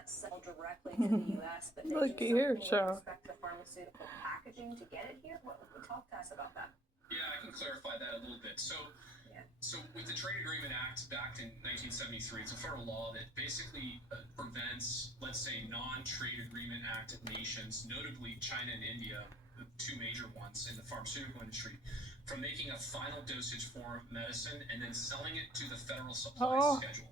can't sell directly to the U.S., but they Look do here, something with Sean. respect to pharmaceutical packaging to get it here? Talk to us about that. Yeah, I can clarify that a little bit. So with the Trade Agreement Act backed in 1973, it's a federal law that basically prevents, let's say, non-trade agreement active nations, notably China and India, the two major ones in the pharmaceutical industry, from making a final dosage form medicine and then selling it to the federal supply schedule.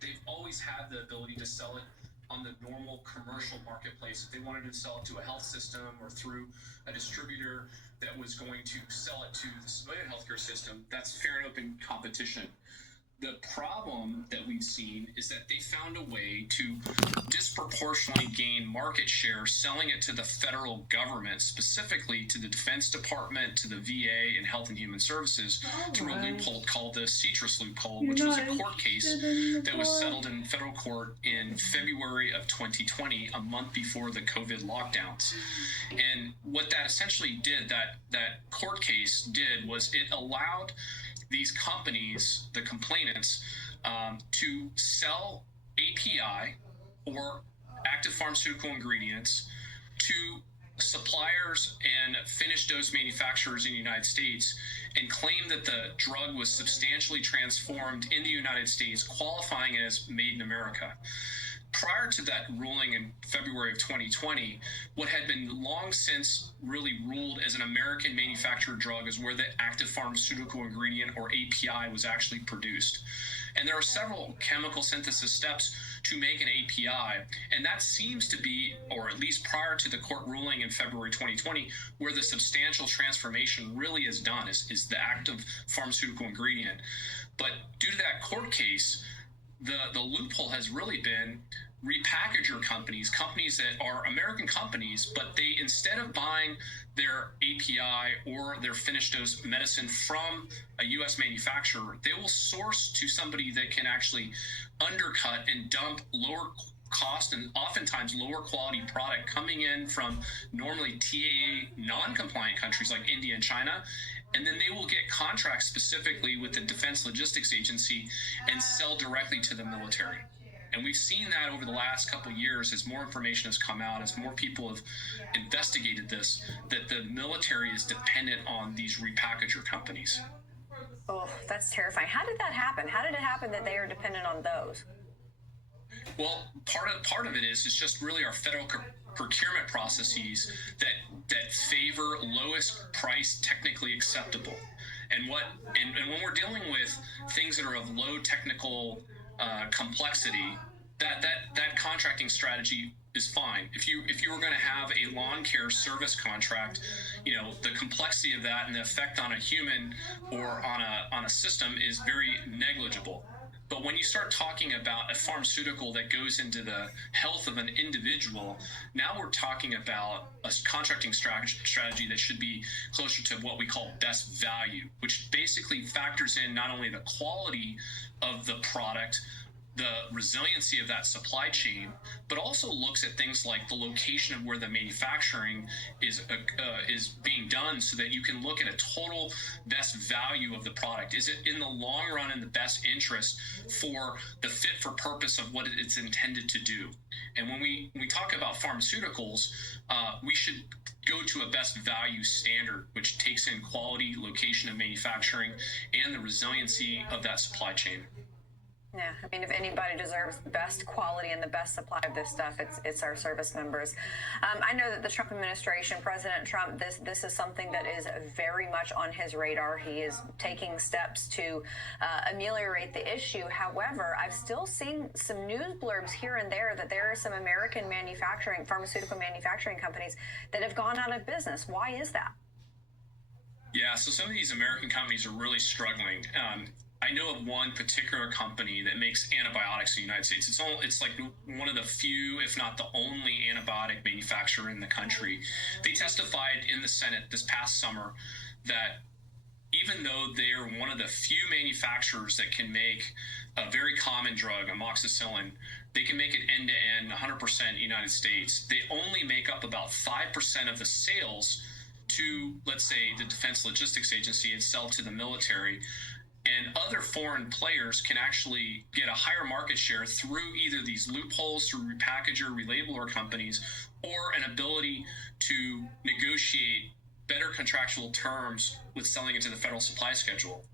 They've always had the ability to sell it on the normal commercial marketplace. If they wanted to sell it to a health system or through a distributor that was going to sell it to the civilian healthcare system, that's fair and open competition. The problem that we've seen is that they found a way to disproportionately gain market share selling it to the federal government, specifically to the Defense Department, to the VA, and Health and Human Services, through a loophole called the citrus loophole, which was a court case that was settled in federal court in February of 2020, a month before the COVID lockdowns. And what that essentially did, that court case did, was it allowed these companies, the complainants, to sell API or active pharmaceutical ingredients to suppliers and finished dose manufacturers in the United States and claim that the drug was substantially transformed in the United States, qualifying it as made in America. Prior to that ruling in February of 2020, what had been long since really ruled as an American manufactured drug is where the active pharmaceutical ingredient, or API, was actually produced. And there are several chemical synthesis steps to make an API, and that seems to be, or at least prior to the court ruling in February 2020, where the substantial transformation really is done, is the active pharmaceutical ingredient. But due to that court case, the loophole has really been repackager companies that are American companies, but they, instead of buying their API or their finished dose medicine from a U.S. manufacturer, they will source to somebody that can actually undercut and dump lower cost and oftentimes lower quality product coming in from normally TAA non-compliant countries like India and China. And then they will get contracts specifically with the Defense Logistics Agency and sell directly to the military. And we've seen that over the last couple of years as more information has come out, as more people have investigated this, that the military is dependent on these repackager companies. Oh, that's terrifying. How did that happen? How did it happen that they are dependent on those? Well, part of it is just really our federal procurement processes that favor lowest price technically acceptable. And when we're dealing with things that are of low technical complexity, that contracting strategy is fine. If you were going to have a lawn care service contract, the complexity of that and the effect on a human or on a system is very negible. But when you start talking about a pharmaceutical that goes into the health of an individual, now we're talking about a contracting strategy that should be closer to what we call best value, which basically factors in not only the quality of the product, the resiliency of that supply chain, but also looks at things like the location of where the manufacturing is being done, so that you can look at a total best value of the product. Is it in the long run in the best interest for the fit for purpose of what it's intended to do? And when we talk about pharmaceuticals, we should go to a best value standard, which takes in quality, location of manufacturing, and the resiliency of that supply chain. Yeah, I mean, if anybody deserves the best quality and the best supply of this stuff, it's our service members. I know that the Trump administration, President Trump, this is something that is very much on his radar. He is taking steps to ameliorate the issue. However, I've still seen some news blurbs here and there that there are some American pharmaceutical manufacturing companies that have gone out of business. Why is that? Yeah, so some of these American companies are really struggling. I know of one particular company that makes antibiotics in the United States. It's like one of the few, if not the only, antibiotic manufacturer in the country. They testified in the Senate this past summer that even though they're one of the few manufacturers that can make a very common drug, amoxicillin, they can make it end-to-end 100% in the United States. They only make up about 5% of the sales to, let's say, the Defense Logistics Agency and sell to the military. And other foreign players can actually get a higher market share through either these loopholes, through repackager, relabeler companies, or an ability to negotiate better contractual terms with selling into the federal supply schedule.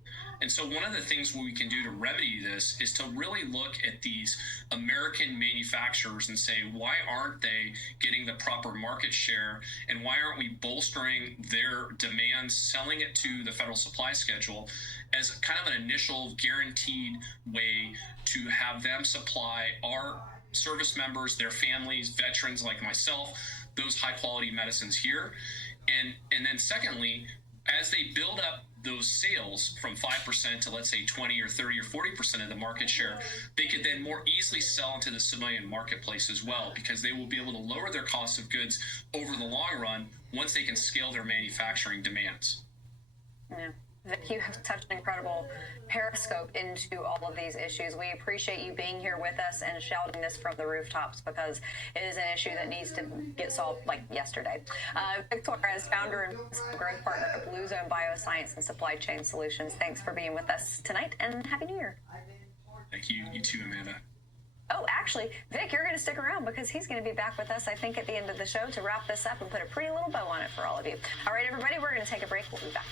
And so one of the things we can do to remedy this is to really look at these American manufacturers and say, why aren't they getting the proper market share? And why aren't we bolstering their demands, selling it to the federal supply schedule as kind of an initial guaranteed way to have them supply our service members, their families, veterans like myself, those high quality medicines here. And then secondly, as they build up those sales from 5% to, let's say, 20 or 30 or 40% of the market share, they could then more easily sell into the civilian marketplace as well, because they will be able to lower their cost of goods over the long run once they can scale their manufacturing demands. Yeah. Vic, you have such an incredible periscope into all of these issues. We appreciate you being here with us and shouting this from the rooftops, because it is an issue that needs to get solved like yesterday. Vic Torres, founder and growth partner of Blue Zone Bioscience and Supply Chain Solutions. Thanks for being with us tonight, and Happy New Year. Thank you. You too, Amanda. Oh, actually, Vic, you're going to stick around because he's going to be back with us, I think, at the end of the show to wrap this up and put a pretty little bow on it for all of you. All right, everybody, we're going to take a break. We'll be back.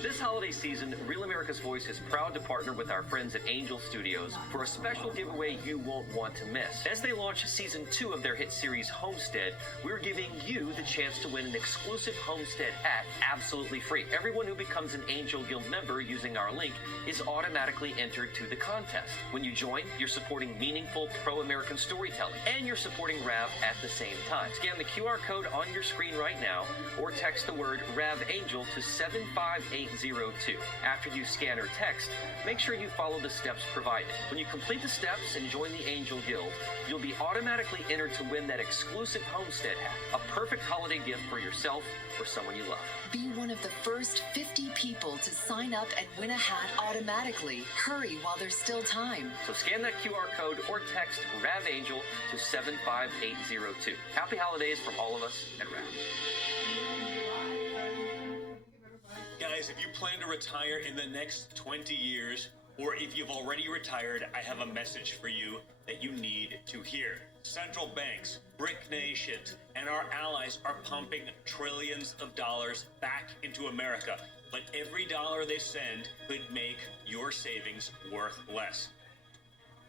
This holiday season, Real America's Voice is proud to partner with our friends at Angel Studios for a special giveaway you won't want to miss. As they launch season 2 of their hit series Homestead, we're giving you the chance to win an exclusive Homestead hat absolutely free. Everyone who becomes an Angel Guild member using our link is automatically entered to the contest. When you join, you're supporting meaningful pro-American storytelling, and you're supporting RAV at the same time. Scan the QR code on your screen right now, or text the word RAV Angel to 75802. After you scan or text, make sure you follow the steps provided. When you complete the steps and join the Angel Guild, you'll be automatically entered to win that exclusive Homestead hat, a perfect holiday gift for yourself or someone you love. Be one of the first 50 people to sign up and win a hat automatically. Hurry while there's still time. So scan that QR code or text RAV Angel to 75802. Happy holidays from all of us at RAV. Guys, if you plan to retire in the next 20 years, or if you've already retired, I have a message for you that you need to hear. Central banks, BRIC nations, and our allies are pumping trillions of dollars back into America. But every dollar they send could make your savings worth less.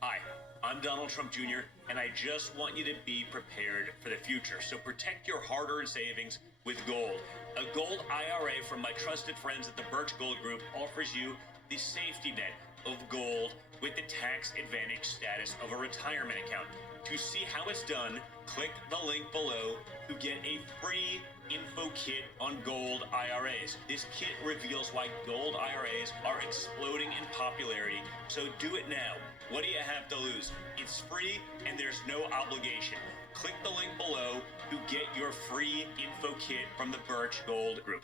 Hi, I'm Donald Trump Jr., and I just want you to be prepared for the future. So protect your hard-earned savings with gold. A gold IRA from my trusted friends at the Birch Gold Group offers you the safety net of gold with the tax advantage status of a retirement account. To see how it's done, click the link below to get a free info kit on gold IRAs. This kit reveals why gold IRAs are exploding in popularity, so do it now. What do you have to lose? It's free and there's no obligation. Click the link below to get your free info kit from the Birch Gold Group.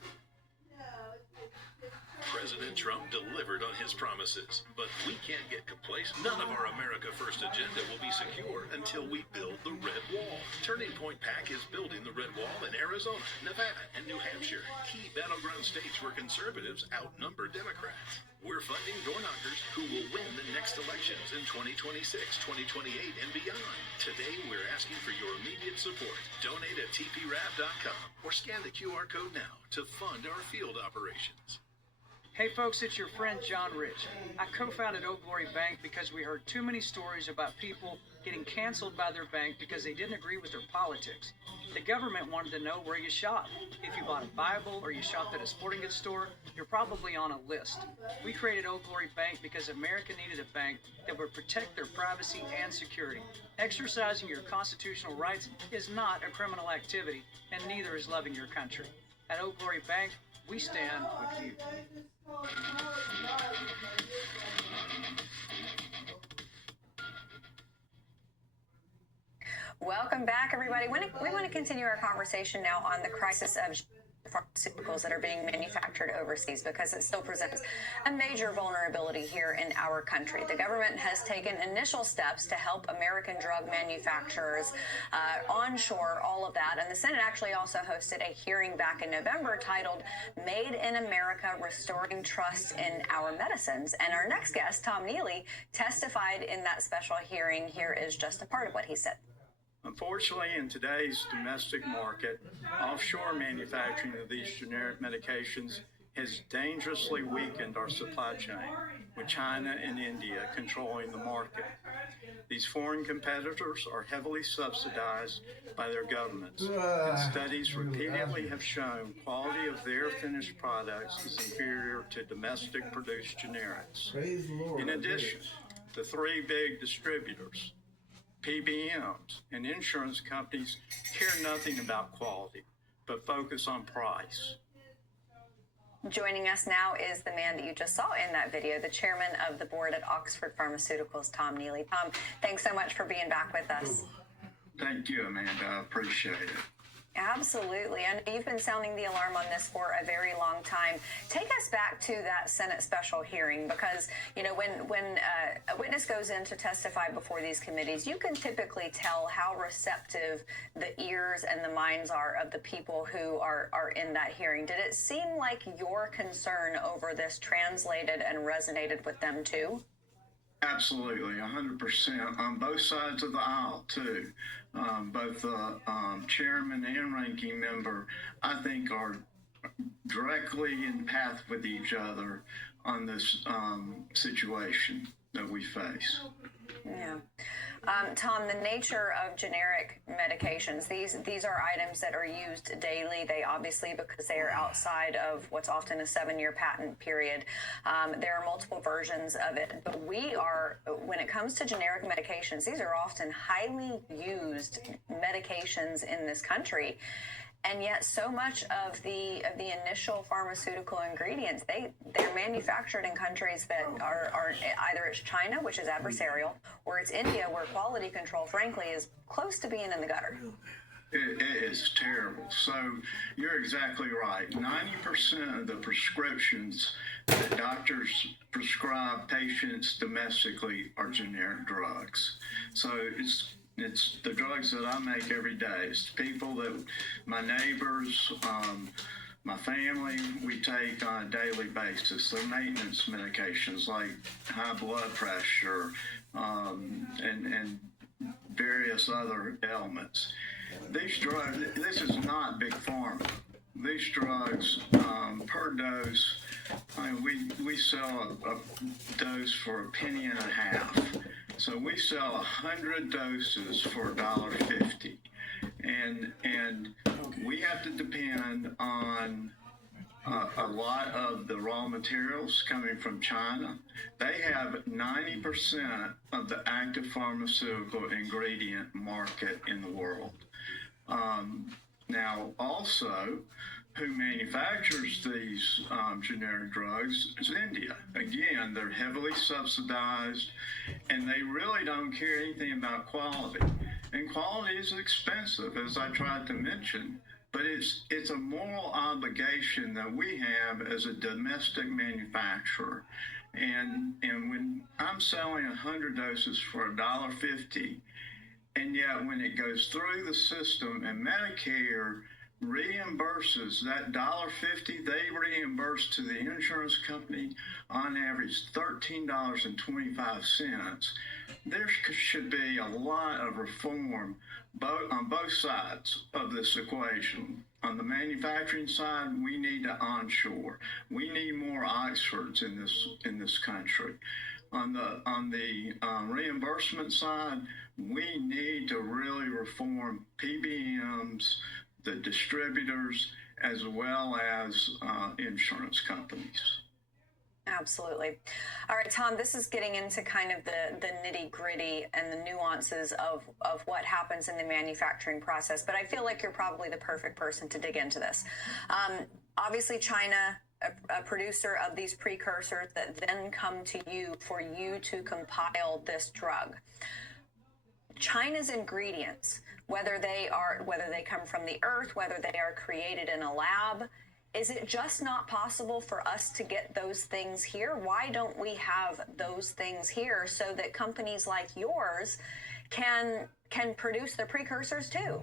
President Trump delivered on his promises, but we can't get complacent. None of our America First agenda will be secure until we build the Red Wall. Turning Point PAC is building the Red Wall in Arizona, Nevada, and New Hampshire, key battleground states where conservatives outnumber Democrats. We're funding door knockers who will win the next elections in 2026, 2028, and beyond. Today, we're asking for your immediate support. Donate at tprav.com or scan the QR code now to fund our field operations. Hey folks, it's your friend John Rich. I co-founded Oak Glory Bank because we heard too many stories about people getting canceled by their bank because they didn't agree with their politics. The government wanted to know where you shop. If you bought a Bible or you shopped at a sporting goods store, you're probably on a list. We created Oak Glory Bank because America needed a bank that would protect their privacy and security. Exercising your constitutional rights is not a criminal activity, and neither is loving your country. At Oak Glory Bank, we stand with you. Welcome back, everybody. We want to continue our conversation now on the crisis of pharmaceuticals that are being manufactured overseas, because it still presents a major vulnerability here in our country. The government has taken initial steps to help American drug manufacturers onshore all of that. And the Senate actually also hosted a hearing back in November titled Made in America, Restoring Trust in Our Medicines. And our next guest, Tom Neely, testified in that special hearing. Here is just a part of what he said. Unfortunately, in today's domestic market, offshore manufacturing of these generic medications has dangerously weakened our supply chain, with China and India controlling the market. These foreign competitors are heavily subsidized by their governments, and studies repeatedly have shown quality of their finished products is inferior to domestic produced generics. In addition, the three big distributors, PBMs, and insurance companies care nothing about quality, but focus on price. Joining us now is the man that you just saw in that video, the chairman of the board at Oxford Pharmaceuticals, Tom Neely. Tom, thanks so much for being back with us. Thank you, Amanda. I appreciate it. Absolutely. And you've been sounding the alarm on this for a very long time. Take us back to that Senate special hearing, because, you know, when a witness goes in to testify before these committees, you can typically tell how receptive the ears and the minds are of the people who are in that hearing. Did it seem like your concern over this translated and resonated with them too? Absolutely, 100% on both sides of the aisle, too. Both the chairman and ranking member, I think, are directly in path with each other on this situation that we face. Yeah. Tom, the nature of generic medications, these are items that are used daily. They obviously, because they are outside of what's often a 7-year patent period, there are multiple versions of it. But when it comes to generic medications, these are often highly used medications in this country. And yet so much of the initial pharmaceutical ingredients, they're manufactured in countries that are either it's China, which is adversarial, or it's India, where quality control, frankly, is close to being in the gutter. It is terrible. So you're exactly right. 90% of the prescriptions that doctors prescribe patients domestically are generic drugs. So it's the drugs that I make every day. It's people that my neighbors, my family, we take on a daily basis. They're maintenance medications like high blood pressure and various other ailments. These drugs, this is not big pharma. These drugs, per dose, I mean, we sell a dose for $0.015. So we sell 100 doses for $1.50, and we have to depend on a lot of the raw materials coming from China. They have 90% of the active pharmaceutical ingredient market in the world. Now, also, who manufactures these generic drugs is India. Again, they're heavily subsidized, and they really don't care anything about quality. And quality is expensive, as I tried to mention, but it's a moral obligation that we have as a domestic manufacturer. And when I'm selling 100 doses for $1.50, and yet when it goes through the system and Medicare reimburses that $1.50, they reimburse to the insurance company on average $13.25. There should be a lot of reform on both sides of this equation. On the manufacturing side, we need to onshore. We need more Oxfords in this country. On the reimbursement side, we need to really reform PBMs, the distributors, as well as insurance companies. Absolutely. All right, Tom, this is getting into kind of the nitty gritty and the nuances of what happens in the manufacturing process, but I feel like you're probably the perfect person to dig into this. Obviously, China, a producer of these precursors that then come to you for you to compile this drug. China's ingredients, whether they come from the earth, whether they are created in a lab, Is it just not possible for us to get those things here? Why don't we have those things here so that companies like yours can produce their precursors too?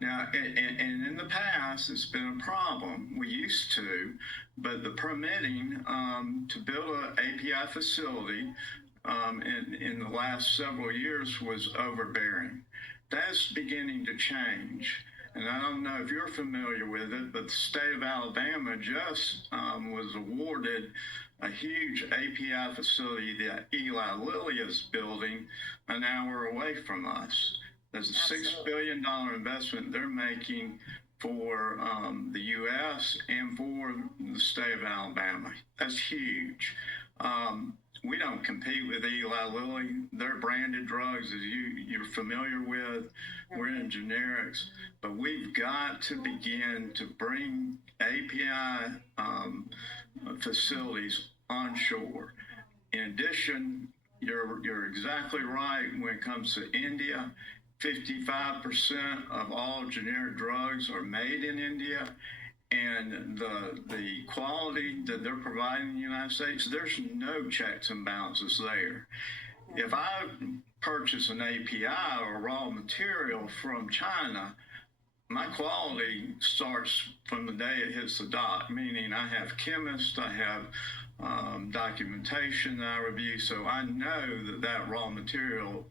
Now, and in the past, it's been a problem. We used to, but the permitting to build an API facility in the last several years was overbearing. That's beginning to change. And I don't know if you're familiar with it, but the state of Alabama just was awarded a huge API facility that Eli Lilly is building an hour away from us. There's a $6 billion investment they're making for the U.S. and for the state of Alabama. That's huge. We don't compete with Eli Lilly. They're branded drugs, as you're familiar with. We're in generics. But we've got to begin to bring API facilities onshore. In addition, you're exactly right when it comes to India. 55% of all generic drugs are made in India. And the quality that they're providing in the United States, there's no checks and balances there. If I purchase an API or raw material from China, my quality starts from the day it hits the dock, meaning I have chemists, I have documentation that I review, so I know that raw material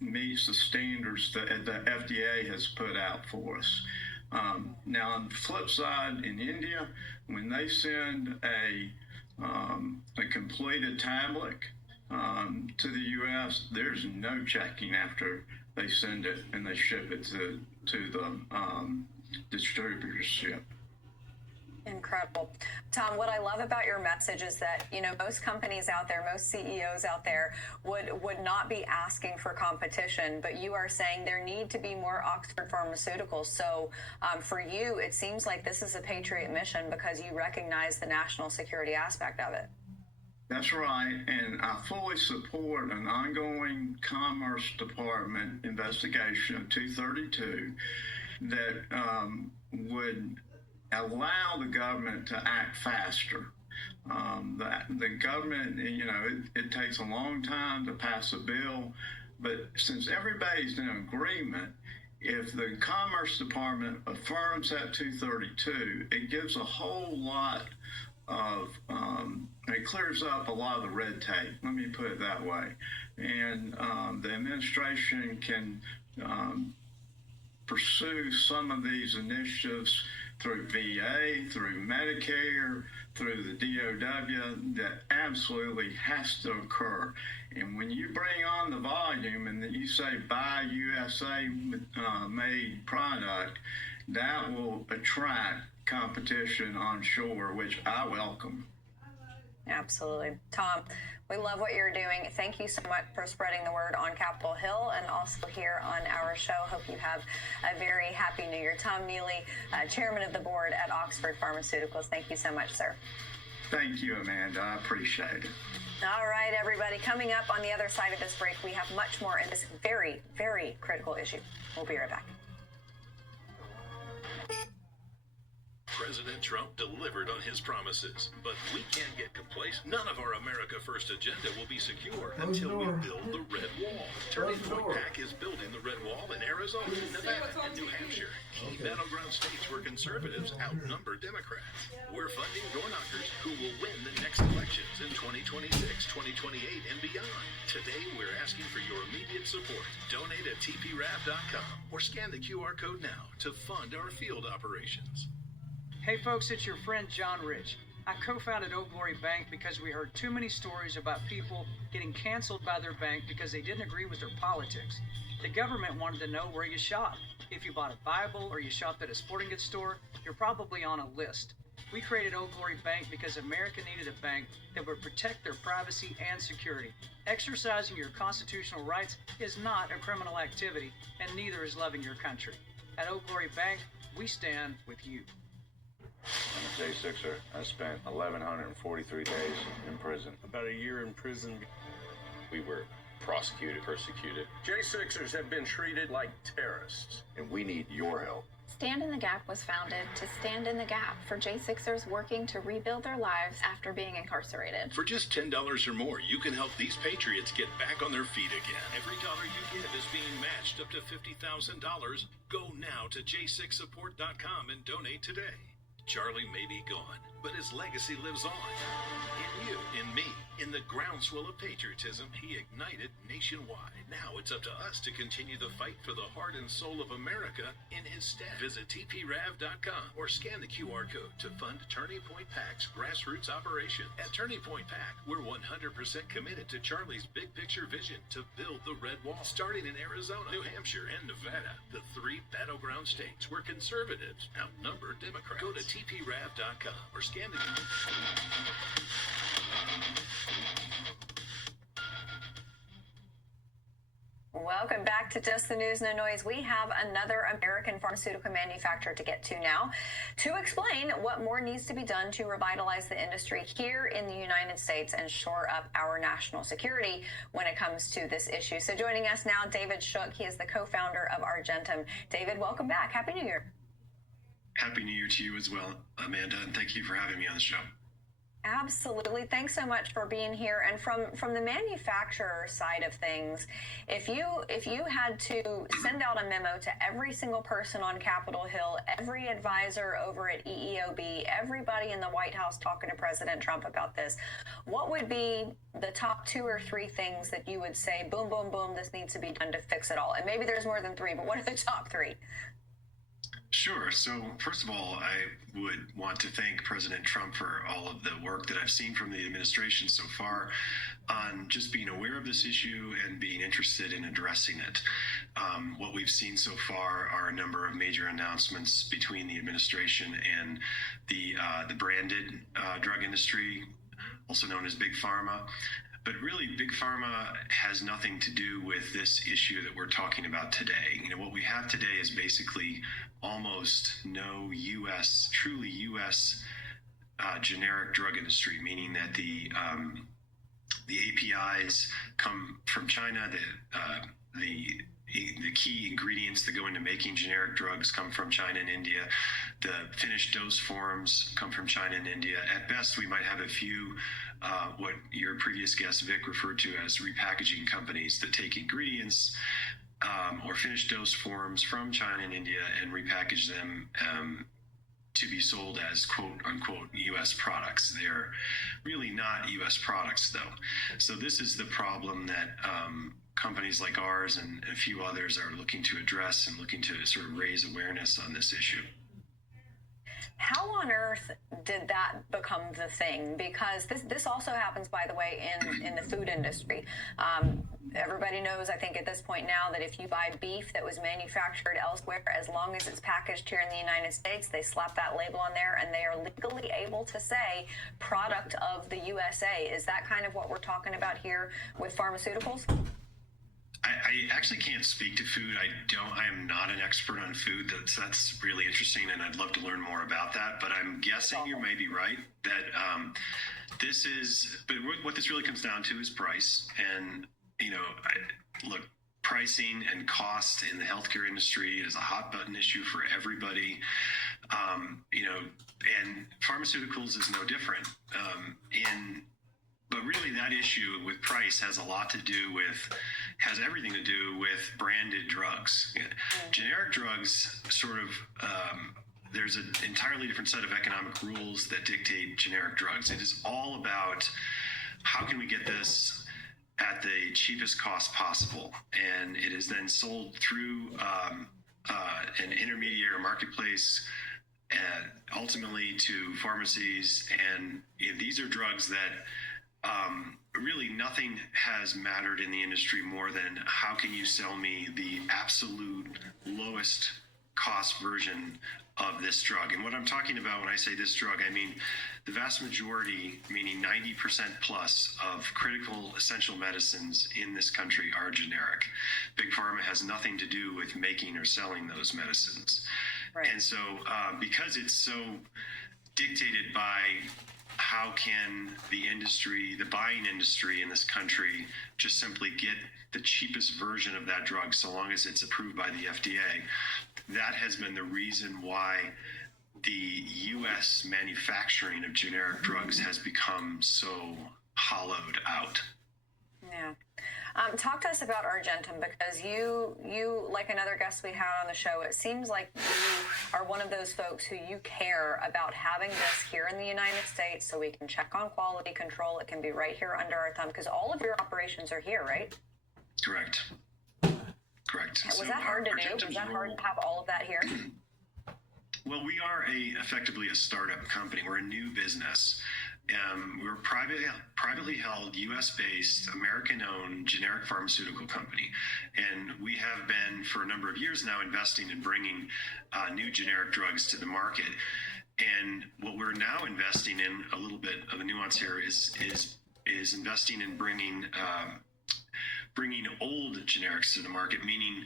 meets the standards that the FDA has put out for us. Now, on the flip side, in India, when they send a completed tablet to the U.S., there's no checking after they send it and they ship it to the distributorship. Incredible. Tom, what I love about your message is that, most companies out there, most CEOs out there would not be asking for competition, but you are saying there need to be more Oxford Pharmaceuticals. So for you, it seems like this is a patriot mission because you recognize the national security aspect of it. That's right, and I fully support an ongoing Commerce Department investigation of 232 that would allow the government to act faster. The government, it takes a long time to pass a bill, but since everybody's in agreement, if the Commerce Department affirms that 232, it gives a whole lot of, it clears up a lot of the red tape, let me put it that way. And the administration can pursue some of these initiatives through VA, through Medicare, through the DOW, that absolutely has to occur. And when you bring on the volume and you say buy USA made product, that will attract competition onshore, which I welcome. Absolutely. Tom, we love what you're doing. Thank you so much for spreading the word on Capitol Hill and also here on our show. Hope you have a very happy New Year. Tom Neely, Chairman of the Board at Oxford Pharmaceuticals. Thank you so much, sir. Thank you, Amanda. I appreciate it. All right, everybody. Coming up on the other side of this break, we have much more in this very, very critical issue. We'll be right back. President Trump delivered on his promises, but we can't get complacent. None of our America First agenda will be secure until we build the Red Wall. Turning Point PAC is building the Red Wall in Arizona, Nevada, and New Hampshire, key battleground states where conservatives outnumber Democrats. We're funding door knockers who will win the next elections in 2026, 2028, and beyond. Today, we're asking for your immediate support. Donate at tprap.com or scan the QR code now to fund our field operations. Hey folks, it's your friend John Rich. I co-founded Oak Glory Bank because we heard too many stories about people getting canceled by their bank because they didn't agree with their politics. The government wanted to know where you shop. If you bought a Bible or you shopped at a sporting goods store, you're probably on a list. We created Oak Glory Bank because America needed a bank that would protect their privacy and security. Exercising your constitutional rights is not a criminal activity, and neither is loving your country. At Oak Glory Bank, we stand with you. I'm a J6er. I spent 1,143 days in prison. About a year in prison. We were prosecuted, persecuted, J6ers have been treated like terrorists. and we need your help. Stand in the Gap was founded to stand in the gap for J6ers working to rebuild their lives after being incarcerated. For just $10 or more, you can help these patriots get back on their feet again. Every dollar you give is being matched up to $50,000. Go now to j6support.com and donate today. Charlie may be gone, but his legacy lives on. In you, in me, in the groundswell of patriotism he ignited nationwide. Now it's up to us to continue the fight for the heart and soul of America in his stead. Visit tprav.com or scan the QR code to fund Turning Point PAC's grassroots operation. At Turning Point PAC, we're 100% committed to Charlie's big picture vision to build the Red Wall, starting in Arizona, New Hampshire, and Nevada, the three battleground states where conservatives outnumber Democrats. Go to tprav.com or scan the Welcome back to Just the News, No Noise. We have another American pharmaceutical manufacturer to get to now to explain what more needs to be done to revitalize the industry here in the United States and shore up our national security when it comes to this issue. So joining us now, David Shook. He is the co-founder of Argentum. David, welcome back. Happy New Year. Happy New Year to you as well, Amanda, and thank you for having me on the show. Absolutely. Thanks so much for being here. And from the manufacturer side of things, if you had to send out a memo to every single person on Capitol Hill, every advisor over at EEOB, everybody in the White House talking to President Trump about this, what would be the top 2 or 3 things that you would say, boom, boom, boom, this needs to be done to fix it all? And maybe there's more than 3, but what are the top 3? Sure. So first of all, I would want to thank President Trump for all of the work that I've seen from the administration so far on just being aware of this issue and being interested in addressing it. What we've seen so far are a number of major announcements between the administration and the branded drug industry, also known as Big Pharma. But really, Big Pharma has nothing to do with this issue that we're talking about today. You know, what we have today is basically almost no truly U.S. Generic drug industry, meaning that the APIs come from China, the key ingredients that go into making generic drugs come from China and India. The finished dose forms come from China and India. At best, we might have a few what your previous guest Vic referred to as repackaging companies that take ingredients or finished dose forms from China and India and repackage them to be sold as quote unquote U.S. products. They're really not U.S. products though. So this is the problem that companies like ours and a few others are looking to address and looking to sort of raise awareness on this issue. How on earth did that become the thing? Because this also happens, by the way, in the food industry. Everybody knows, I think, at this point now that if you buy beef that was manufactured elsewhere, as long as it's packaged here in the United States, they slap that label on there and they are legally able to say product of the USA. Is that kind of what we're talking about here with pharmaceuticals? I actually can't speak to food. I am not an expert on food. That's really interesting, and I'd love to learn more about that. But I'm guessing you may be right that but what this really comes down to is price. And look, pricing and cost in the healthcare industry is a hot button issue for everybody. And pharmaceuticals is no different. But really, that issue with price has everything to do with branded drugs. Generic drugs there's an entirely different set of economic rules that dictate generic drugs. It is all about how can we get this at the cheapest cost possible, and it is then sold through an intermediary marketplace and ultimately to pharmacies. And these are drugs that really nothing has mattered in the industry more than how can you sell me the absolute lowest cost version of this drug. And what I'm talking about when I say this drug, I mean the vast majority, meaning 90% plus of critical essential medicines in this country are generic. Big Pharma has nothing to do with making or selling those medicines. Right. And so because it's so dictated by how can the buying industry in this country just simply get the cheapest version of that drug so long as it's approved by the FDA? That has been the reason why the U.S. manufacturing of generic drugs has become so hollowed out. Yeah. Talk to us about Argentum, because you, like another guest we had on the show, it seems like you are one of those folks who you care about having this here in the United States so we can check on quality control. It can be right here under our thumb because all of your operations are here, right? Correct. Was that hard to do? Was that hard to have all of that here? Well, we are effectively a startup company. We're a new business. We're a privately held, U.S.-based, American-owned generic pharmaceutical company. And we have been, for a number of years now, investing in bringing new generic drugs to the market. And what we're now investing in, a little bit of a nuance here, is investing in bringing old generics to the market, meaning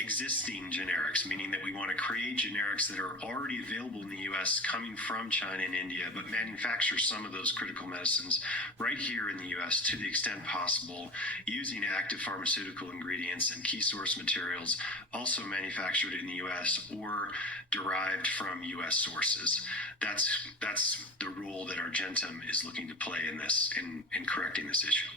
existing generics, meaning that we want to create generics that are already available in the U.S. coming from China and India, but manufacture some of those critical medicines right here in the U.S. to the extent possible, using active pharmaceutical ingredients and key source materials also manufactured in the U.S. or derived from U.S. sources. That's the role that Argentum is looking to play in this, in correcting this issue.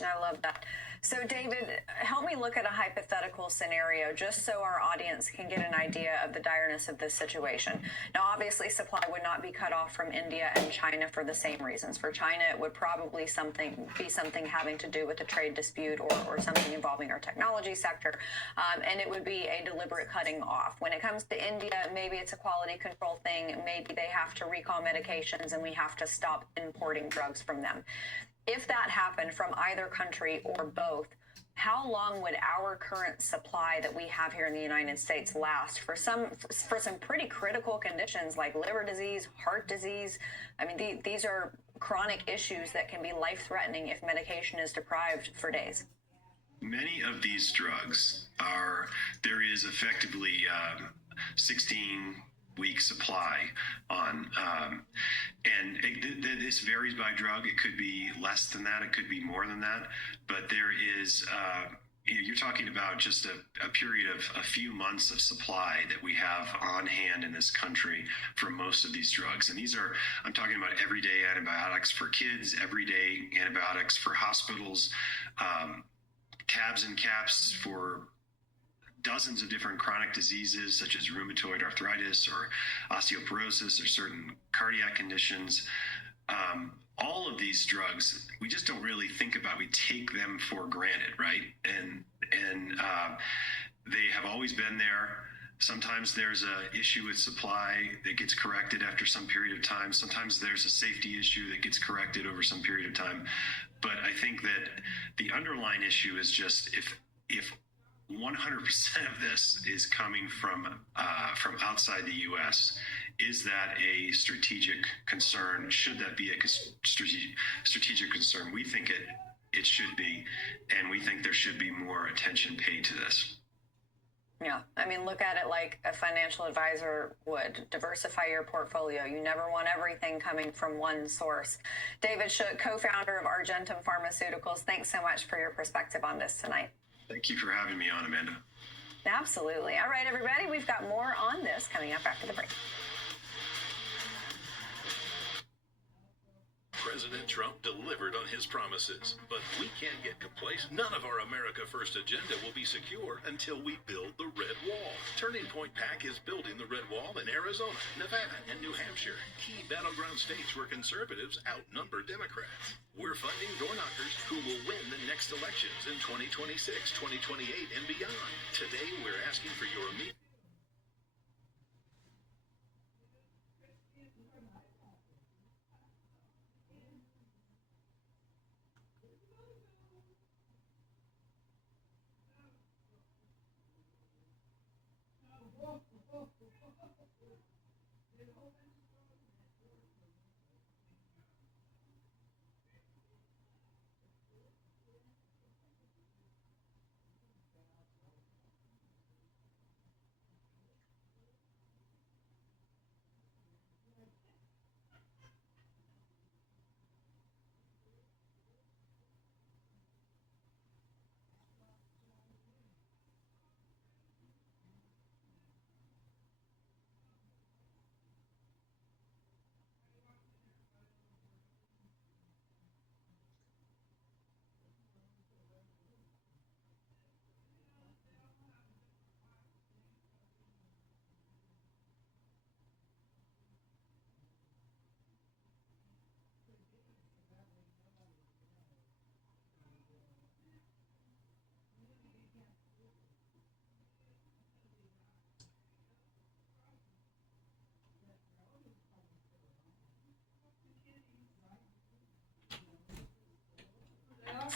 I love that. So, David, help me look at a hypothetical scenario just so our audience can get an idea of the direness of this situation. Now, obviously, supply would not be cut off from India and China for the same reasons. For China, it would probably be something having to do with a trade dispute or something involving our technology sector, and it would be a deliberate cutting off. When it comes to India, maybe it's a quality control thing. Maybe they have to recall medications and we have to stop importing drugs from them. If that happened from either country or both, how long would our current supply that we have here in the United States last for some pretty critical conditions like liver disease, heart disease? I mean, these are chronic issues that can be life-threatening if medication is deprived for days. Many of these drugs there is effectively 16-week supply on, and this varies by drug. It could be less than that, it could be more than that, but there is you're talking about just a period of a few months of supply that we have on hand in this country for most of these drugs. And I'm talking about everyday antibiotics for kids, everyday antibiotics for hospitals, tabs and caps for dozens of different chronic diseases such as rheumatoid arthritis or osteoporosis or certain cardiac conditions. All of these drugs, we just don't really think about. We take them for granted, right? And they have always been there. Sometimes there's an issue with supply that gets corrected after some period of time. Sometimes there's a safety issue that gets corrected over some period of time. But I think that the underlying issue is just if 100% of this is coming from outside the U.S., is that a strategic concern? Should that be a strategic concern? We think it should be, and we think there should be more attention paid to this. Yeah, I mean, look at it like a financial advisor would. Diversify your portfolio. You never want everything coming from one source. David Shook, co-founder of Argentum Pharmaceuticals, thanks so much for your perspective on this tonight. Thank you for having me on, Amanda. Absolutely. All right, everybody, we've got more on this coming up after the break. President Trump delivered on his promises, but we can't get complacent. None of our America First agenda will be secure until we build the Red Wall. Turning Point PAC is building the Red Wall in Arizona, Nevada, and New Hampshire, key battleground states where conservatives outnumber Democrats. We're finding door knockers who will win the next elections in 2026, 2028, and beyond. Today, we're asking for your immediate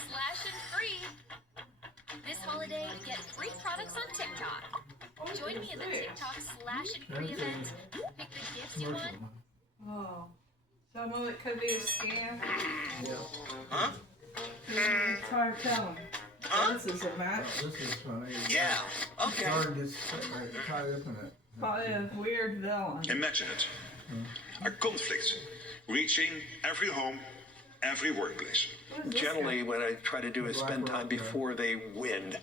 slash and free. This holiday, get free products on TikTok. Join me in the TikTok slash and free event. Pick the gifts you want. Oh, some of it could be a scam. Yeah. Huh? It's hard to tell them. Huh? This is a match. This is funny. Yeah. Okay. Hard to tie up in it. Probably a weird villain. Imagine it. A conflict reaching every home, every workplace. Generally, what I try to do is spend time before they win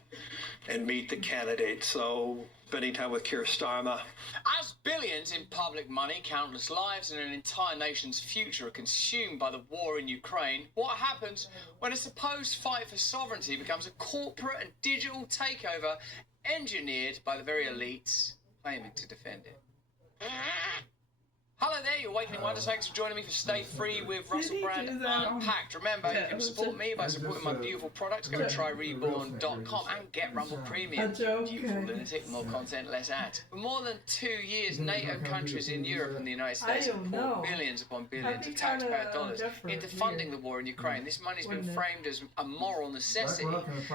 and meet the candidates. So, spending time with Keir Starmer. As billions in public money, countless lives, and an entire nation's future are consumed by the war in Ukraine, what happens when a supposed fight for sovereignty becomes a corporate and digital takeover engineered by the very elites claiming to defend it? Hello there, you're Awakening Wonders. Thanks for joining me for Stay Free with Russell Brand Unpacked. Remember, you can support me by supporting my beautiful products. Go to tryreborn.com and get Rumble Premium. Beautiful lunatic, more content, less ads. For more than 2 years, NATO countries in Europe and the United States have poured billions upon billions of taxpayer dollars into funding the war in Ukraine. This money's been framed as a moral necessity,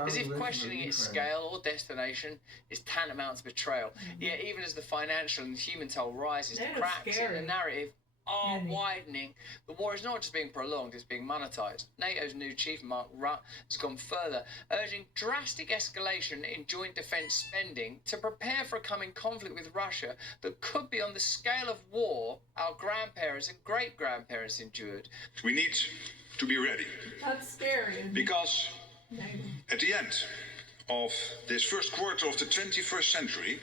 as if questioning its scale or destination is tantamount to betrayal. Yet, even as the financial and human toll rises, the cracks in the narrative are widening. The war is not just being prolonged, it's being monetized. NATO's new chief, Mark Rutte, has gone further, urging drastic escalation in joint defense spending to prepare for a coming conflict with Russia that could be on the scale of war our grandparents and great-grandparents endured. We need to be ready. That's scary. Because at the end of this first quarter of the 21st century,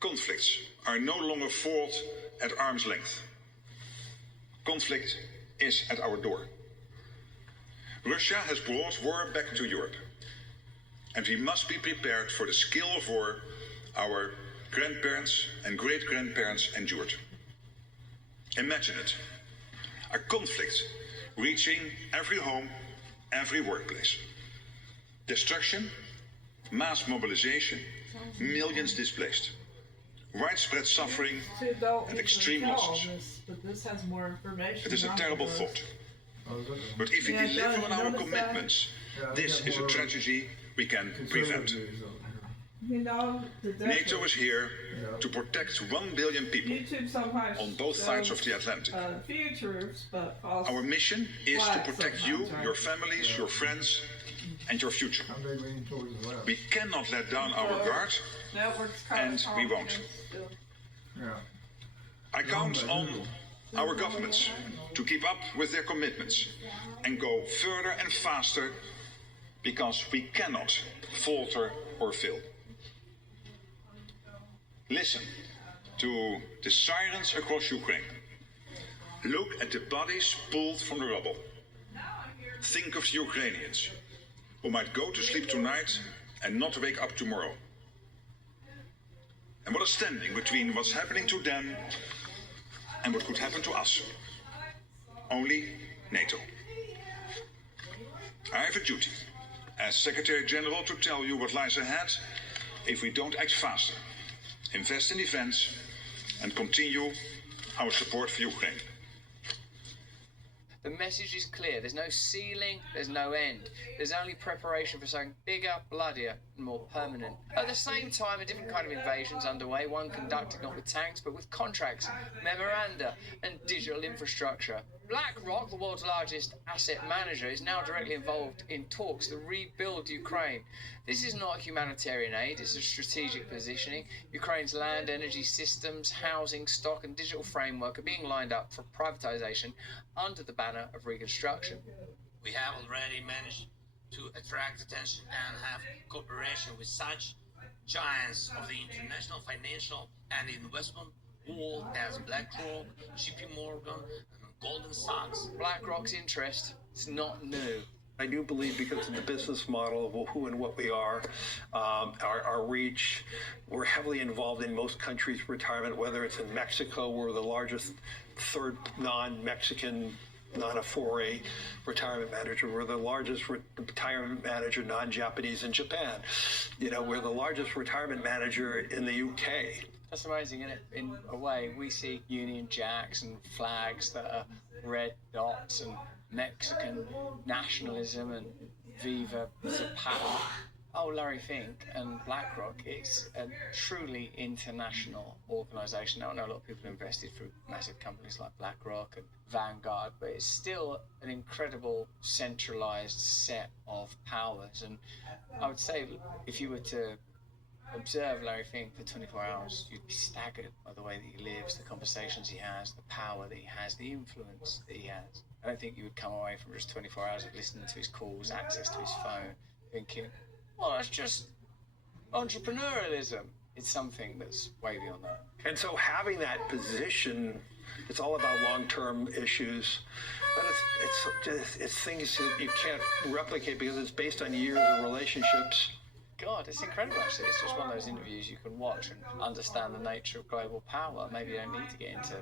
conflicts are no longer fought at arm's length. Conflict is at our door. Russia has brought war back to Europe, and we must be prepared for the scale of war our grandparents and great-grandparents endured. Imagine it. A conflict reaching every home, every workplace. Destruction, mass mobilization, millions displaced. Widespread suffering and extreme losses. But this has more information. It is a terrible thought. But if we deliver on our commitments, this is a tragedy we can prevent. You know, NATO is here to protect 1 billion people on both sides of the Atlantic. Our mission is to protect you, your families, your friends, and your future. We cannot let down our guard, and we won't. I count on our governments to keep up with their commitments and go further and faster, because we cannot falter or fail. Listen to the sirens across Ukraine. Look at the bodies pulled from the rubble. Think of the Ukrainians who might go to sleep tonight and not wake up tomorrow. And what is standing between what's happening to them and what could happen to us? Only NATO. I have a duty as Secretary General to tell you what lies ahead if we don't act faster, invest in defense, and continue our support for Ukraine. The message is clear. There's no ceiling, there's no end. There's only preparation for something bigger, bloodier, and more permanent. At the same time, a different kind of invasion's underway, one conducted not with tanks, but with contracts, memoranda, and digital infrastructure. BlackRock, the world's largest asset manager, is now directly involved in talks to rebuild Ukraine. This is not humanitarian aid, it's a strategic positioning. Ukraine's land, energy systems, housing, stock, and digital framework are being lined up for privatization under the banner of reconstruction. We have already managed to attract attention and have cooperation with such giants of the international financial and investment world as BlackRock, JP Morgan, and Goldman Sachs. BlackRock's interest is not new. I do believe, because of the business model of who and what we are, our reach, we're heavily involved in most countries' retirement, whether it's in Mexico, we're the largest third non-Mexican, non-Afore retirement manager. We're the largest retirement manager, non-Japanese, in Japan. You know, we're the largest retirement manager in the UK. That's amazing, isn't it? In a way, we see Union Jacks and flags that are red dots and Mexican nationalism and Viva, Zapata, Larry Fink and BlackRock. It's a truly international organization. Now, I know a lot of people invested through massive companies like BlackRock and Vanguard, but it's still an incredible centralized set of powers. And I would say if you were to observe Larry Fink for 24 hours, you'd be staggered by the way that he lives, the conversations he has, the power that he has, the influence that he has. I don't think you would come away from just 24 hours of listening to his calls, access to his phone, thinking, well, that's just entrepreneurialism. It's something that's way beyond that. And so having that position, it's all about long-term issues, but it's things that you can't replicate because it's based on years of relationships. God, it's incredible actually. It's just one of those interviews you can watch and understand the nature of global power. Maybe you don't need to get into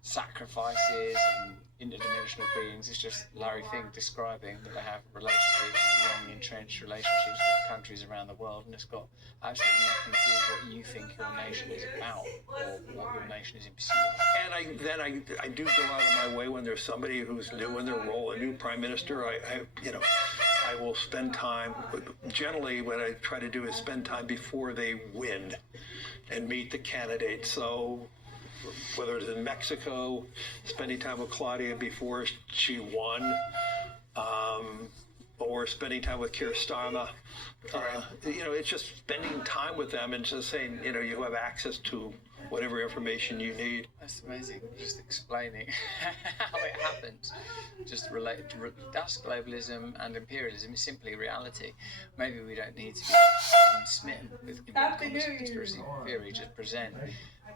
sacrifices and interdimensional beings. It's just Larry Fink describing that they have relationships, long entrenched relationships with countries around the world, and it's got absolutely nothing to do with what you think your nation is about or what your nation is in pursuit of. And I do go out of my way when there's somebody who's new in their role, a new prime minister. I will spend time. Generally, what I try to do is spend time before they win, and meet the candidates. So, whether it's in Mexico, spending time with Claudia before she won, or spending time with Keir Starmer. It's just spending time with them and just saying, you have access to whatever information you need. That's amazing. Just explaining how it happens. Just related to that's globalism and imperialism is simply reality. Maybe we don't need to be smitten with conspiracy theory. Just present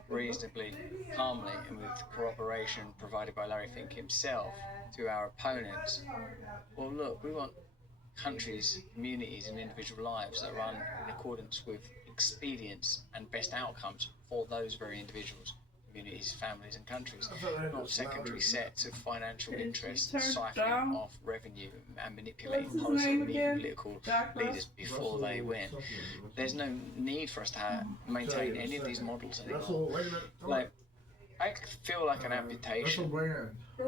reasonably calmly and with corroboration provided by Larry Fink himself to our opponents. Well, look, we want countries, communities and individual lives that run in accordance with expedience and best outcomes for those very individuals, communities, families and countries, not secondary sets of financial interests siphoning off revenue and manipulating policy and even political leaders before they win. There's no need for us to maintain any of these models anymore. I feel like an amputation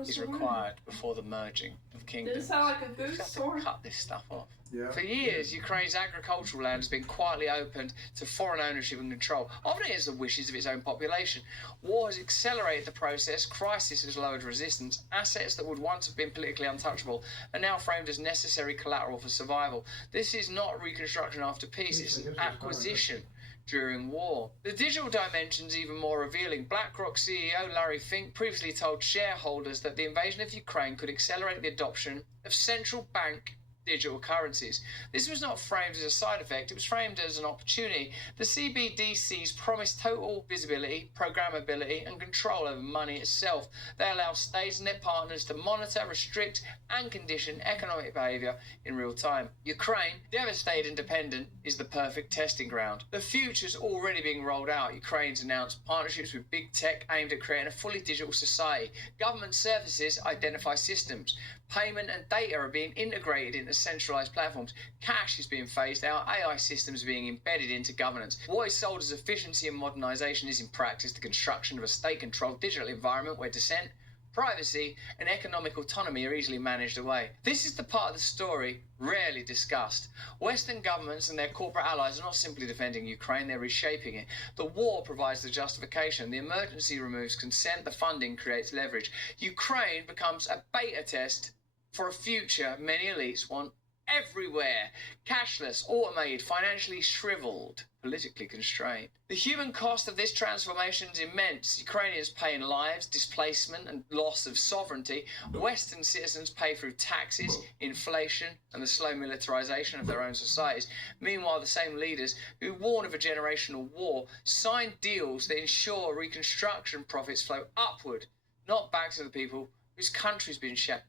is required before the merging of kingdoms. Does it sound like a goose We have sword? to cut this stuff off. Yeah. For years, Ukraine's agricultural land has been quietly opened to foreign ownership and control, often against the wishes of its own population. War has accelerated the process, crisis has lowered resistance, assets that would once have been politically untouchable are now framed as necessary collateral for survival. This is not reconstruction after peace, it's an acquisition during war. The digital dimension is even more revealing. BlackRock CEO Larry Fink previously told shareholders that the invasion of Ukraine could accelerate the adoption of central bank digital currencies. This was not framed as a side effect, it was framed as an opportunity. The CBDCs promise total visibility, programmability and control over money itself. They allow states and their partners to monitor, restrict and condition economic behaviour in real time. Ukraine, devastated and dependent, is the perfect testing ground. The future's already being rolled out. Ukraine's announced partnerships with big tech aimed at creating a fully digital society. Government services identify systems. Payment and data are being integrated into centralised platforms. Cash is being phased out. AI systems are being embedded into governance. What is sold as efficiency and modernisation is in practice the construction of a state-controlled digital environment where dissent, privacy and economic autonomy are easily managed away. This is the part of the story rarely discussed. Western governments and their corporate allies are not simply defending Ukraine, they're reshaping it. The war provides the justification, the emergency removes consent, the funding creates leverage. Ukraine becomes a beta test for a future many elites want everywhere. Cashless, automated, financially shriveled, politically constrained. The human cost of this transformation is immense. Ukrainians pay in lives, displacement and loss of sovereignty. Western citizens pay through taxes, inflation and the slow militarization of their own societies. Meanwhile, the same leaders who warn of a generational war sign deals that ensure reconstruction profits flow upward, not back to the people whose country's been shattered.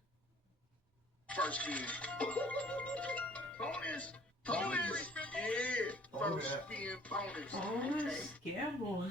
First spin. Bonus. Yeah. First spin bonus. Yeah, boy.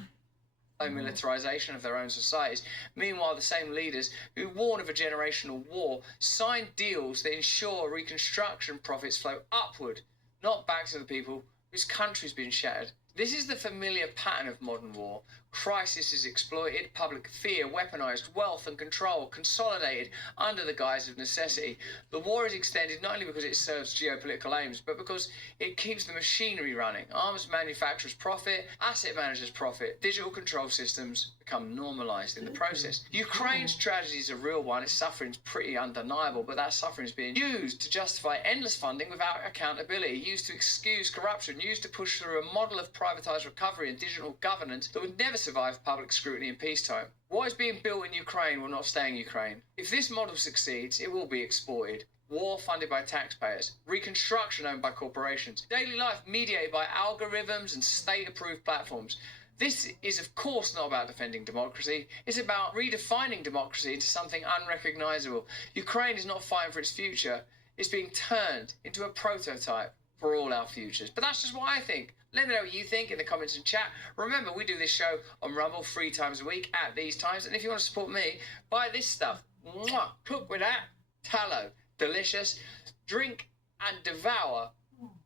Militarization of their own societies. Meanwhile, the same leaders who warn of a generational war sign deals that ensure reconstruction profits flow upward, not back to the people whose country's been shattered. This is the familiar pattern of modern war. Crisis is exploited, public fear weaponized, wealth and control consolidated under the guise of necessity. The war is extended not only because it serves geopolitical aims, but because it keeps the machinery running. Arms manufacturers profit, asset managers profit, digital control systems become normalized in the process. Ukraine's tragedy is a real one. Its suffering is pretty undeniable, but that suffering is being used to justify endless funding without accountability, used to excuse corruption, used to push through a model of privatized recovery and digital governance that would never survive public scrutiny in peacetime. What is being built in Ukraine will not stay in Ukraine. If this model succeeds, it will be exported. War funded by taxpayers, reconstruction owned by corporations, daily life mediated by algorithms and state-approved platforms. This is, of course, not about defending democracy. It's about redefining democracy into something unrecognizable. Ukraine is not fighting for its future. It's being turned into a prototype for all our futures. But that's just what I think. Let me know what you think in the comments and chat. Remember, we do this show on Rumble 3 times a week at these times. And if you want to support me, buy this stuff. Mwah! Cook with that. Tallow. Delicious. Drink and devour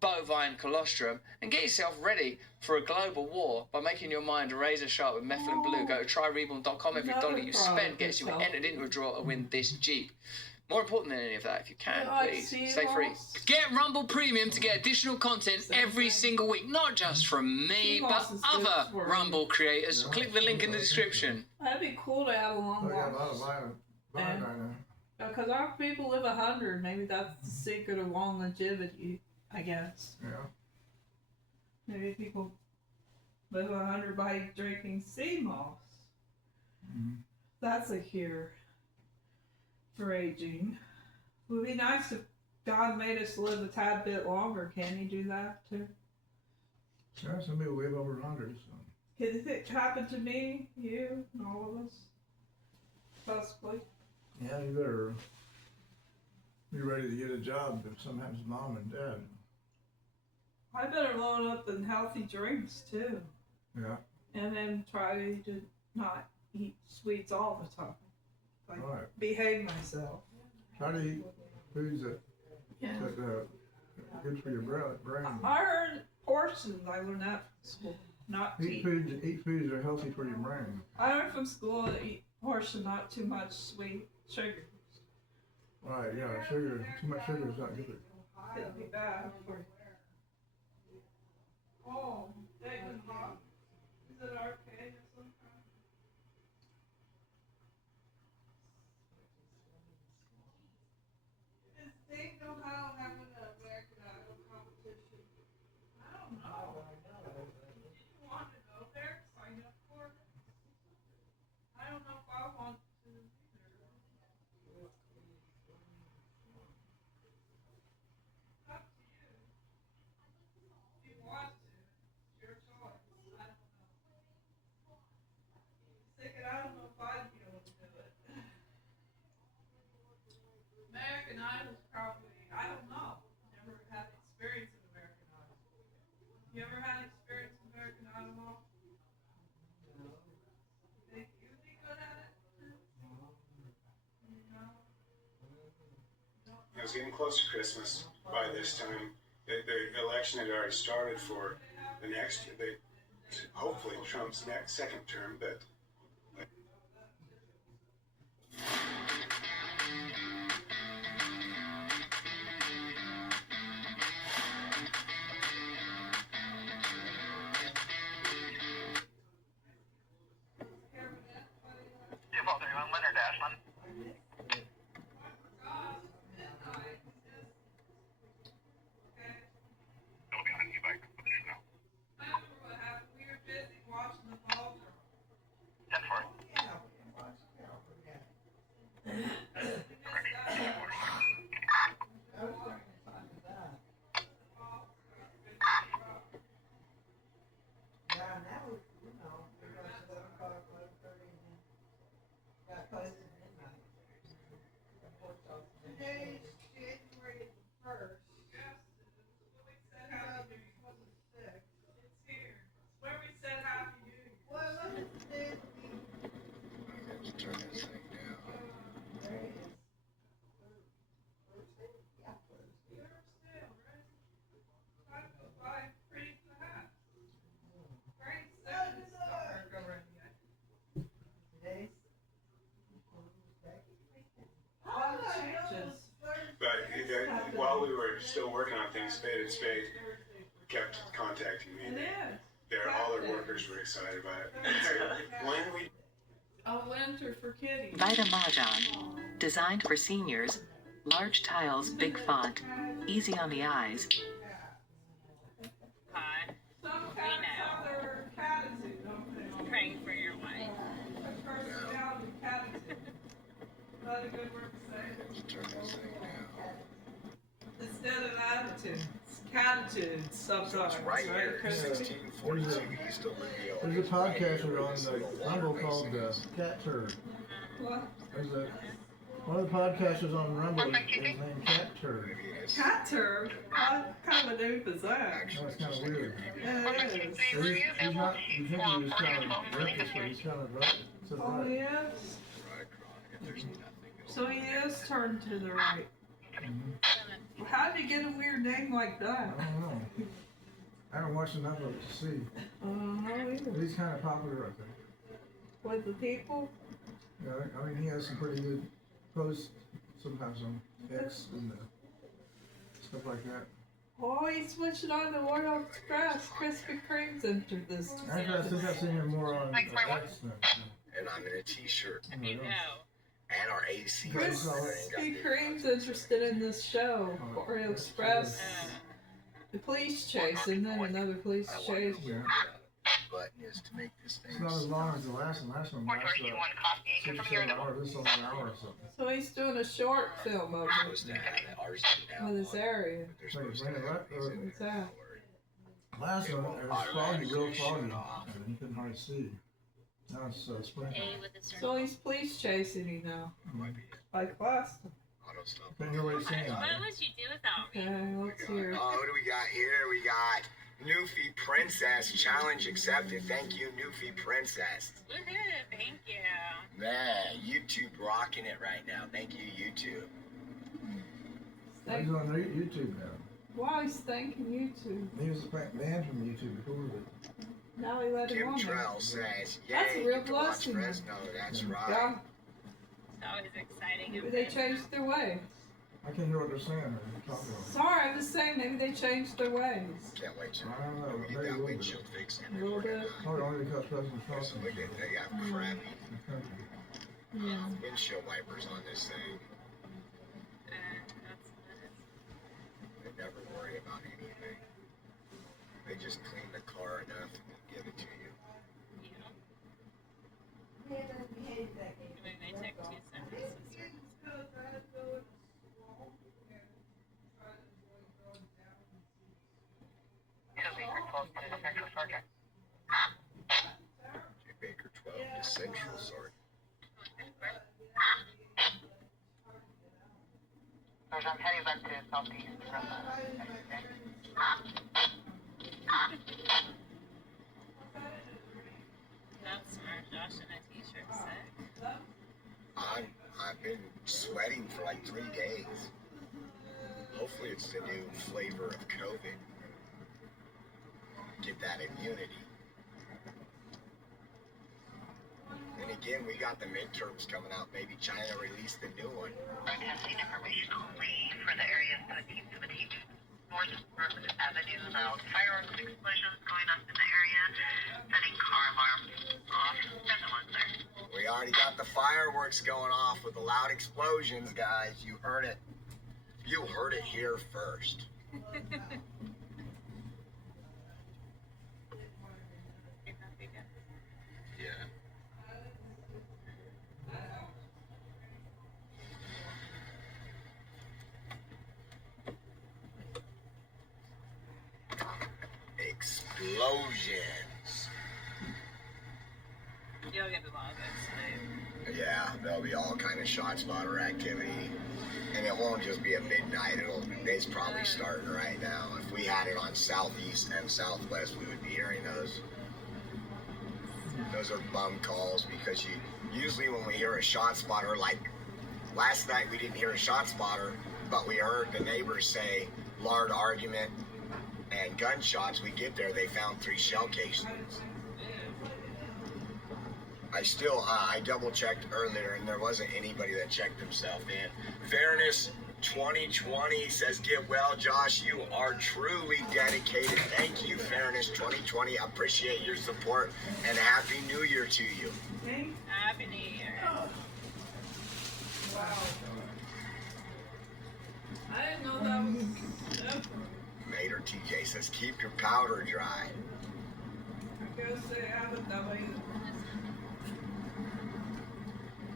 bovine colostrum and get yourself ready for a global war by making your mind razor sharp with methylene blue. Go to tryreborn.com. Every dollar you spend gets you entered into a draw to win this Jeep. More important than any of that, if you can, please, stay free. Get Rumble Premium to get additional content every single week, not just from me, but other Rumble creators. Click the link in the description. That'd be cool to have a long They got a lot walk. of violent right now. Because our people live 100. Maybe that's the secret of longevity, I guess. Yeah. Maybe people live 100 by drinking sea moss. Mm-hmm. That's a cure for aging. It would be nice if God made us live a tad bit longer. Can He do that too? Yeah, some people live over 100. So. Could it happen to me, you, and all of us? Possibly. Yeah, you better be ready to get a job if something happens to mom and dad. I better load up in healthy drinks too. Yeah. And then try to not eat sweets all the time. Like, Right. behave myself. Try to eat foods that, Yeah. that good for your brain. I heard portions. I learned that from school. Not to Eat foods that are healthy for your brain. I learned from school to eat portion, not too much sweet sugar. Right, yeah, sugar, too much sugar is not good. It'll be bad for you. Oh, David Hawk. Is it arcade or something? Is Dave Ohio having an American Idol competition? I don't know. Did you want to go there? Sign up for it? I don't know if I want to either. Up to you. If you want to, it's your choice. I don't know. Sick it, I don't know if I'd be able to do it. American Idol's probably, I don't know. Never had experience in American Idol. You ever had experience in American Idol, Mom? No. Think you'd be good at it? No. It was getting close to Christmas by this time. The election had already started for the next, hopefully Trump's next second term, but Today's January 1st. Yes, it's what we said Happy New Year. It's here. It's where we said Happy New Year. Well, look at today's meeting. I have to turn this thing down. There it is. Thursday? Yeah, Thursday. You're still, right? Time goes by pretty fast. Great second start already. I while we were still working on things, Spade kept contacting me. All their workers were excited about it. When we A winter for kitties. Vita Mahjong. Designed for seniors. Large tiles, big font. Easy on the eyes. Hi. We know. Praying for your wife. Not a good word to say. Instead of attitude, it's catitude sometimes. It's right here, 1642 East Olivia. There's a podcaster on Rumble called Cat Turd. What? There's one of the podcasters on Rumble is named Cat Turd. Cat turd? What kind of a name is that? Oh, it's kind of weird. Yeah, it is. He's not, you think he was kind of racist, but he's kind of right. To the Oh, right. yes. So he is turned to the right. How did he get a weird name like that? I don't know. I haven't watched enough of it to see. But he's kind of popular, I think. With the people? Yeah, I mean, he has some pretty good posts sometimes on X and stuff like that. Oh, he switched on to Royal Express. Krispy Kreme's entered this. Actually, I think I've seen him more on X than. And I'm in a t-shirt. You know. And our AC. Krispy Kreme's interested in this show. Royal Express. The police chase, and then another police chase. Yeah. Button is to make this thing. It's not as long as the last one. Last one lasted 6 or 7 hours. This is only an hour or something. So he's doing a short film of it. With his area. What's that? What's that? Last one, it was foggy, real foggy, and you couldn't hardly see. Now it's springtime. So he's police chasing you now. Like last time. Can't hear what he's saying. What would you do without me? Okay, let's hear it. Oh, who do we got here? We got Newfie Princess. Challenge accepted. Thank you, Newfie Princess. Woohoo, thank you. Man, YouTube rocking it right now. Thank you, YouTube. He's on YouTube now. Wow, he's thanking YouTube. He was banned from YouTube before, but Now he let him Kim on. Trell says, yay, That's a real get to watch blessing. Fresno. That's right. Yeah. It's always exciting. Maybe they changed their ways. I can't hear what they're saying. They're talking about. Sorry, I was saying maybe they changed their ways. Can't wait to I don't know. we get Maybe that a windshield fixed. A little bit. Oh, only because President Trump. So look at they got crappy Yeah. windshield wipers on this thing. They never worry about anything. They just clean the car enough and give it to you. They take 2 seconds. J. Baker 12 to Central, sorry. I'm heading back to southeast from That's smart. Josh in a t-shirt set. I've been sweating for like 3 days. Hopefully it's the new flavor of COVID. Get that immunity. And again, we got the midterms coming out. Maybe China released the new one. testing information only for the areas 1717 North Brooks Avenue. Fireworks explosions going off in the area. Setting car alarms off. There's no one there. We already got the fireworks going off with the loud explosions, guys. You heard it. You heard it here first. Yeah. Explosions. You'll get the logos tonight. Yeah, there'll be all kind of shot spotter activity. And it won't just be at midnight. It's probably starting right now. If we had it on southeast and southwest, we would be hearing those. Those are bum calls because usually when we hear a shot spotter, like last night we didn't hear a shot spotter, but we heard the neighbors say loud argument and gunshots. We get there, they found 3 shell casings. I double checked earlier and there wasn't anybody that checked themselves in. Fairness, 2020 says, get well, Josh. You are truly dedicated. Thank you, Fairness 2020. I appreciate your support and Happy New Year to you. Happy New Year. Wow. I didn't know that was different. Mater TJ says, keep your powder dry. I guess they haven't that way.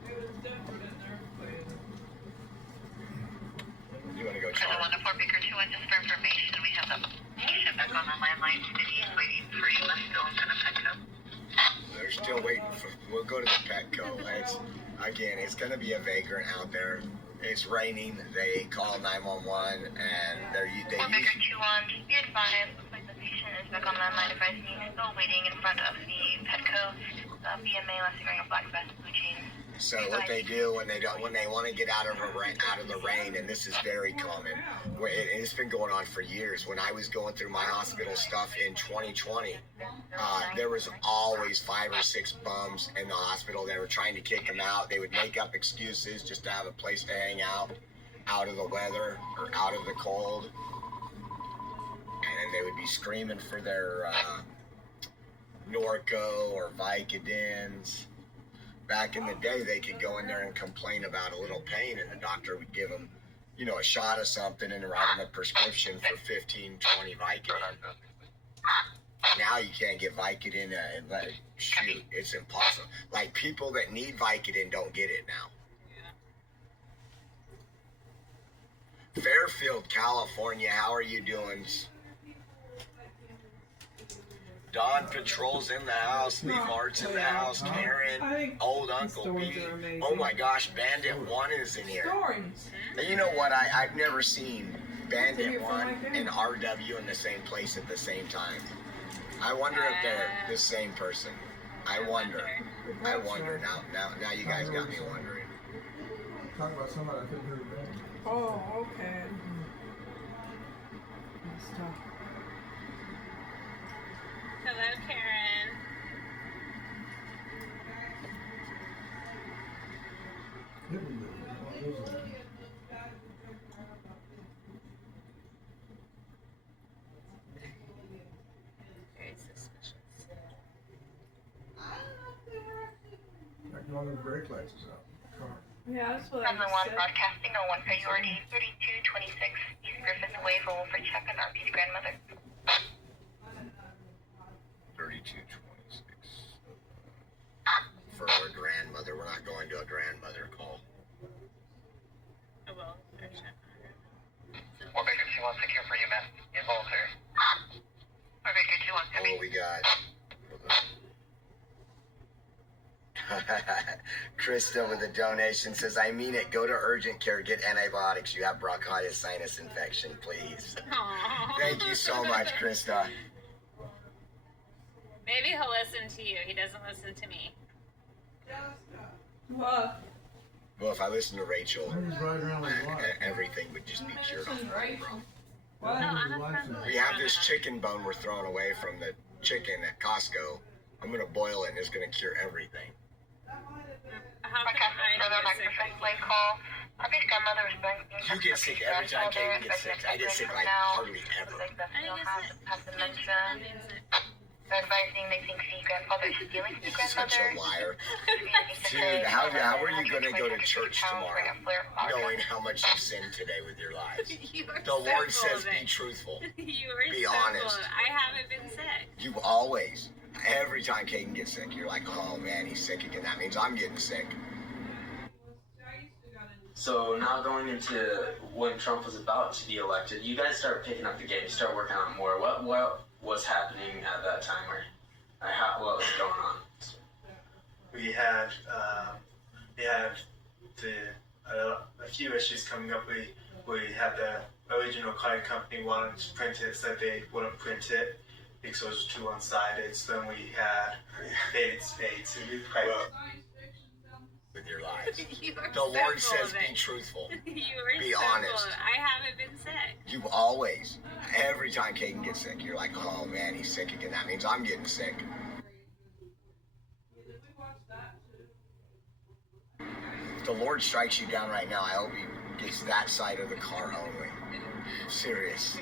It was different in their place. You want to go, Channel 104 Baker 21, just for information, we have a patient back on the landline today. He's waiting for you. Let's go into the Petco. They're still waiting for, we'll go to the Petco. It's going to be a vagrant out there. It's raining. They call 911 and they Baker 21, just be advised. Looks like the patient is back on the landline advising he's still waiting in front of the Petco. BMA unless you're wearing a black vest, blue jeans. So what they do when they want to get out of the rain, and this is very common. It's been going on for years. When I was going through my hospital stuff in 2020, there was always 5 or 6 bums in the hospital. They were trying to kick them out. They would make up excuses just to have a place to hang out of the weather or out of the cold, and then they would be screaming for their Norco or Vicodins. Back in the day, they could go in there and complain about a little pain, and the doctor would give them, a shot of something and write them a prescription for 15, 20 Vicodin. Now you can't get Vicodin and let it shoot. It's impossible. Like, people that need Vicodin don't get it now. Fairfield, California, how are you doing? Don Patrol's in the house, Lee Mart's in the house, Karen, old Uncle B. Oh my gosh, Bandit 1 is in here. And you know what? I've never seen Bandit 1 and RW in the same place at the same time. I wonder if they're the same person. I wonder. Now you guys got me wondering. Talk about somebody I couldn't hear you. Oh, okay. Hello, Karen. Very suspicious. Like one of the brake lights is out. Yeah, that's what I Number 1 broadcasting on 1 priority 3226 East Griffith Way for Wolford check on RP's grandmother. 3226. For our grandmother, we're not going to a grandmother call. Oh, well, search it. Or Baker 21 secure for you, man. Involved here. Or Baker 21 Oh, we got. Krista with a donation says, I mean it, go to urgent care, get antibiotics. You have bronchitis, sinus infection, please. Aww. Thank you so much, Krista. Maybe he'll listen to you. He doesn't listen to me. What? Well, if I listen to Rachel, He's riding around with what? everything would just be cured off, bro. What? No, I'm from We have this chicken bone we're throwing away from the chicken at Costco. I'm going to boil it and it's going to cure everything. How come I get sick? Call. RP's grandmother is going You get sick every time Katie gets sick. I get sick like hardly ever. I get sick. Dementia. They're advising they think the grandfather is stealing the grandmother. Such a liar. Dude, how are you going to go to church tomorrow knowing how much you sinned today with your lives? The Lord says be truthful. You are Be so honest. full. I haven't been sick. You always, every time Kaden gets sick, you're like, oh man, he's sick again. That means I'm getting sick. So now going into when Trump was about to be elected, you guys start picking up the game, you start working on more. What was happening at that time, what was going on? We had a few issues coming up. We had the original card company wanted to print it, said they wouldn't print it because it was too one-sided. So then we had fades. With your lives. The Lord says be truthful. Be honest. I haven't been sick. You always, every time Kaden gets sick, you're like, oh man, he's sick again. That means I'm getting sick. If the Lord strikes you down right now, I hope you it's that side of the car only. Serious.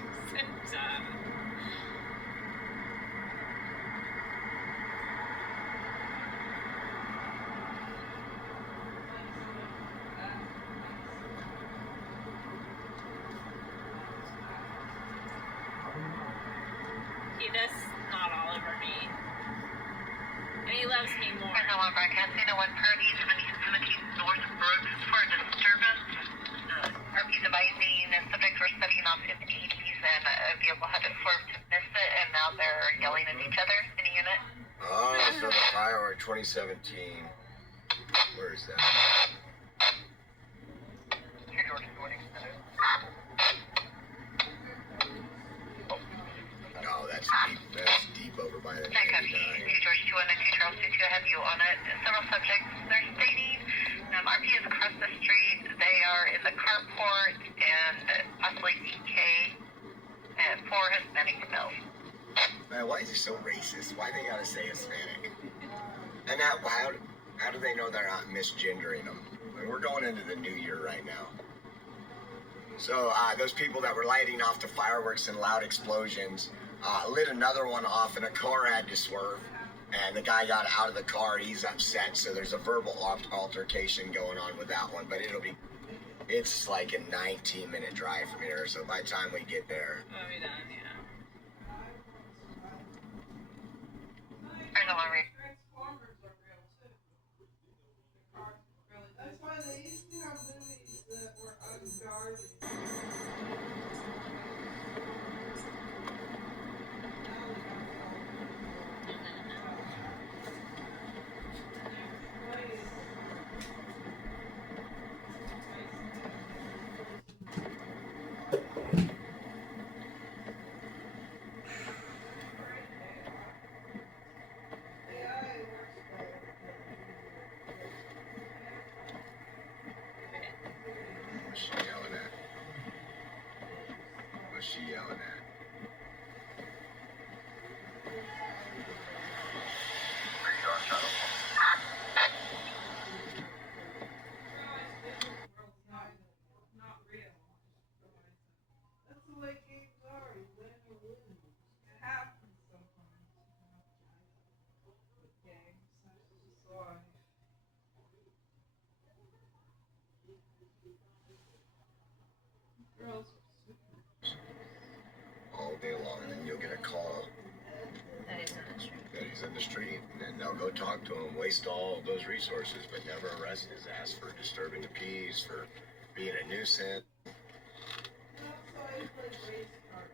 He does not all over me. And he loves me more. Hello, broadcasting to 1 Party 1717 North Brooks for disturbance. Repeat advising subjects were studying off 50s and a vehicle had to swerve to miss it, and now they're yelling at each other in a unit. Oh, so the firework 2017. Where is that? No, that's deep. That's deep over by the 99. George 212 Charles 22, I have you on it. Several subjects they're stating RP is across the street. They are in the carport and possibly DK and 4 Hispanic males. Man, why is he so racist? Why they gotta say Hispanic? And how do they know they're not misgendering them? I mean, we're going into the new year right now. So those people that were lighting off the fireworks and loud explosions lit another one off, and a car had to swerve. And the guy got out of the car. He's upset. So there's a verbal altercation going on with that one. But it's like a 19-minute drive from here. So by the time we get there. We'll be done, yeah. Transformers are real too. That's why they used to have movies that were unguarded. What's she yelling at? What's she yelling at? Not real. That's the way games are. You win or lose. It happens sometimes. With games. That's just life. Girls are super. All day long, and then you'll get a call That is not true. that he's in the street, and then they'll go talk to him, waste all of those resources, but never arrest his ass for disturbing the peace, for being a nuisance. That's why I play race car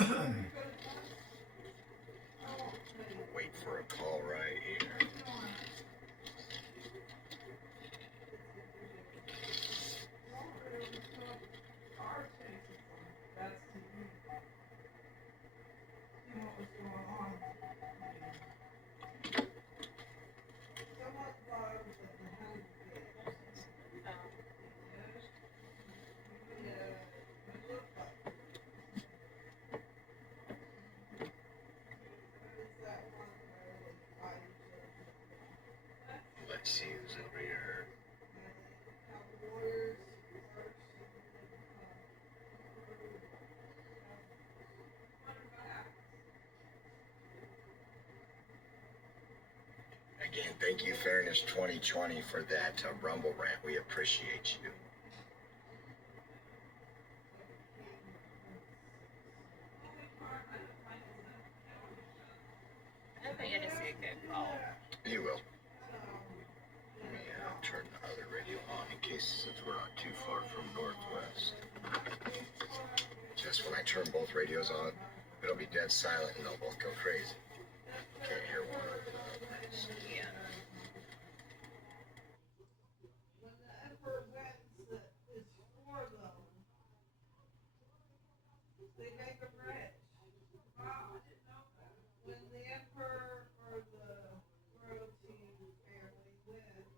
games. Wait for a call right here. Car chases on that's TV. See what was going on. Someone thought I was at the Hunger Games. Yeah, it looked like it. It's that one where they fight each other. Let's see who's over here. How the Warriors first Again, thank you, Fairness 2020, for that Rumble rant. We appreciate you. I think you're gonna see a good call. You will. Let me turn the other radio on in case, since we're not too far from Northwest. Just when I turn both radios on, it'll be dead silent and they'll both go crazy. Can't hear one of them. Yeah. when the emperor wins that is for them, they make them rich. Wow, I didn't know that. When the emperor or the royalty family wins,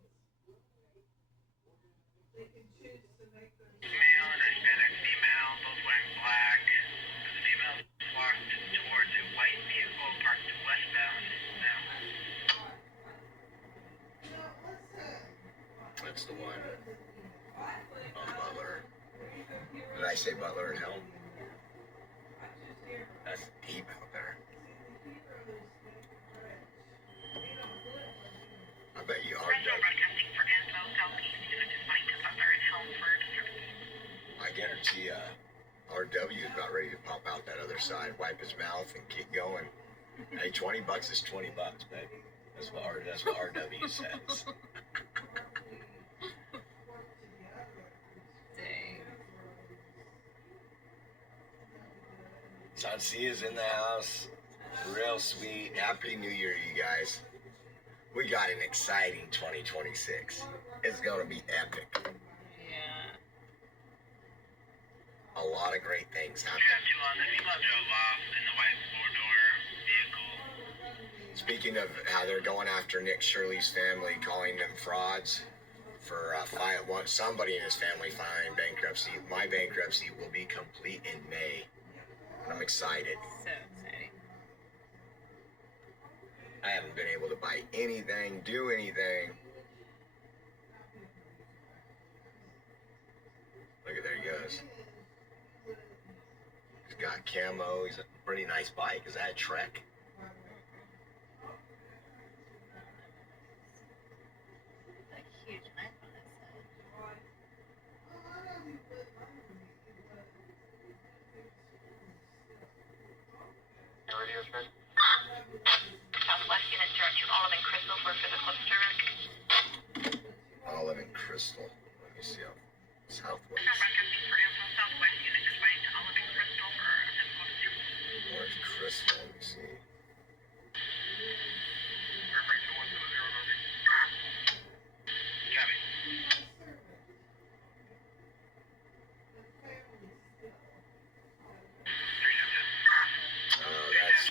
they can choose to make them Male and Hispanic female, both wearing black. The female walked towards a white vehicle parked westbound. That's the one on Butler. say Butler and Helm? That's deep out there. I bet you are. I guarantee RW is about ready to pop out that other side, wipe his mouth, and keep going. Hey, $20 is $20, baby. That's what RW says. Sansia's in the house. Real sweet. Happy New Year, you guys. We got an exciting 2026. It's going to be epic. Yeah. A lot of great things happen. Speaking of how they're going after Nick Shirley's family, calling them frauds for somebody in his family filing bankruptcy. My bankruptcy will be complete in May. I'm excited. So exciting. I haven't been able to buy anything, do anything. Look at there he goes. He's got camo. He's a pretty nice bike. Is that a Trek? Huge knife on his Southwest unit 02, Olive and Crystal for physical disturbance. Olive and Crystal. Let me see. Southwest. Southwest unit responding to Olive and Crystal for physical disturbance. Where's Crystal? Let me see. Oh, that's...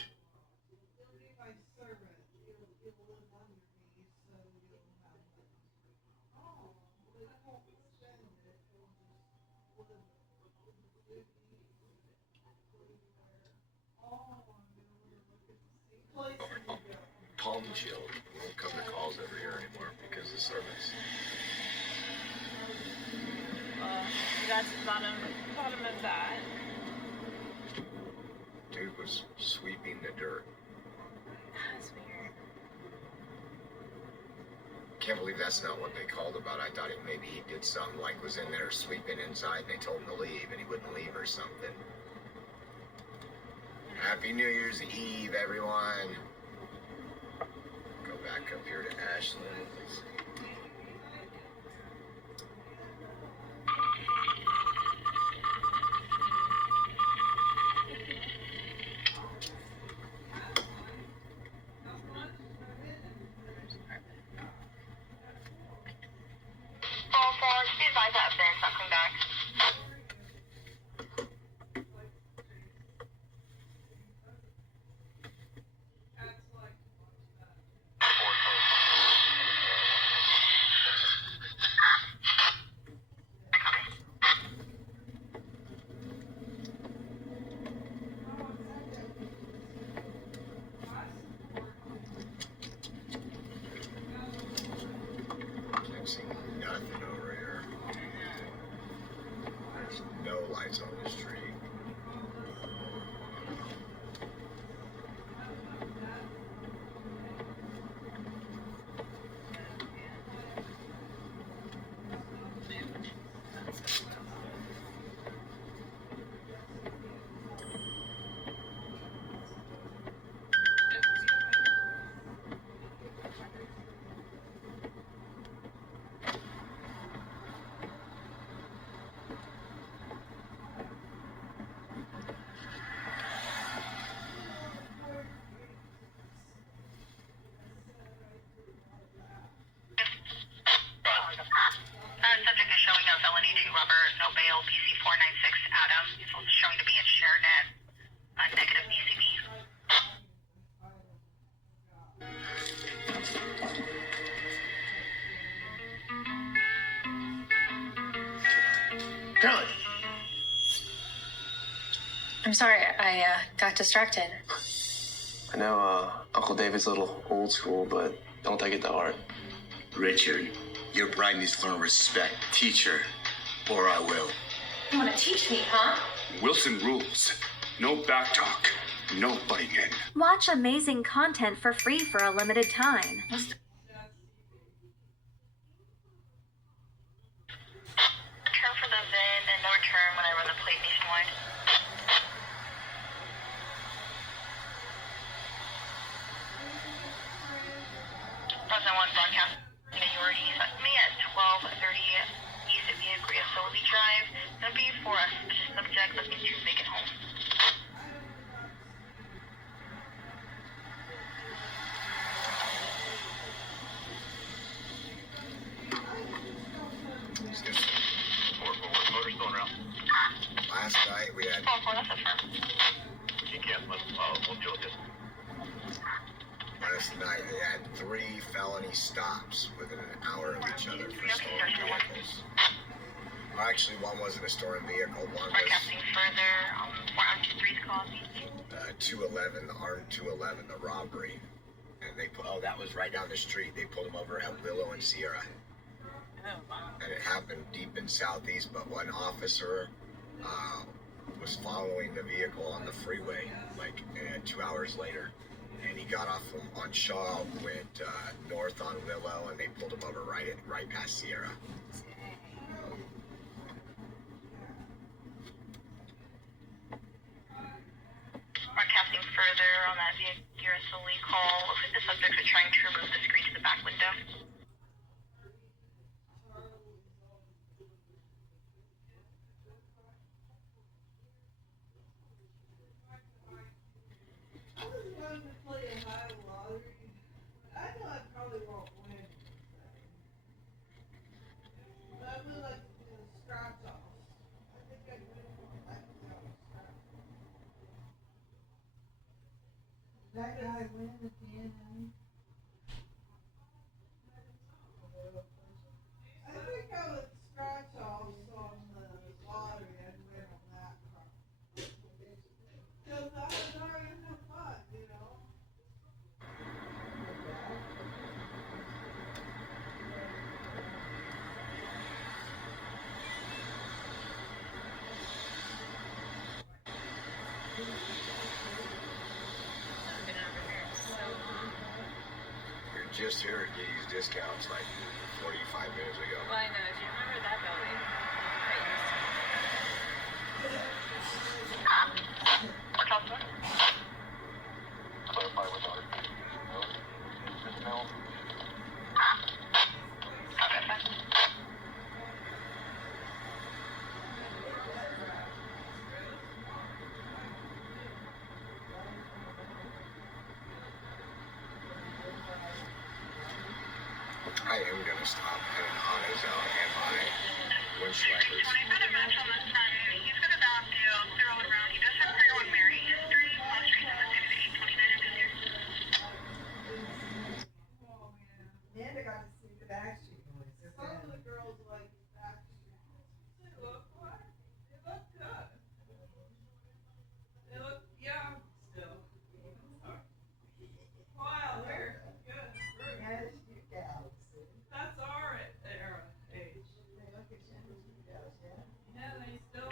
Palm Shield won't come to calls every year anymore because of service. That's the bottom of that. Dude was sweeping the dirt. That's weird. Can't believe that's not what they called about. I thought maybe he did something like was in there sweeping inside and they told him to leave and he wouldn't leave or something. Happy New Year's Eve, everyone. Go back up here to Ashland. Let's see. Be advised that Ben's not coming back. Can't see nothing over here. There's no lights on the street. Subject is showing no felony to rubber, no bail, PC 496 Adam. It's also showing to be in ShareNet, negative BCB. Carolyn. I'm sorry, I got distracted. I know Uncle David's a little old school, but don't take it to heart. Richard, your bride needs to learn respect. Teach her, or I will. You want to teach me, huh? Wilson rules. No backtalk. No butting in. Watch amazing content for free for a limited time. Turn for the VIN and no return when I run the plate nationwide. President 1 broadcast. You already sent me at 12:30 East Via Griasolli Drive. Gonna be for a subject looking to make it home. Motor's going around. Last night we had. You can't, we'll deal with this. Last night they had 3 felony stops within an hour of each other for stolen vehicles. Well, actually, one wasn't a stolen vehicle. One was. Broadcasting further, 423's call. 211, the armed 211, the robbery. And they put, that was right down the street. They pulled him over at Willow and Sierra. And it happened deep in Southeast, but one officer was following the vehicle on the freeway, 2 hours later. And he got off on Shaw, went north on Willow, and they pulled him over right past Sierra. Broadcasting further on that via Girasoli call. Looks like the subjects are trying to remove the screen to the back window. That guy win at the end, honey? I think I would scratch off on the lottery and win on that car. Because I was already no fun, you know? Just here at Getty's Discounts 45 minutes ago. Well, I know. Do you remember that building? Clarify with our I am going to stop at an AutoZone and buy windshield wipers. When I got a match on the sun, he's got a valve deal, they're all around. He does have 301 Mary history. Most recent was dated 8/29 of this year. Amanda got to see the Backstreet Boys. Some of the girls like Backstreet Boys. They look what? They look good. They look young still. Wow, they're good. Yes, you gals. That's our era age. They look at you as you guys, yeah? Yeah, they still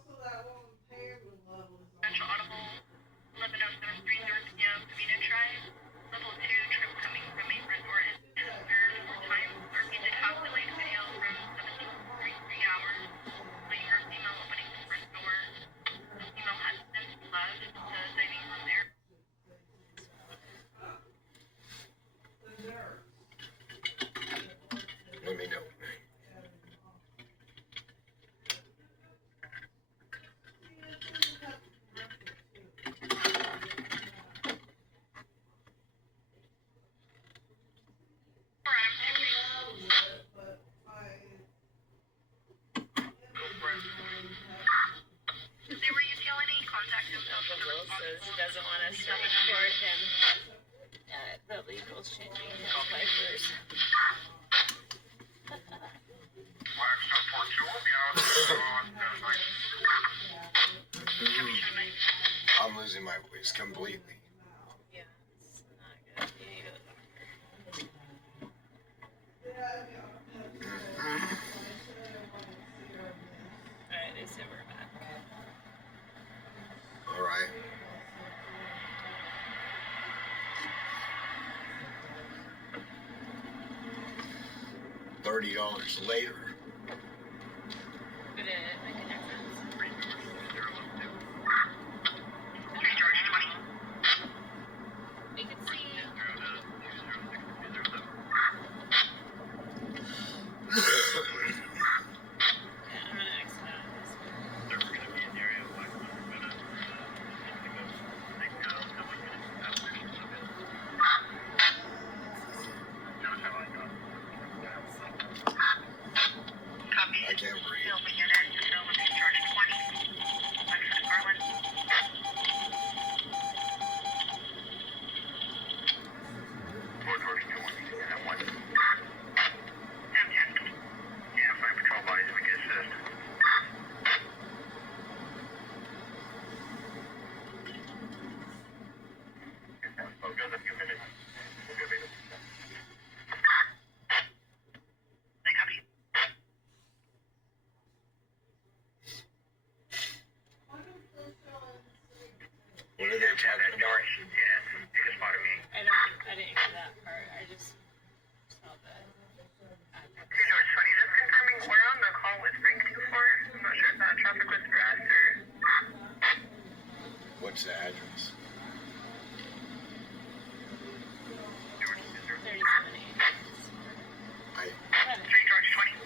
also that woman paired with levels. Central Audible, 11:07:30 p.m. Phoenix Drive. Level 2 trip coming from a resort is observed 4 times. Our music has delayed video from 17.33 hours. So your female opening the front door. The female has since left the dining room area. Let me know. Zero utility, contact himself with the Will says he doesn't want us to record him. The legal's changing his wipers. I'm losing my voice completely. Yeah, it's not good. You need to Alright, they said we're back. All right. $30 later. Did it make a difference? We can see. Yeah, I'm gonna exit out of this. I can't breathe. Building unit, facility charge 20. Wexford Garland. Yeah, 5 patrol bodies, we can assist. We'll go in a few minutes. We'll go later. I copy. What are they talking about? Yeah, take a spot of me. I didn't hear that part. I just saw the George 20, just confirming we're on the call with Frank 24. I'm not sure if that traffic was for us or... What's the address? 37 I. 3 George 20.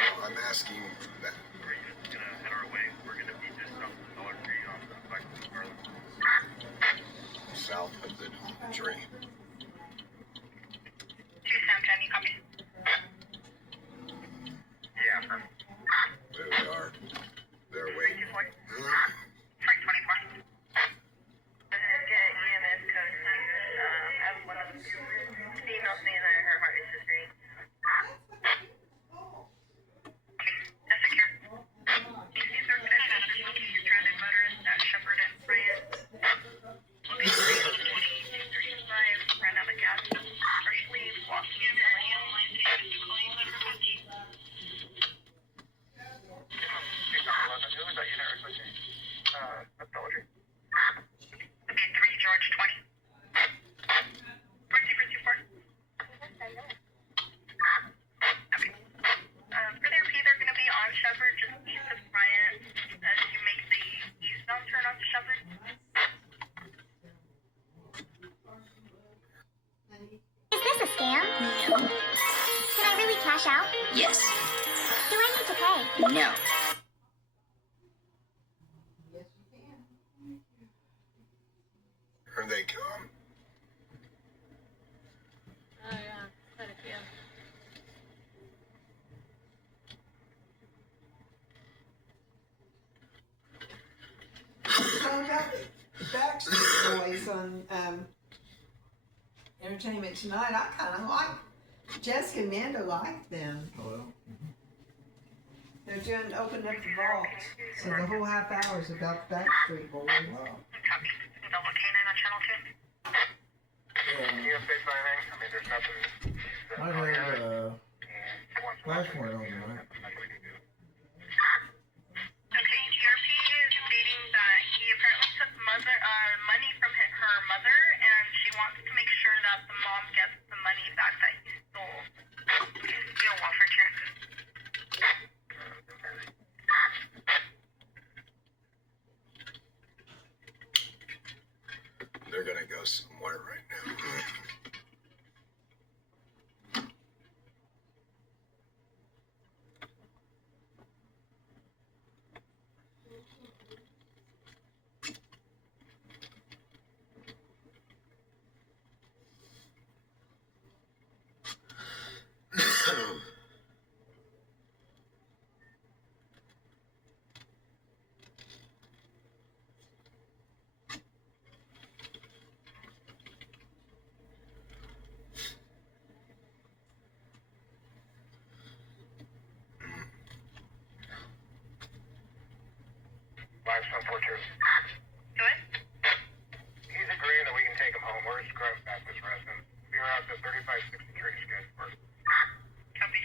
No, I'm asking that. We're just gonna head our way. We're gonna be just south of the Dollar Tree on the back of the Garland. South of the Dollar Tree. 2 Sam 10, you copy? Yeah, from There we are. They're waiting. Frank 24. Get EMS code. I have one of the females saying that her heart is just rate. That's secure. DC's are finished. Stranded motorist at Shepherd and Bryant. Location 2235. Ran out of gas. Partially walking in the lane. Line page to call you later. Who was that unit requesting? Dollar Tree. It'd be 3 George 20. 4224. For their P, they're going to be on Shepherd, just east of Bryant, as you make the eastbound turn onto Shepherd. Is this a scam? No. Can I really cash out? Yes. Do I need to pay? No. Here they come. Oh yeah, quite a few. So about the Backstreet Boys on Entertainment Tonight, I kind of like Jessica and Amanda like them. Oh, well. They're doing open up the vault, so the whole half hour is about the Backstreet Boys. Wow. Double K9 on channel 2. You have face anything? I mean, there's nothing. I had flashpoint on me, right? Okay, GRP, they're gonna go somewhere right now. Limestone 42. Good? He's agreeing that we can take him home. We're scrubbing at this residence. Be around to 3560 Tree Skid first. Copy.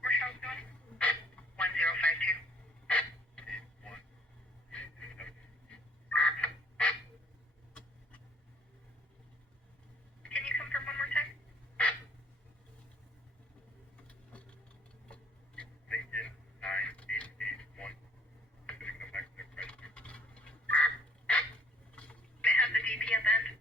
Where's Charles doing? 1052. Can you confirm one more time? Lincoln 9881. Come back to the question. May I have the DP at the end?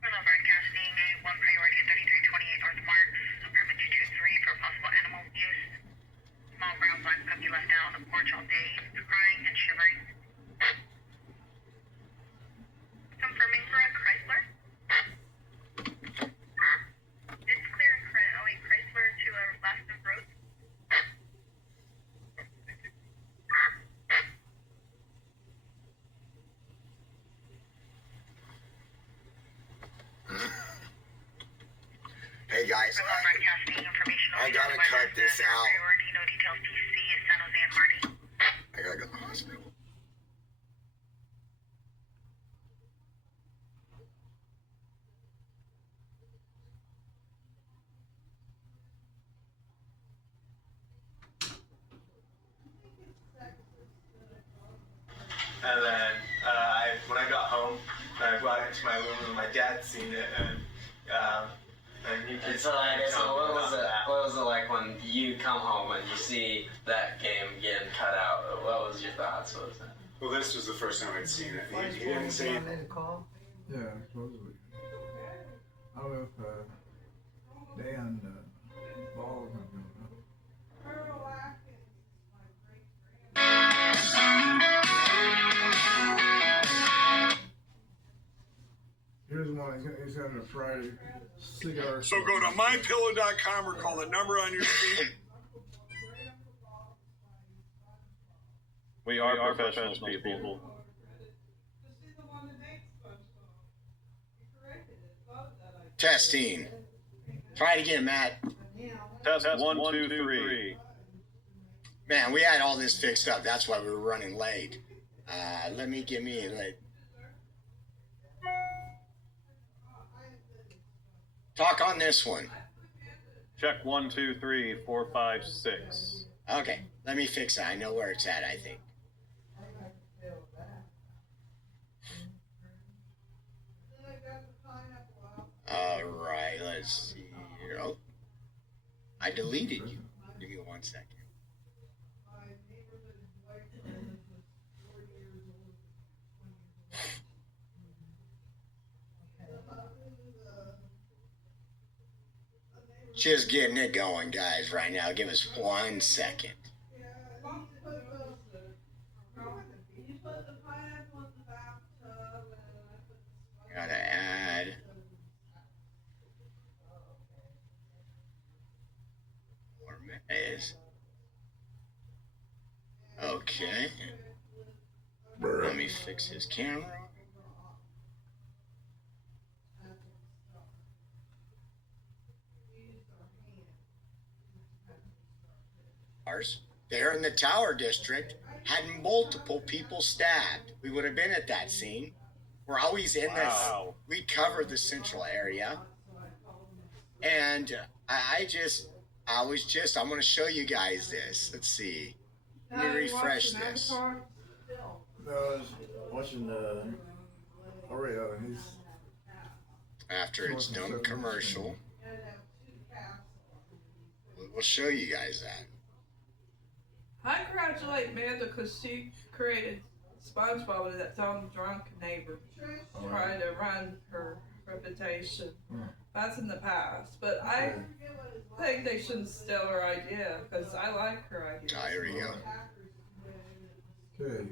We're broadcasting a 1 priority at 3328 North Mart, apartment 223 for possible animal abuse. Small brown black puppy left out on the porch all day, crying and shivering. Confirming for a Chrysler. It's clear and current. Oh wait, Chrysler to a left of road. Hey guys, Broadcasting information. I gotta cut this out. Priority, no details. PC at San Jose and Marty. I gotta go to the hospital. And then when I got home, I brought it to my room and my dad seen it, and you could. So what was it like when you come home and you see that game getting cut out? What was your thoughts? What was that? Well, this was the first time I'd seen it. He didn't say. Yeah, supposedly. I don't know if Dan Ball is not doing that. Here's one. He's having a Friday cigar. So go to mypillow.com or call the number on your screen. We are professionals, people. Testing. Try it again, Matt. Test 1, 2, 3. Man, we had all this fixed up. That's why we were running late. Give me like. Talk on this one. Check 1, 2, 3, 4, 5, 6. Okay, let me fix it. I know where it's at, I think. All right, let's see here. Oh, I deleted you. Give me 1 second. Just getting it going, guys, right now. Give us 1 second. Gotta add. More mayonnaise. Okay. Let me fix his camera. There in the Tower District had multiple people stabbed. We would have been at that scene. We're always in this. Wow. We cover the central area. And I'm going to show you guys this. Let's see. Let me refresh this. No, I was watching Oreo, and he's... After it's done commercial, we'll show you guys that. I congratulate Amanda because she created SpongeBob with that dumb drunk neighbor trying to run her reputation. That's in the past, but I think they shouldn't steal her idea because I like her idea. Here we go. Okay.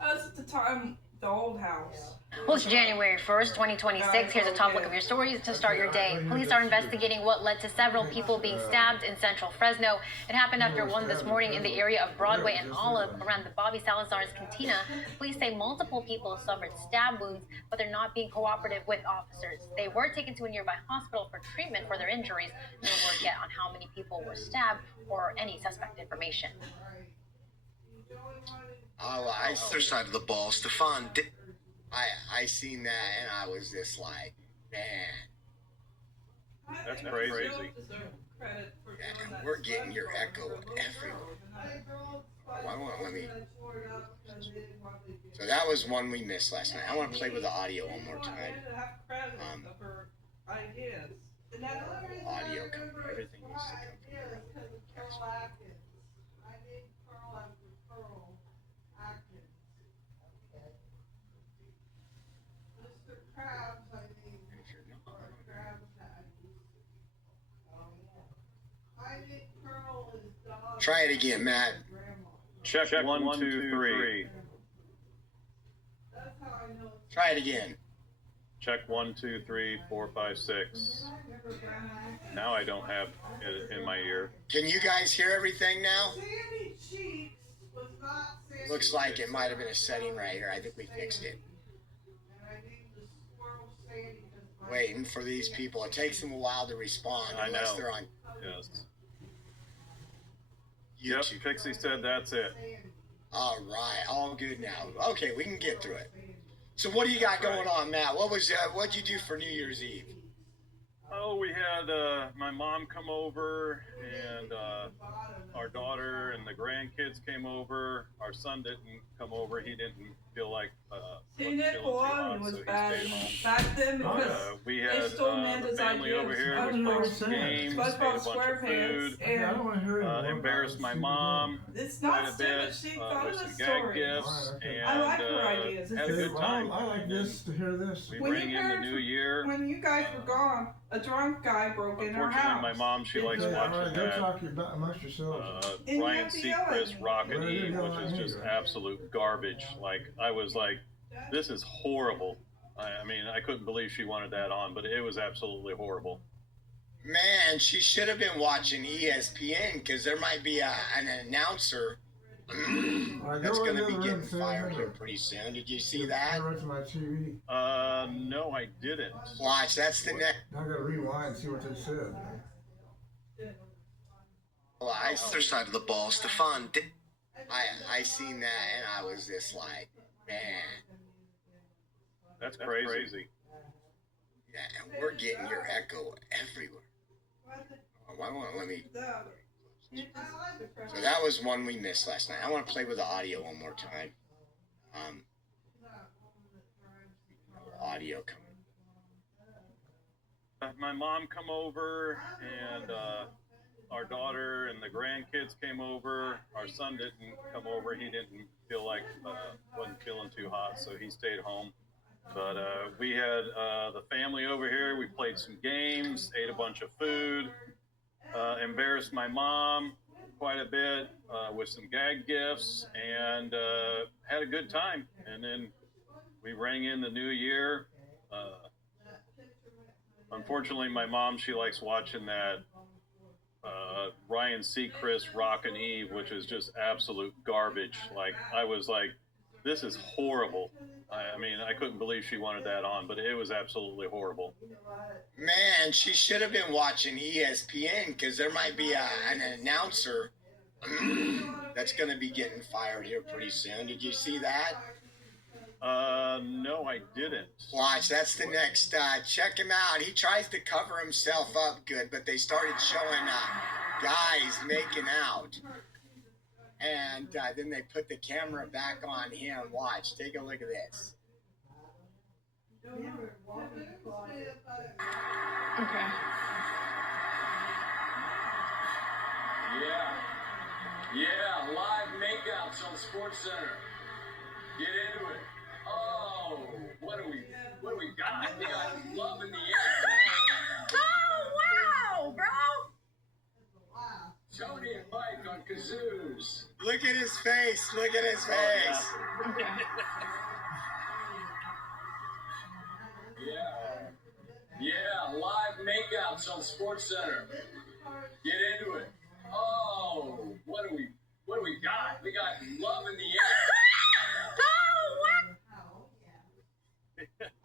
That's at the time, the old house. Well, it's January 1st, 2026. Here's a top look of your stories to start your day. Police are investigating what led to several people being stabbed in central Fresno. It happened after 1 this morning in the area of Broadway and Olive around the Bobby Salazar's Cantina. Police say multiple people suffered stab wounds, but they're not being cooperative with officers. They were taken to a nearby hospital for treatment for their injuries. No word yet on how many people were stabbed or any suspect information. Oh, other side of the ball, Stefan. I seen that and I was just like, man. That's crazy. Yeah, and we're getting your echo everywhere. Let me. So that was one we missed last night. I want to play with the audio one more time. Audio coming. Everything needs to come from Try it again, Matt. Check 1, 2, 3. Try it again. Check 1, 2, 3, 4, 5, 6. Now I don't have it in my ear. Can you guys hear everything now? Looks like it might have been a setting right here. I think we fixed it. Waiting for these people. It takes them a while to respond unless they're on Yes. YouTube. Yep, Pixie said that's it. All right, all good now. Okay, we can get through it. So what do you got going on, Matt? What'd you do for New Year's Eve? Oh, we had my mom come over, and our daughter and the grandkids came over. Our son didn't come over. He didn't feel like Nick Malone was so bad he stayed home. back then because we they had stole the Amanda's family ideas. over here. I We don't know played what some I'm saying. games, ate SpongeBob a bunch of SquarePants, food, and embarrassed my mom it's quite not a stupid. bit She thought with of some the gag story. gifts, and I like her ideas. had a good time. I like this to hear this. We bring in the new year. When you guys were gone, a drunk guy broke in our house. Unfortunately, my mom, she likes watching Go that talk amongst yourselves. Ryan Seacrest Rockin' Eve, which is just absolute garbage. Like, I was like, this is horrible. I mean, I couldn't believe she wanted that on, but it was absolutely horrible. Man, she should have been watching ESPN because there might be an announcer that's going to be getting fired here pretty soon. Did you see that? Right to my TV. No, I didn't. Watch, that's the next. I got to rewind and see what they said. Well, other side of the ball, Stefan. I seen that and I was just like, man. That's crazy. Yeah, and we're getting your echo everywhere. Let me. So that was one we missed last night. I want to play with the audio one more time. Audio coming. My mom come over, and our daughter and the grandkids came over. Our son didn't come over. He didn't feel like, wasn't feeling too hot, so he stayed home. But we had the family over here. We played some games, ate a bunch of food, embarrassed my mom quite a bit with some gag gifts, and had a good time. And then we rang in the new year. Unfortunately, my mom, she likes watching that Ryan Seacrest Rockin' Eve, which is just absolute garbage. Like, I was like, this is horrible. I mean, I couldn't believe she wanted that on, but it was absolutely horrible. Man, she should have been watching ESPN because there might be an announcer that's going to be getting fired here pretty soon. Did you see that? No, I didn't. Watch, that's the next. Check him out. He tries to cover himself up good, but they started showing guys making out. And then they put the camera back on him. Watch, take a look at this. Okay. Yeah, live makeouts on SportsCenter. Get into it. Oh, what do we got? We got love in the air. Oh, wow, bro. Tony and Mike on kazoos. Look at his face. Look at his face. Yeah, live makeouts on SportsCenter. Get into it. Oh, what do we got? We got love in the air.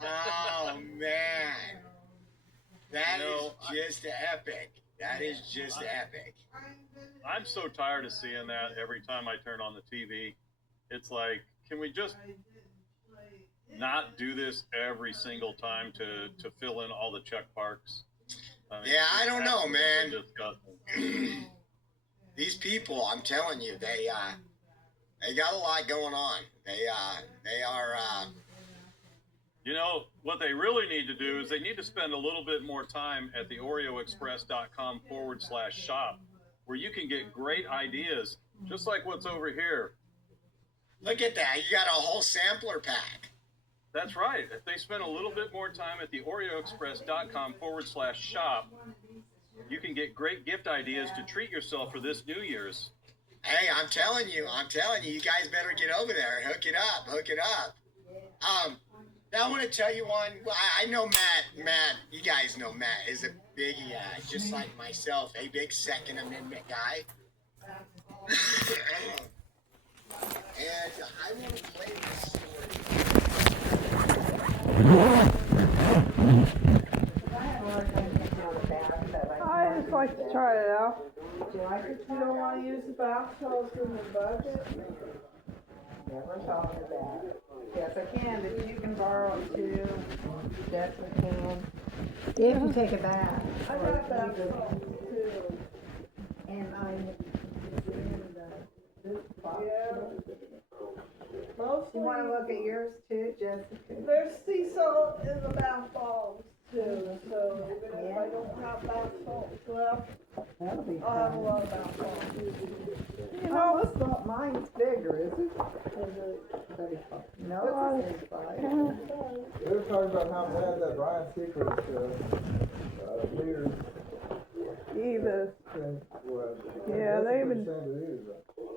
Oh, man. That is just epic. That is just epic. I'm so tired of seeing that every time I turn on the TV. It's like, can we just not do this every single time to fill in all the check marks? I don't know, man. These people, I'm telling you, they got a lot going on. They are. You know, what they really need to do is they need to spend a little bit more time at theorioexpress.com/shop, where you can get great ideas, just like what's over here. Look at that. You got a whole sampler pack. That's right. If they spend a little bit more time at theorioexpress.com/shop, you can get great gift ideas to treat yourself for this New Year's. Hey, I'm telling you, you guys better get over there. Hook it up. Now I want to tell you one. I know Matt, you guys know Matt is a big, just like myself, a big Second Amendment guy. And I want to play this story. I just like to try it out. You don't want to use the bathtubs in the budget? Never thought of that. Yes, I can, but you can borrow it too. Yes, I can. If you take a bath. I got bathtubs too. And you want to look at yours too, Jessica? There's sea salt in the bath bombs too, so even if I don't have bath salts left, I'll have a lot of bath bombs. You know, it's not mine's bigger, is it? No, it's They were talking about how bad that Ryan Seacrest leader. Either. Was. Yeah, they even.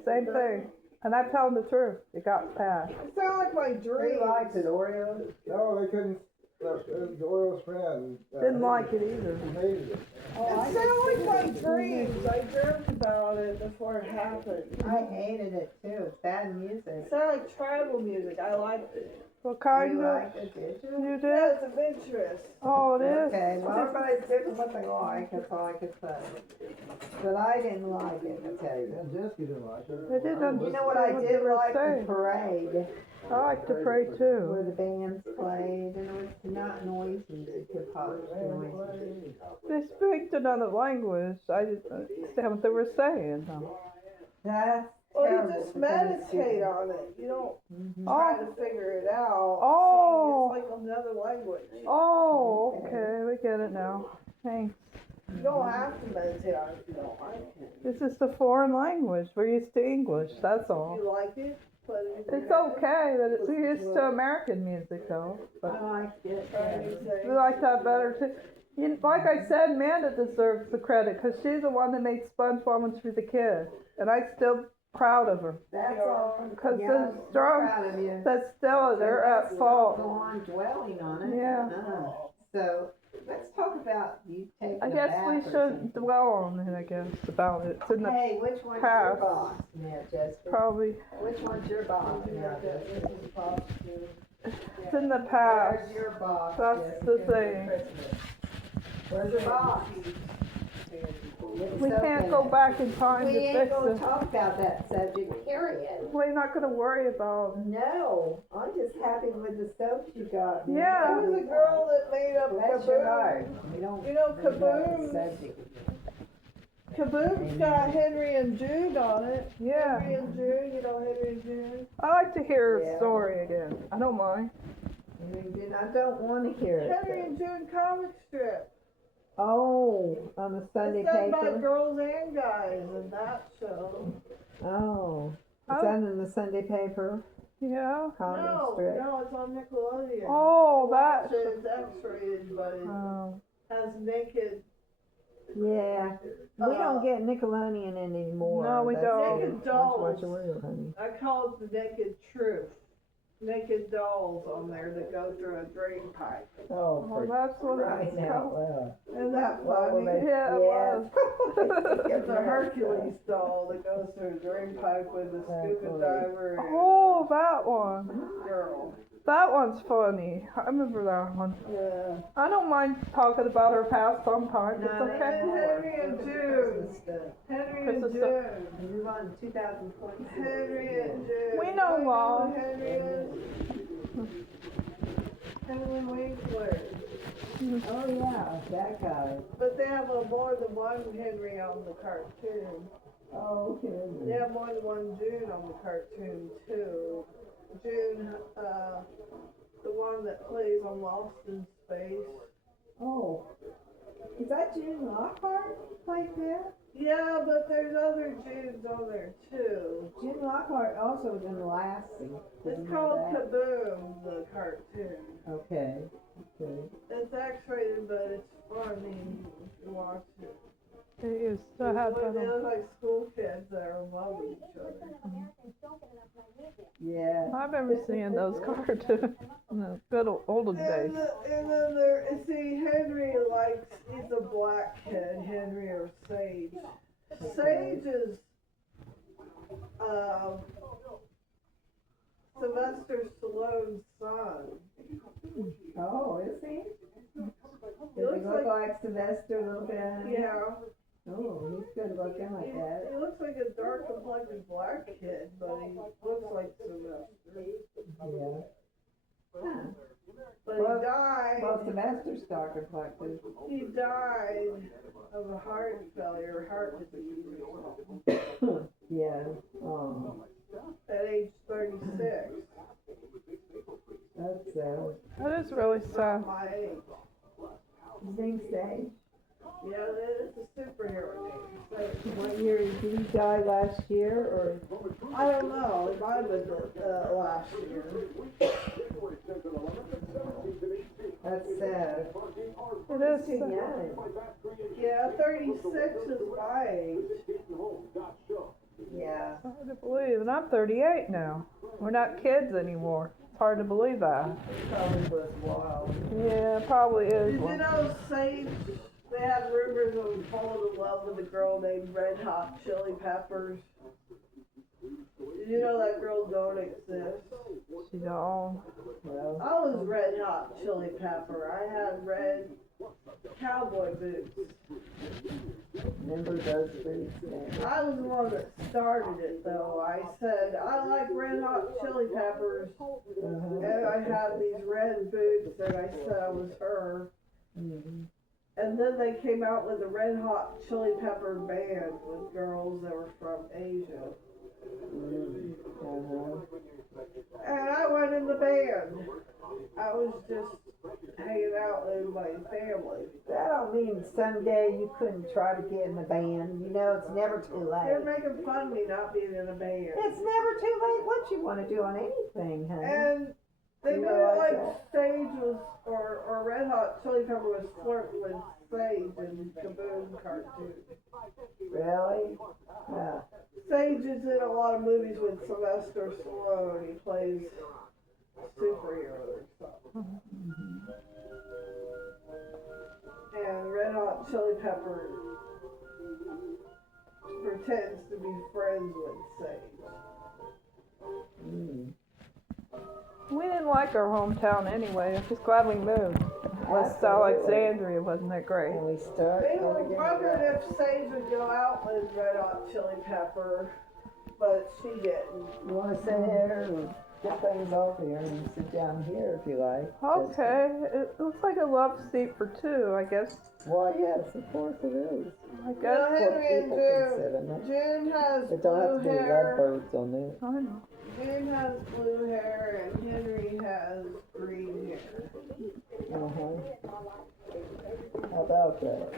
Same thing. And I'm telling the truth. It got passed. It sounds like my dream. They liked it, Oreo. No, they couldn't. Oreo's friend didn't like it either. Hated it. It sounded like my dreams. I dreamt about it before it happened. I hated it too. It's bad music. It sounded like tribal music. I liked it. What kind of? You did? Yeah, it's adventurous. Oh, it is? Okay, well, everybody's different what they like. That's all I could say. But I didn't like it, I tell you. And Jessica didn't like it. I didn't. You know what I did like? The parade. I like the parade too. Where the bands played, and it was not noisy, hip hop noisy. They speak another language. I just understand what they were saying. That's well, you just meditate on it. You don't try to figure it out. Oh, it's like another language. Oh, okay, we get it now. Thanks. You don't have to meditate on it if you don't like it. This is the foreign language. We're used to English. That's all. You like it? It's okay, but we're used to American music, though. But I like it. We like that better, too. Like I said, Amanda deserves the credit, because she's the one that made SpongeBob when she was a kid. And I'm still proud of her. That's all. Because the drums, that's still, they're at fault. Go on dwelling on it. Yeah. So, let's talk about you taking a bath. I guess we shouldn't dwell on it, I guess, about it. It's in the past. Which one's your boss now, Jessica? Probably. Which one's your boss now, Jessica? It's in the past. Where's your boss? That's the thing. Where's your boss? We can't go back in time to We fix ain't gonna it. talk about that subject, period. We're not gonna worry about it. No, I'm just happy with the stuff you got. Yeah. There was a girl that made up Bless your heart. Kaboom. You know, bring up the Kaboom. subject. Kaboom's got Henry and Jude on it. Yeah. Henry and Jude, you know Henry and Jude. I like to hear a story again. I don't mind. I don't want to hear it. Henry and Jude comic strip. Oh, on the Sunday It's done paper? by girls and guys in that show. Oh, is that in the Sunday paper? Yeah. Comic No, strip? no, it's on Nickelodeon. Oh, that- It's X-rated, but it has naked. Yeah. We don't get Nickelodeon anymore. No, we don't. Naked Naked dolls. dolls. Watch your honey. I call it the naked truth. Naked dolls on there that go through a drain pipe. Oh, Well, that's what right it's now. called. Well. Isn't that Well, funny? they- Yeah, it yeah. was. It's a Hercules doll that goes through a drain pipe with a scuba diver and Oh, that one. Girl. That one's funny. I remember that one. Yeah. I don't mind talking about her past sometimes. It's okay. Henry and Jude. Henry and Jude. Move on to 2020. Henry and Jude. We know Law. Henry is. Henry Winkler. Oh yeah, that guy. But they have more than one Henry on the cartoon. Oh, Henry. They have more than one June on the cartoon too. June, the one that plays on Lost in Space. Oh, is that June Lockhart played there? Yeah, but there's other Junes on there too. June Lockhart also was in Lassie. It's called Kaboom, the cartoon. Okay. Okay. It's X-rated, but it's funny if you watch it. It is. So how They look like school kids that are loving each other. Yeah. I remember seeing those cartoons in the good olden days. And then there, see, Henry he's a black kid, Henry or Sage. Sage is, Sylvester Stallone's son. Oh, is he? Does he look like Sylvester a little bit? Yeah. Oh, he's good looking like that. He looks like a dark complected black kid, but he looks like Sylvester. Yeah. Huh. But Well, he died. Well, Sylvester's dark complected. He died of a heart failure, heart disease or something. Yeah. Oh. At age 36. That's sad. That is really sad. My age. His name's Sage. Yeah, it's a superhero name. Sage. What year did he die last year, or? I don't know. It might have been last year. That's sad. It is Too sad. young. Yeah, 36 is my age. Yeah. It's hard to believe, and I'm 38 now. We're not kids anymore. It's hard to believe that. Probably was wild. Yeah, it probably is. Did You know, Sage, they had rumors of him falling in love with a girl named Red Hot Chili Peppers. Did you know that girl don't exist? She don't. Well, I was Red Hot Chili Pepper. I had red cowboy boots. remember those boots now. I was the one that started it, though. I said, I like Red Hot Chili Peppers. And I had these red boots, and I said I was her. Mm-hmm. And then they came out with a Red Hot Chili Pepper band with girls that were from Asia. And I went in the band. I was just hanging out with my family. That don't mean someday you couldn't try to get in the band. You know, it's never too late. They're making fun of me not being in a band. It's never too late. What you want to do on anything, honey? And they You made know, it like that. Sage was, or Red Hot Chili Pepper was flirting with Sage in Kaboom cartoon. Really? Yeah. Sage is in a lot of movies with Sylvester Stallone. He plays superhero or something. And Red Hot Chili Pepper pretends to be friends with Sage. Mm. We didn't like our hometown anyway. I'm just glad we moved. West Alexandria, wasn't that great? And we start. They were wondering if Sage would go out with Red Hot Chili Pepper, but she didn't. You want to sit here or get things off here and sit down here if you like? Okay, it looks like a love seat for two, I guess. Well, yes, of course it is. I guess. Henry and June has It don't have to blue be hair. lovebirds on there. I know. June has blue hair and Henry has green hair. How about that?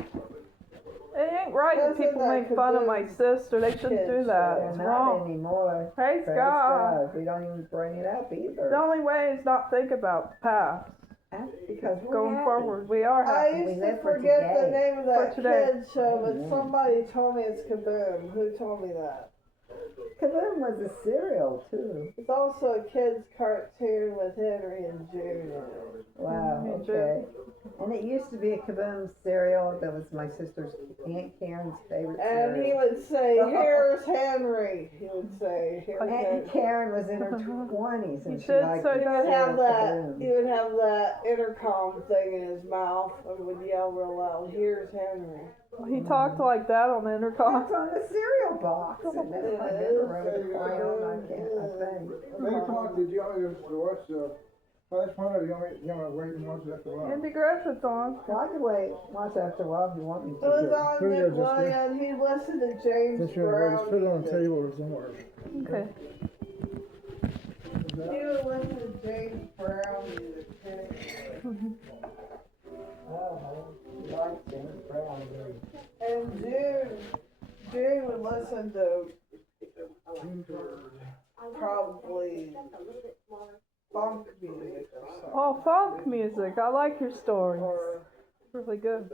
It ain't right that people make fun of my sister. They shouldn't do that. They're It's not wrong. anymore. Praise God. We don't even bring it up either. The only way is not think about the past. Because we're Going happy. forward, we are happy. I used to forget the name of that today. kid show, but somebody told me it's Kaboom. Who told me that? Kaboom was a cereal too. It's also a kid's cartoon with Henry and June in it. Wow, okay. And it used to be a Kaboom cereal that was my sister's Aunt Karen's favorite cereal. And he would say, "Here's Henry." He would say, "Here's Henry." Aunt Karen was in her 20s and she liked so the he would have that. Kaboom. He would have that intercom thing in his mouth and would yell real loud, "Here's Henry." He talked like that on the intercom. It's on the cereal box. And then I never wrote a play on, I think. 8 o'clock, did you want me to watch the last one, or do you want to wait and watch it after a while? Andy Griffith's on. Well, I can wait. Watch after a while if you want me It to. was on Here you go, Nickelodeon. He listened to James Just Brown. put it on the table or somewhere. Okay. He would listen to James Brown music. Oh, you like James Brown, And June would listen to probably funk music or something. Oh, funk music. I like your stories. Or really good.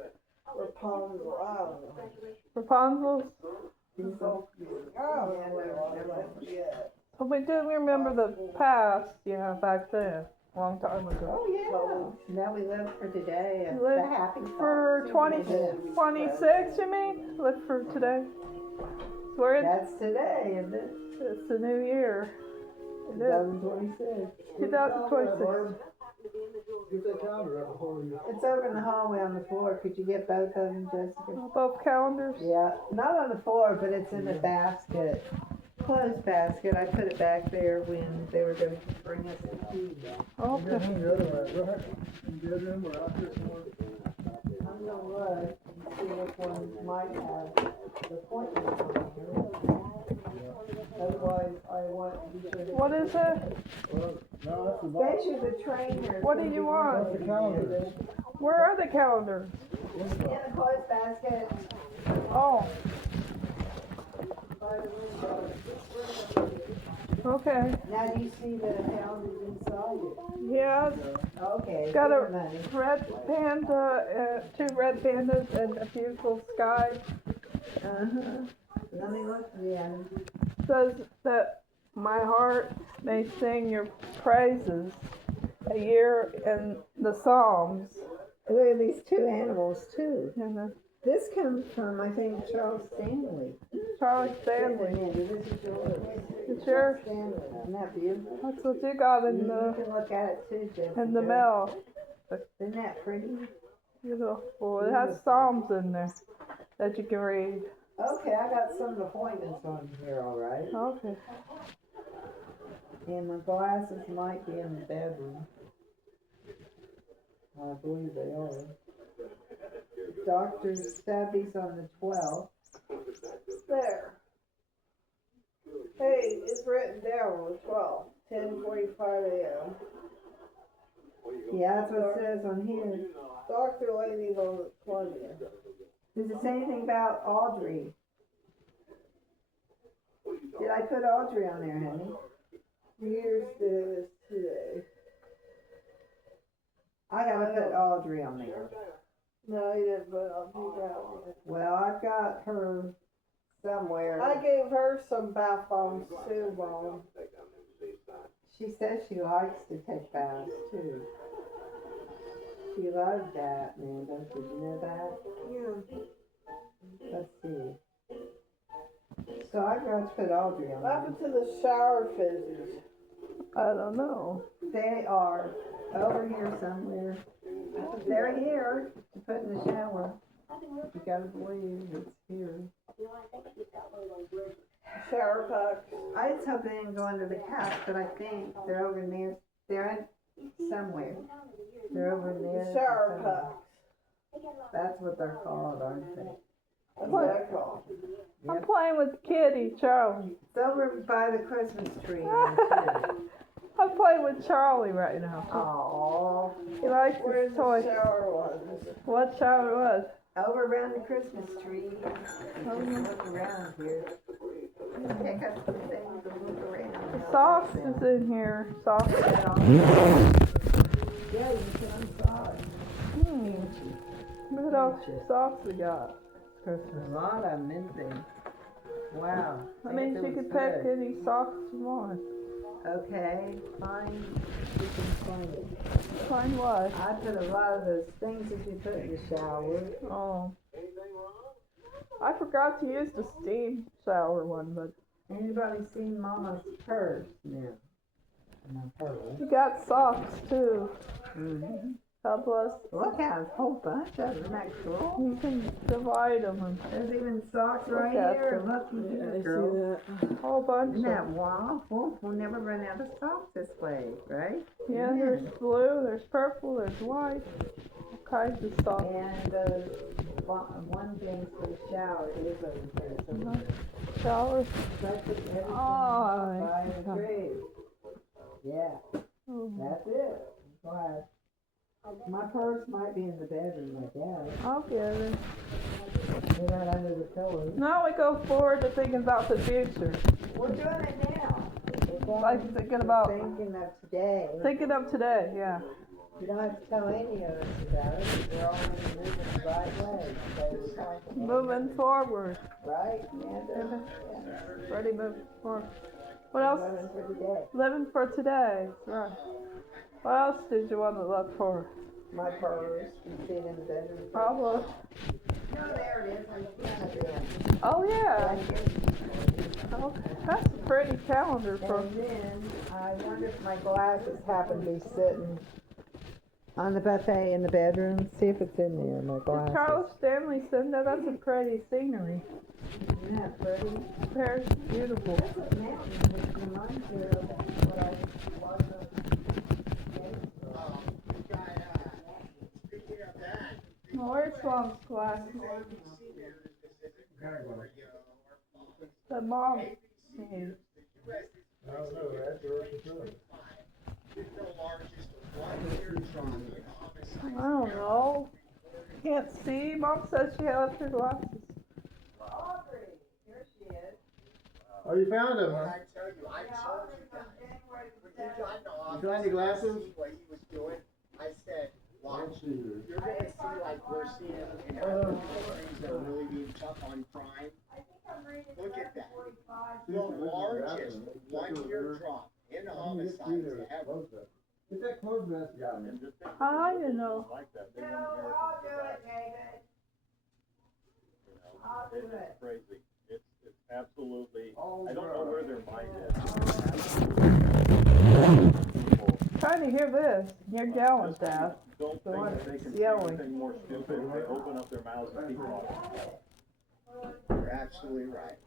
Rapunzel. I don't know. Rapunzel's? Folk music. Oh, yeah. So we do remember the past, back then. A long time ago. Oh, yeah. Now we live for today. And Live the happy for thoughts. 26, you mean? Live for today? So we're in, That's today, isn't it? it's the new year. It is. 2026. 2026. Get that calendar up before we... It's over in the hallway on the floor. Could you get both of them, Jessica? Both calendars? Yeah, not on the floor, but it's in the basket. Clothes basket. I put it back there when they were going to bring us the key. Okay. The other way. Go ahead. In the bedroom or out here somewhere. I'm going to look and see which one might have the appointment on here. Otherwise, I want to be sure to... What is it? Well, no, that's the box. Bet you the trainer. What do you want? That's the calendar. Where are the calendars? In the clothes basket. Oh. Okay. Now do you see the calendars inside it? Yeah. Okay. Got a good money. red panda, 2 red pandas, and a beautiful sky. Uh-huh. Let me look. Yeah. Says that my heart may sing your praises a year in the Psalms. Look at these 2 animals too. And This comes from, I think, Charles Stanley. Charlie Stanley. This is yours. It's yours. Stanley. Isn't that beautiful? That's what you got in You the can look at it too, Jessica. in the mail. Isn't that pretty? Beautiful. It has Psalms in there that you can read. Okay, I got some appointments on here, all right. Okay. And my glasses might be in the bedroom. I believe they are. Dr. Stabby's on the 12th. There. Hey, it's written down on the 12th, 10:45 a.m. Yeah, that's what it says on here. Dr. Lady's on the 20th. Does it say anything about Audrey? Did I put Audrey on there, honey? Here's this today. I gotta put Audrey on there. No, you didn't put it on. You got it. Well, I've got her somewhere. I gave her some bath bombs too, Mom. She says she likes to take baths too. She loves that, Amanda. Did you know that? Yeah. Let's see. So I've got to put Audrey on What there. happened to the shower fizzes? I don't know. They are over here somewhere. They're here to put in the shower. You gotta believe it's here. Shower pucks. I just hope they didn't go under the couch, but I think they're over near. They're somewhere. They're over there. Shower pucks. That's what they're called, aren't they? That's what they're called. I'm playing with Kitty, Charlie. It's over by the Christmas tree. I'm playing with Charlie right now. Aww. He likes his toy. Shower was? What shower was? Over around the Christmas tree. Just look around here. Pick up some things and look around. The socks is in here. Socks. Yeah, you can unsock. Look at all the socks we got. Christmas. A lot of them, isn't there? Wow. I mean, she could pick any socks she wants. Okay, fine. You can find it. Find what? I put a lot of those things that you put in the shower. Oh. I forgot to use the steam shower one, but. Anybody seen Mama's purse now? My purse. You got socks too. Mm-hmm. God bless. Look at a whole bunch of them. Isn't that cool? You can divide them. And there's even socks right here. Look here, girl. A whole bunch. Isn't that wonderful? We'll never run out of socks this way, right? Yeah, there's blue, there's purple, there's white. All kinds of socks. And those one thing for the shower is over there. Shower. Oh, by the tree. Yeah. That's it. Glad. My purse might be in the bedroom, I guess. I'll get it. Put that under the pillow. Now we go forward to thinking about the future. We're doing it now. Like thinking about. Thinking of today. Thinking of today, yeah. You don't have to tell any of us about it. We're already moving the right way. So moving forward. Right, Amanda? Yeah. Ready, move forward. What else? Living for today. Living for today. Right. What else did you want to look for? My purse. You see it in the bedroom. Probably. No, there it is. On the piano bench. Oh, yeah. Right Okay. That's a pretty calendar for. And then I wonder if my glasses happen to be sitting on the buffet in the bedroom. See if it's in there. My glasses. Did Charles Stanley send that? That's a pretty scenery. Isn't that pretty? Very beautiful. That's a mountain, which reminds me of what I was Oh, where's Mom's glasses? The mom needs. I don't know. Can't see. Mom says she left her glasses. Audrey, here she is. Oh, you found him, huh? I tell you, I told you that. You find your glasses? What he was doing, I said, watch, you're going to see like we're seeing in other countries that are really being tough on crime. Look at that. The largest one-year drop in homicides ever. Get that clothes mess got me. How do you know? No, I'll do it, David. I'll do it. It's crazy. It's absolutely. I don't know where their mind is. Trying to hear this. You're yelling, Dad. Don't think that they can do anything more stupid if they open up their mouths and keep talking. You're absolutely right.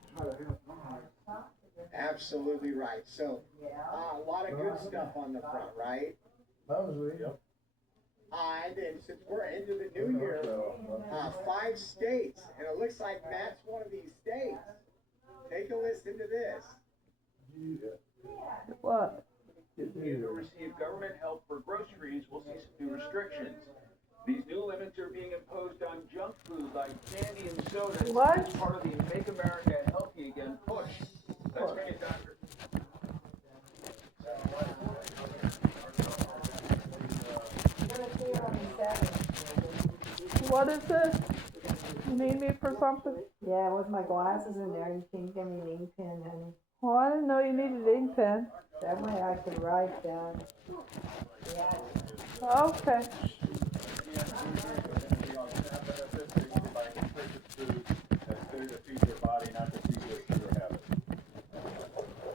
Absolutely right. So, a lot of good stuff on the front, right? Yep. And then since we're into the new year, 5 states, and it looks like Matt's one of these states. Take a listen to this. What? Continue to receive government help for groceries will see some new restrictions. These new limits are being imposed on junk food like candy and soda. What? As part of the Make America Healthy Again push. That's right, Doctor. What is this? You need me for something? Yeah, with my glasses in there, you can give me an ink pen, honey. Well, I didn't know you needed an ink pen. That way I could write down. Yeah. Okay.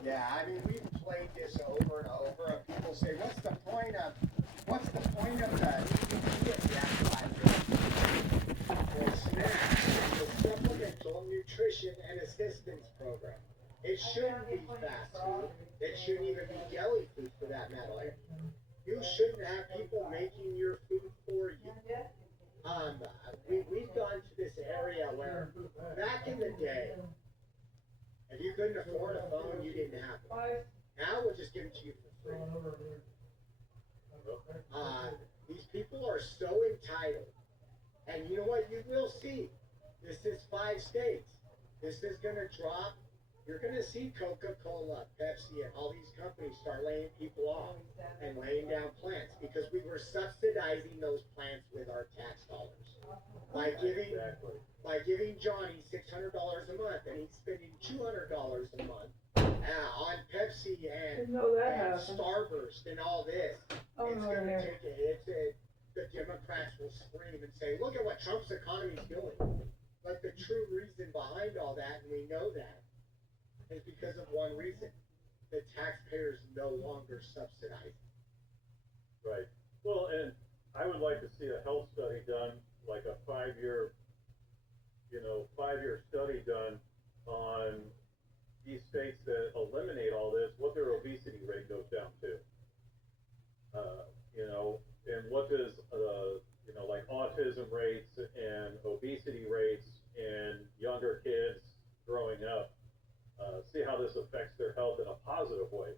Yeah, I mean, we've played this over and over, and people say, what's the point of the an assistance program. It shouldn't be fast food. It shouldn't even be deli food for that matter. You shouldn't have people making your food for you. We've gone to this area where back in the day, if you couldn't afford a phone, you didn't have one. Now we'll just give it to you for free. These people are so entitled. And you know what? You will see. This is 5 states. This is going to drop. You're going to see Coca-Cola, Pepsi, and all these companies start laying people off and laying down plants because we were subsidizing those plants with our tax dollars. By giving Johnny $600 a month and he's spending $200 a month on Pepsi and Starburst and all this. It's going to take it. The Democrats will scream and say, look at what Trump's economy is doing. But the true reason behind all that, and we know that, is because of one reason. The taxpayers no longer subsidize. Right. Well, and I would like to see a health study done, like a 5-year study done on these states that eliminate all this, what their obesity rate goes down to. And what does, like autism rates and obesity rates in younger kids growing up, see how this affects their health in a positive way,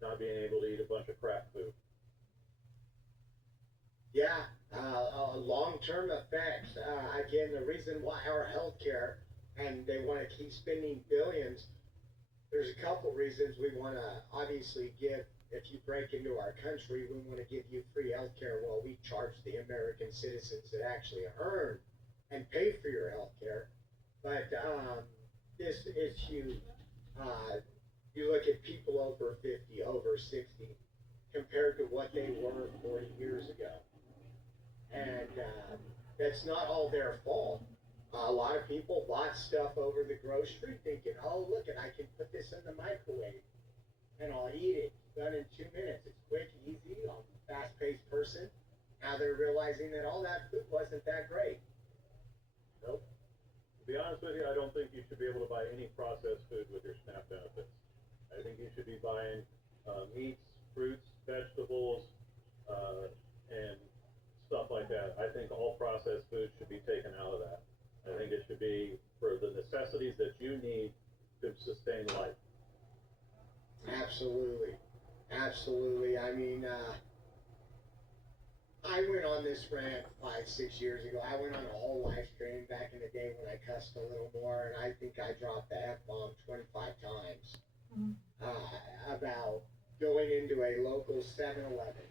not being able to eat a bunch of crap food. Yeah, long-term effects. Again, the reason why our healthcare, and they want to keep spending billions, there's a couple reasons we want to obviously give. If you break into our country, we want to give you free healthcare while we charge the American citizens that actually earn and pay for your healthcare. But this is huge. You look at people over 50, over 60, compared to what they were 40 years ago. And that's not all their fault. A lot of people bought stuff over the grocery thinking, oh, look, I can put this in the microwave and I'll eat it. Done in 2 minutes. It's quick, easy. I'm a fast-paced person. Now they're realizing that all that food wasn't that great. Nope. To be honest with you, I don't think you should be able to buy any processed food with your SNAP benefits. I think you should be buying meats, fruits, vegetables, and stuff like that. I think all processed food should be taken out of that. I think it should be for the necessities that you need to sustain life. Absolutely. Absolutely. I mean, I went on this rant 5-6 years ago. I went on a whole live stream back in the day when I cussed a little more, and I think I dropped the F-bomb 25 times about going into a local 7-Eleven.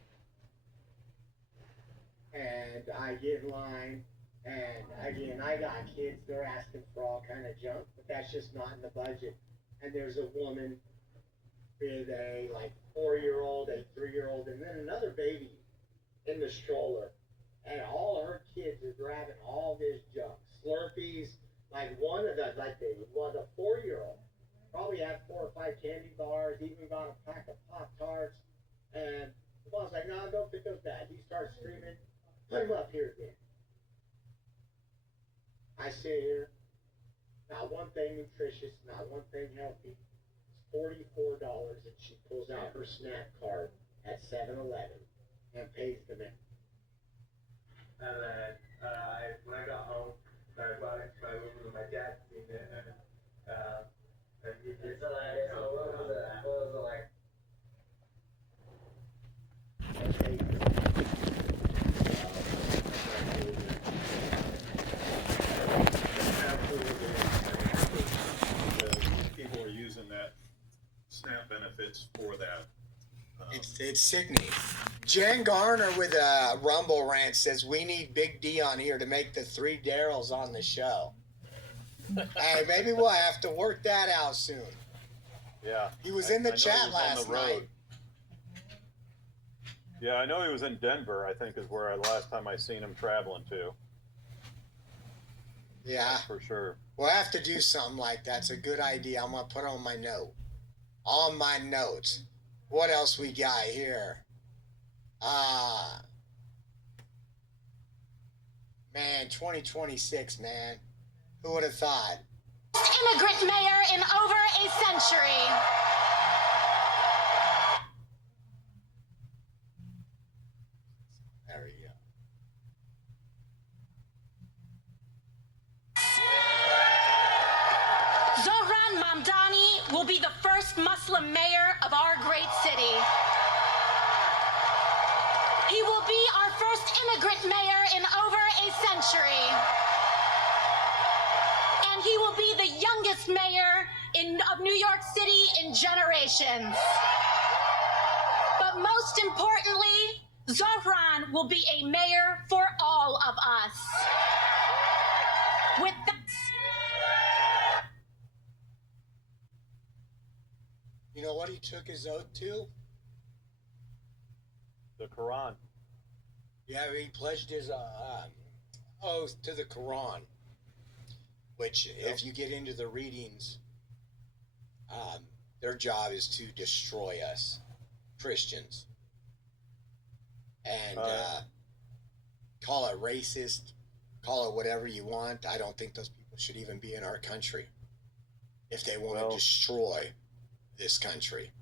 And I get in line, and again, I got kids, they're asking for all kind of junk, but that's just not in the budget. And there's a woman with a 4-year-old, a 3-year-old, and then another baby in the stroller. And all her kids are grabbing all this junk. Slurpees, one of the 4-year-old probably had 4 or 5 candy bars, even got a pack of Pop-Tarts. And the mom's like, no, don't pick those back. He starts screaming, put them up here again. I sit here, not one thing nutritious, not one thing healthy. $44, and she pulls out her SNAP card at 7-Eleven and pays the man. And then when I got home, I brought it to my room and my dad seen it, and it's hilarious. So what was it like? People are using that SNAP benefits for that. It's sickening. Jen Garner with a Rumble rant says we need Big D on here to make the 3 Daryls on the show. Hey, maybe we'll have to work that out soon. Yeah. He was in the chat last night. Yeah, I know he was in Denver, I think is where last time I seen him traveling to. Yeah. That's for sure. We'll have to do something like that. It's a good idea. I'm going to put it on my note. On my notes. What else we got here? Man, 2026, man. Who would have thought? Immigrant mayor in over a century. There you go. Zohran Mamdani will be the first Muslim mayor of our great city. He will be our first immigrant mayor in over a century. And he will be the youngest mayor of New York City in generations. But most importantly, Zohran will be a mayor for all of us. With that, You know what he took his oath to? The Quran. Yeah, he pledged his oath to the Quran, which, if you get into the readings, their job is to destroy us, Christians, and call it racist, call it whatever you want. I don't think those people should even be in our country if they want to destroy this country.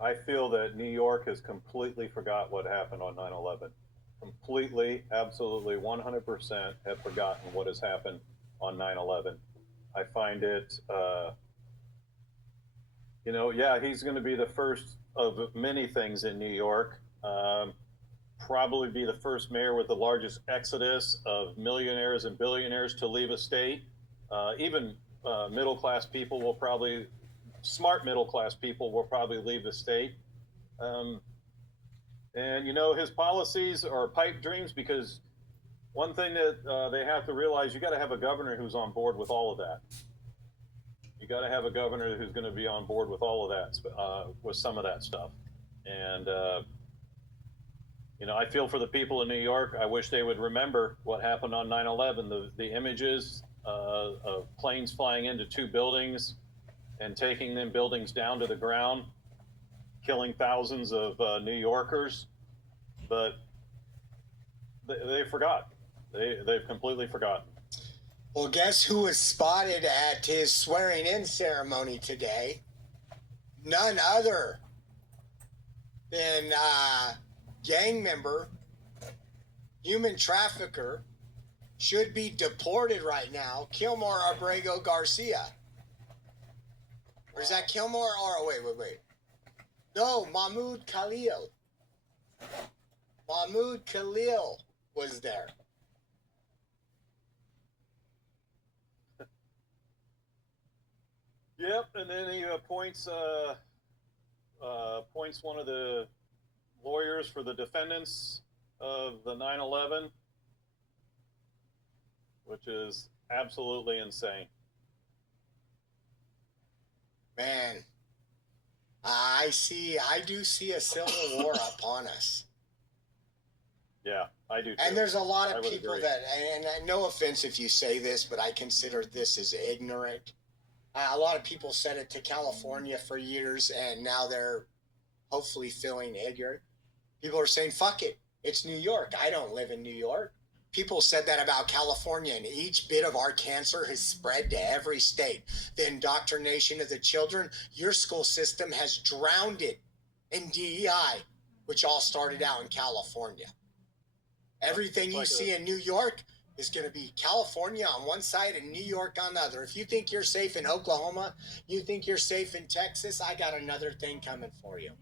I feel that New York has completely forgot what happened on 9/11. Completely, absolutely, 100% have forgotten what has happened on 9/11. I find it, he's going to be the first of many things in New York. Probably be the first mayor with the largest exodus of millionaires and billionaires to leave a state. Even middle-class people will probably, smart middle-class people will probably leave the state. And, his policies are pipe dreams, because one thing that they have to realize, you got to have a governor who's on board with all of that. You got to have a governor who's going to be on board with all of that, with some of that stuff. And, I feel for the people in New York. I wish they would remember what happened on 9/11, the images of planes flying into two buildings and taking them buildings down to the ground, killing thousands of New Yorkers. But they forgot. They've completely forgotten. Well, guess who was spotted at his swearing-in ceremony today? None other than gang member, human trafficker, should be deported right now, Kilmore Abrego Garcia. Or is that Kilmore? Or wait. No, Mahmoud Khalil. Mahmoud Khalil was there. Yep, and then he appoints one of the lawyers for the defendants of the 9/11, which is absolutely insane. Man, I do see a civil war upon us. Yeah, I do too. And there's a lot of people that, and no offense if you say this, but I consider this as ignorant. A lot of people said it to California for years, and now they're hopefully feeling ignorant. People are saying, fuck it, it's New York. I don't live in New York. People said that about California, and each bit of our cancer has spread to every state. The indoctrination of the children, your school system has drowned it in DEI, which all started out in California. Everything you see in New York is going to be California on one side and New York on the other. If you think you're safe in Oklahoma, you think you're safe in Texas, I got another thing coming for you.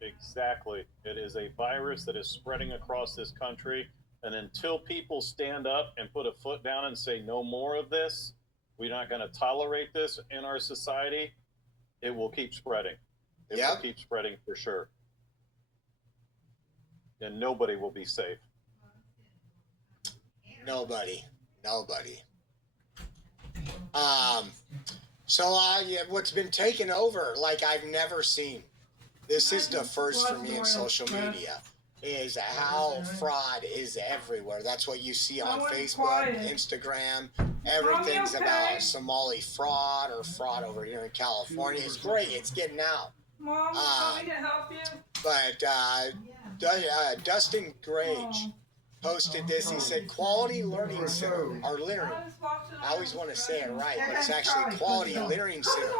Exactly. It is a virus that is spreading across this country. And until people stand up and put a foot down and say no more of this, we're not going to tolerate this in our society, it will keep spreading. It will keep spreading for sure. And nobody will be safe. Nobody. So what's been taken over like I've never seen. This is the first for me in social media. Is how fraud is everywhere. That's what you see on Facebook, Instagram. Everything's about Somali fraud or fraud over here in California. It's great. It's getting out. Mom, want me to help you? But Dustin Grage posted this. He said, Quality Learning Center, or Learning. I always want to say it right, but it's actually Quality Learning Center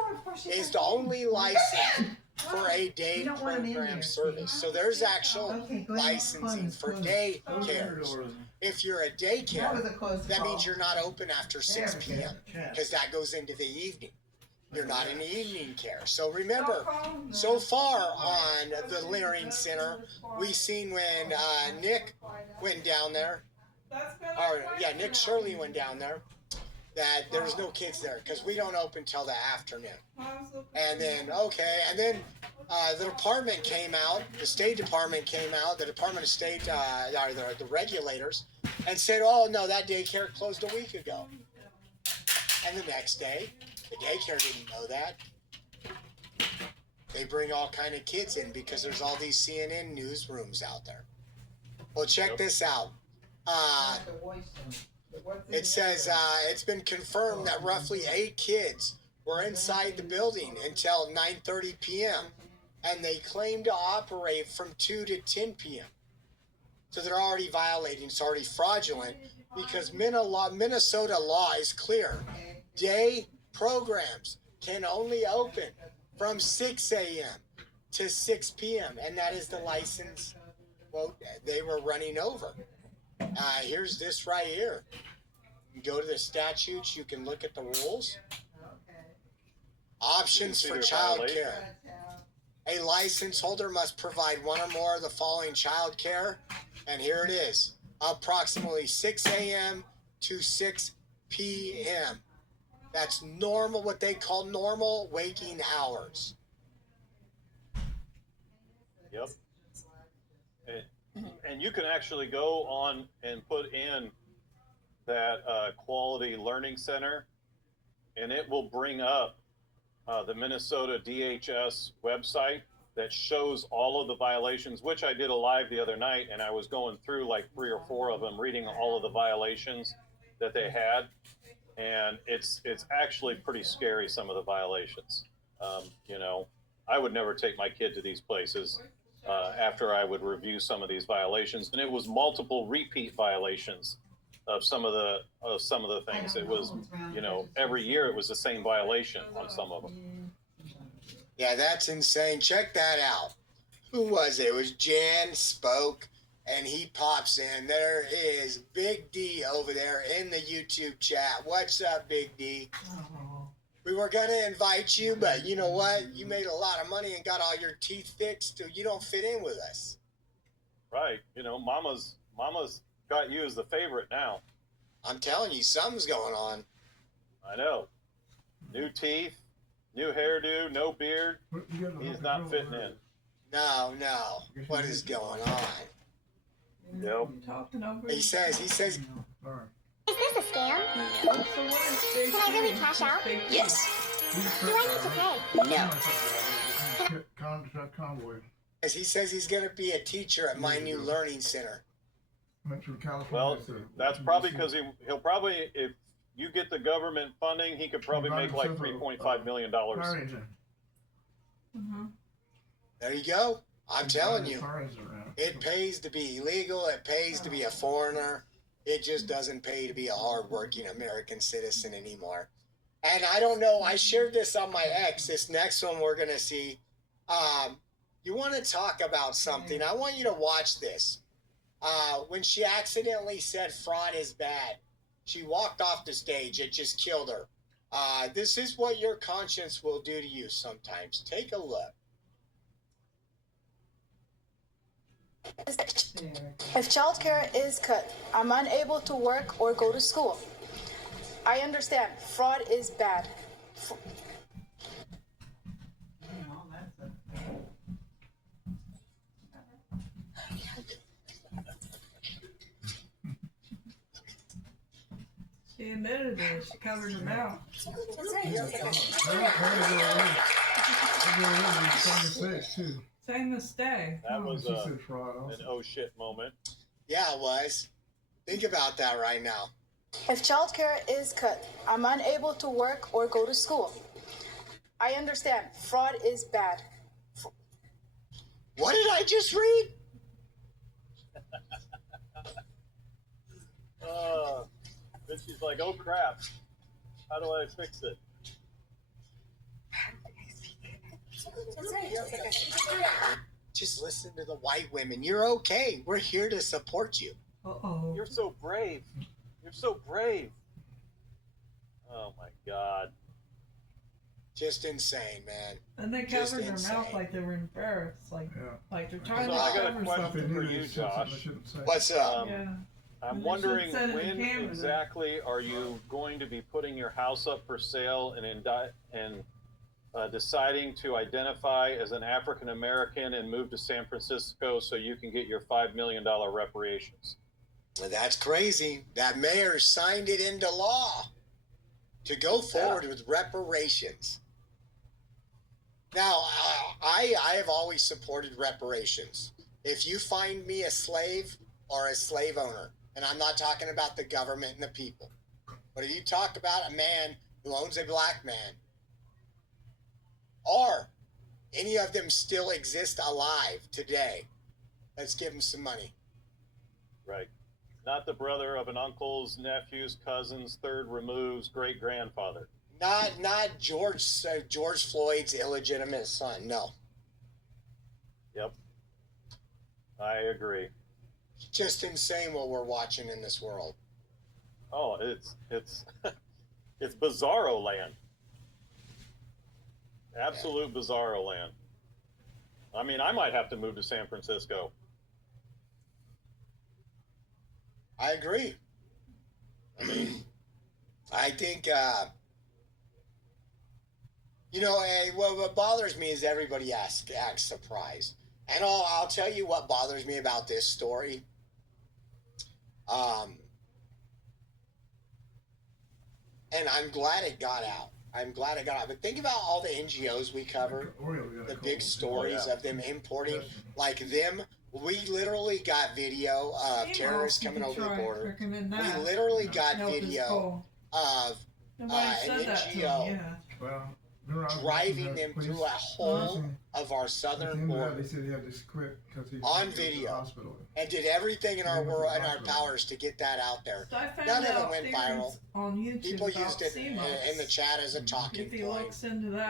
is the only license for a day program service. So there's actual licensing for day cares. If you're a daycare, that means you're not open after 6 p.m. because that goes into the evening. You're not in evening care. So remember, so far on the Learning Center, we seen when Nick went down there, Nick Shirley went down there, that there was no kids there because we don't open till the afternoon. And then, the department came out, the State Department came out, the Department of State, the regulators, and said, oh, no, that daycare closed a week ago. And the next day, the daycare didn't know that. They bring all kind of kids in because there's all these CNN newsrooms out there. Well, check this out. It says it's been confirmed that roughly 8 kids were inside the building until 9:30 p.m. and they claim to operate from 2 to 10 p.m. So they're already violating. It's already fraudulent because Minnesota law is clear. Day programs can only open from 6 a.m. to 6 p.m. and that is the license. Well, they were running over. Here's this right here. You go to the statutes, you can look at the rules. Options for child care. A license holder must provide one or more of the following child care. And here it is. Approximately 6 a.m. to 6 p.m. That's normal, what they call normal waking hours. Yep. And you can actually go on and put in that Quality Learning Center, and it will bring up the Minnesota DHS website that shows all of the violations, which I did a live the other night, and I was going through like 3 or 4 of them, reading all of the violations that they had, and it's actually pretty scary, some of the violations. I would never take my kid to these places after I would review some of these violations, and it was multiple repeat violations of some of the things. It was, every year it was the same violation on some of them. Yeah, that's insane. Check that out. Who was it? It was Jan spoke, and he pops in. There is Big D over there in the YouTube chat. What's up, Big D? We were going to invite you, but you know what? You made a lot of money and got all your teeth fixed, so you don't fit in with us. Right. Mama's got you as the favorite now. I'm telling you, something's going on. I know. New teeth, new hairdo, no beard. He's not fitting in. No. What is going on? Yep. He says. Is this a scam? No. Can I really cash out? Yes. Do I need to pay? Convoy. As he says he's going to be a teacher at my new learning center. Well, that's probably because he'll probably, if you get the government funding, he could probably make like $3.5 million. There you go. I'm telling you, it pays to be illegal. It pays to be a foreigner. It just doesn't pay to be a hardworking American citizen anymore. And I don't know. I shared this on my ex. This next one we're going to see. You want to talk about something. I want you to watch this. When she accidentally said fraud is bad, she walked off the stage. It just killed her. This is what your conscience will do to you sometimes. Take a look. If childcare is cut, I'm unable to work or go to school. I understand fraud is bad. She admitted it. She covered her mouth. Same mistake. That was an oh shit moment. Yeah, it was. Think about that right now. If childcare is cut, I'm unable to work or go to school. I understand fraud is bad. What did I just read? He's like, oh crap, how do I fix it? Just listen to the white women. You're okay. We're here to support you. Uh-oh. You're so brave. You're so brave. Oh my God. Just insane, man. And they Just covered their insane. mouth like they were embarrassed. Like they're trying So to I got a cover question something. for you, Josh. What's up? Yeah. I'm And they wondering should set it in when Canada. exactly are you going to be putting your house up for sale and deciding to identify as an African American and move to San Francisco so you can get your $5 million reparations? Well, that's crazy. That mayor signed it into law to go forward with reparations. Now, I have always supported reparations. If you find me a slave or a slave owner, and I'm not talking about the government and the people, but if you talk about a man who owns a black man, or any of them still exist alive today, let's give them some money. Right. Not the brother of an uncle's, nephew's, cousin's, third remove's great-grandfather. Not George Floyd's illegitimate son. No. Yep. I agree. Just insane what we're watching in this world. Oh, it's it's bizarro land. Absolute bizarro land. I mean, I might have to move to San Francisco. I agree. I mean, I think, what bothers me is everybody acts surprised. And I'll tell you what bothers me about this story. And I'm glad it got out. But think about all the NGOs we cover, the big stories of them importing, like them. We literally got video of terrorists coming over the border. We literally got video of an NGO driving them through a whole of our southern border they said he had this quit because he on video and did everything in our world and our powers to get that out there. None of it went viral. People used it in the chat as a talking point.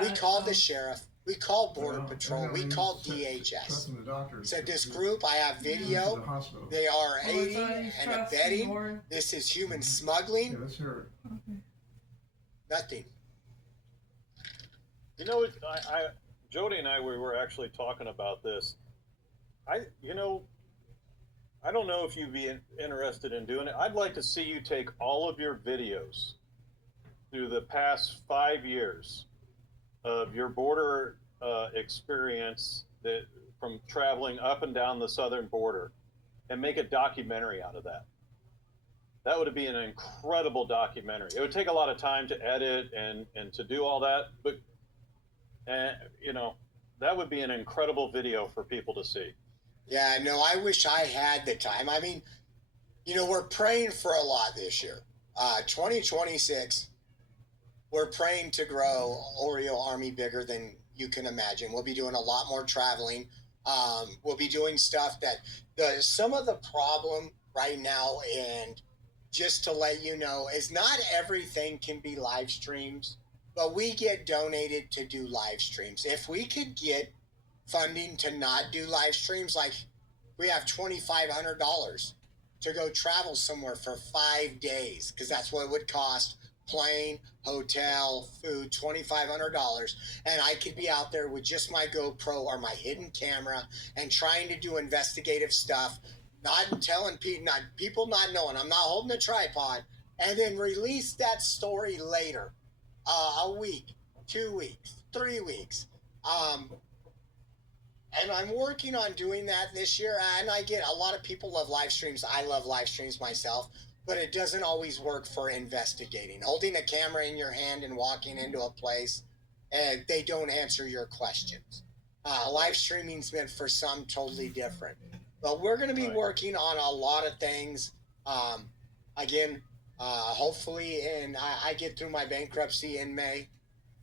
We called the sheriff. We called Border Patrol. We called DHS. Said this group, I have video. They are aiding and abetting. This is human smuggling. Nothing. You know, Jody and I, we were actually talking about this. I don't know if you'd be interested in doing it. I'd like to see you take all of your videos through the past 5 years of your border experience from traveling up and down the southern border and make a documentary out of that. That would be an incredible documentary. It would take a lot of time to edit and to do all that, but that would be an incredible video for people to see. Yeah, no, I wish I had the time. I mean, we're praying for a lot this year. 2026, we're praying to grow Oreo Army bigger than you can imagine. We'll be doing a lot more traveling. We'll be doing stuff that some of the problem right now, and just to let you know, is not everything can be live streams, but we get donated to do live streams. If we could get funding to not do live streams, like we have $2,500 to go travel somewhere for 5 days, because that's what it would cost, plane, hotel, food, $2,500, and I could be out there with just my GoPro or my hidden camera and trying to do investigative stuff, not telling people not knowing, I'm not holding a tripod, and then release that story later, a week, 2 weeks, 3 weeks. And I'm working on doing that this year. And I get a lot of people love live streams. I love live streams myself, but it doesn't always work for investigating. Holding a camera in your hand and walking into a place, and they don't answer your questions. Live streaming's meant for some totally different. But we're going to be working on a lot of things. Hopefully, and I get through my bankruptcy in May.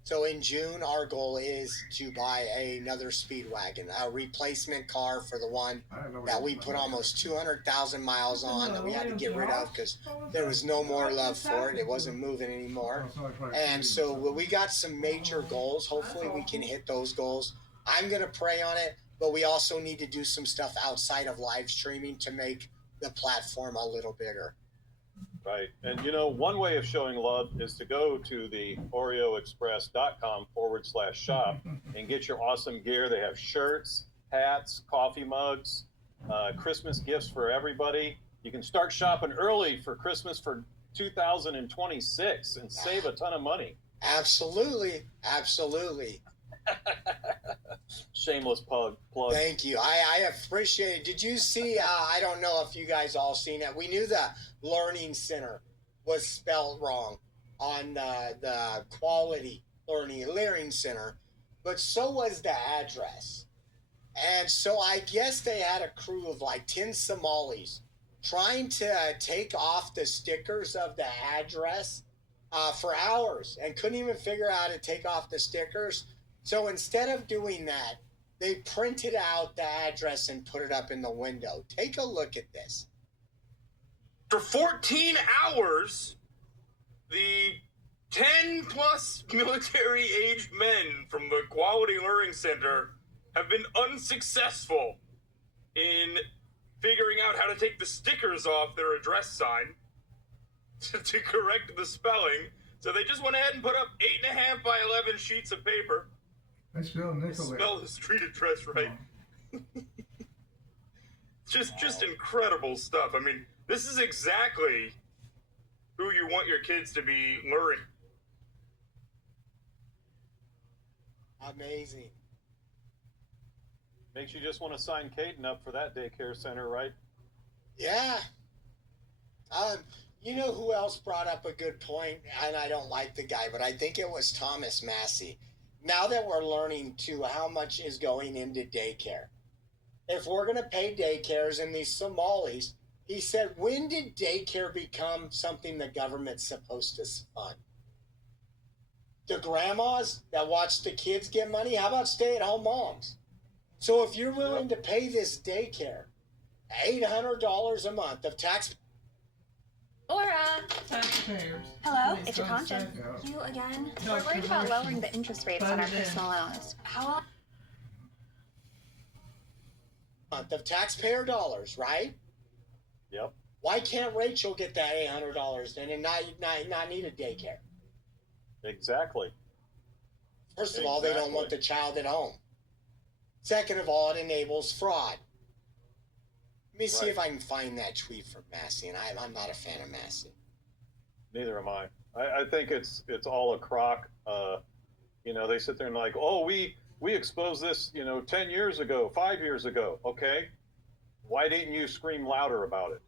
So in June, our goal is to buy another Speedwagon, a replacement car for the one that we put almost 200,000 miles on that we had to get rid of because there was no more love for it. It wasn't moving anymore. And so we got some major goals. Hopefully we can hit those goals. I'm going to pray on it, but we also need to do some stuff outside of live streaming to make the platform a little bigger. Right. And, you know, one way of showing love is to go to the oreoexpress.com/shop and get your awesome gear. They have shirts, hats, coffee mugs, Christmas gifts for everybody. You can start shopping early for Christmas for 2026 and save a ton of money. Absolutely. Absolutely. Shameless plug. Thank you. I appreciate it. Did you see, I don't know if you guys all seen it. We knew the Learning Center was spelled wrong on the Quality Learning Center, but so was the address. And so I guess they had a crew of like 10 Somalis trying to take off the stickers of the address for hours and couldn't even figure out how to take off the stickers. So instead of doing that, they printed out the address and put it up in the window. Take a look at this. For 14 hours, the 10-plus military-aged men from the Quality Learning Center have been unsuccessful in figuring out how to take the stickers off their address sign to correct the spelling. So they just went ahead and put up 8.5 by 11 sheets of paper. I spell Nicolay. Spell the street address right. Just incredible stuff. I mean, this is exactly who you want your kids to be learning. Amazing. Makes you just want to sign Caden up for that daycare center, right? Yeah. You know who else brought up a good point? And I don't like the guy, but I think it was Thomas Massey. Now that we're learning too how much is going into daycare. If we're going to pay daycares and these Somalis, he said, when did daycare become something the government's supposed to fund? The grandmas that watch the kids get money? How about stay-at-home moms? So if you're willing to pay this daycare, $800 a month of tax. Laura. Taxpayers. Hello, it's your conscience. Yeah. You again? We're worried about lowering the interest rates on our personal loans. How? Month of taxpayer dollars, right? Yep. Why can't Rachel get that $800 then and not need a daycare? Exactly. First of all, they don't want the child at home. Second of all, it enables fraud. Let me see if I can find that tweet from Massey, and I'm not a fan of Massey. Neither am I. I think it's all a crock. You know, they sit there and like, oh, we exposed this, 10 years ago, 5 years ago. Okay. Why didn't you scream louder about it?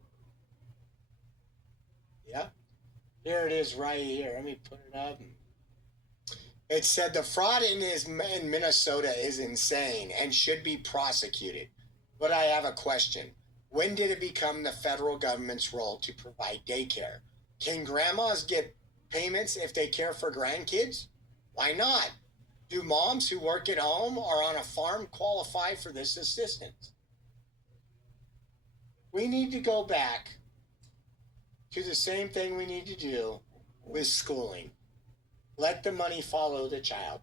Yeah. Here it is right here. Let me put it up. It said the fraud in Minnesota is insane and should be prosecuted. But I have a question. When did it become the federal government's role to provide daycare? Can grandmas get payments if they care for grandkids? Why not? Do moms who work at home or on a farm qualify for this assistance? We need to go back to the same thing we need to do with schooling. Let the money follow the child.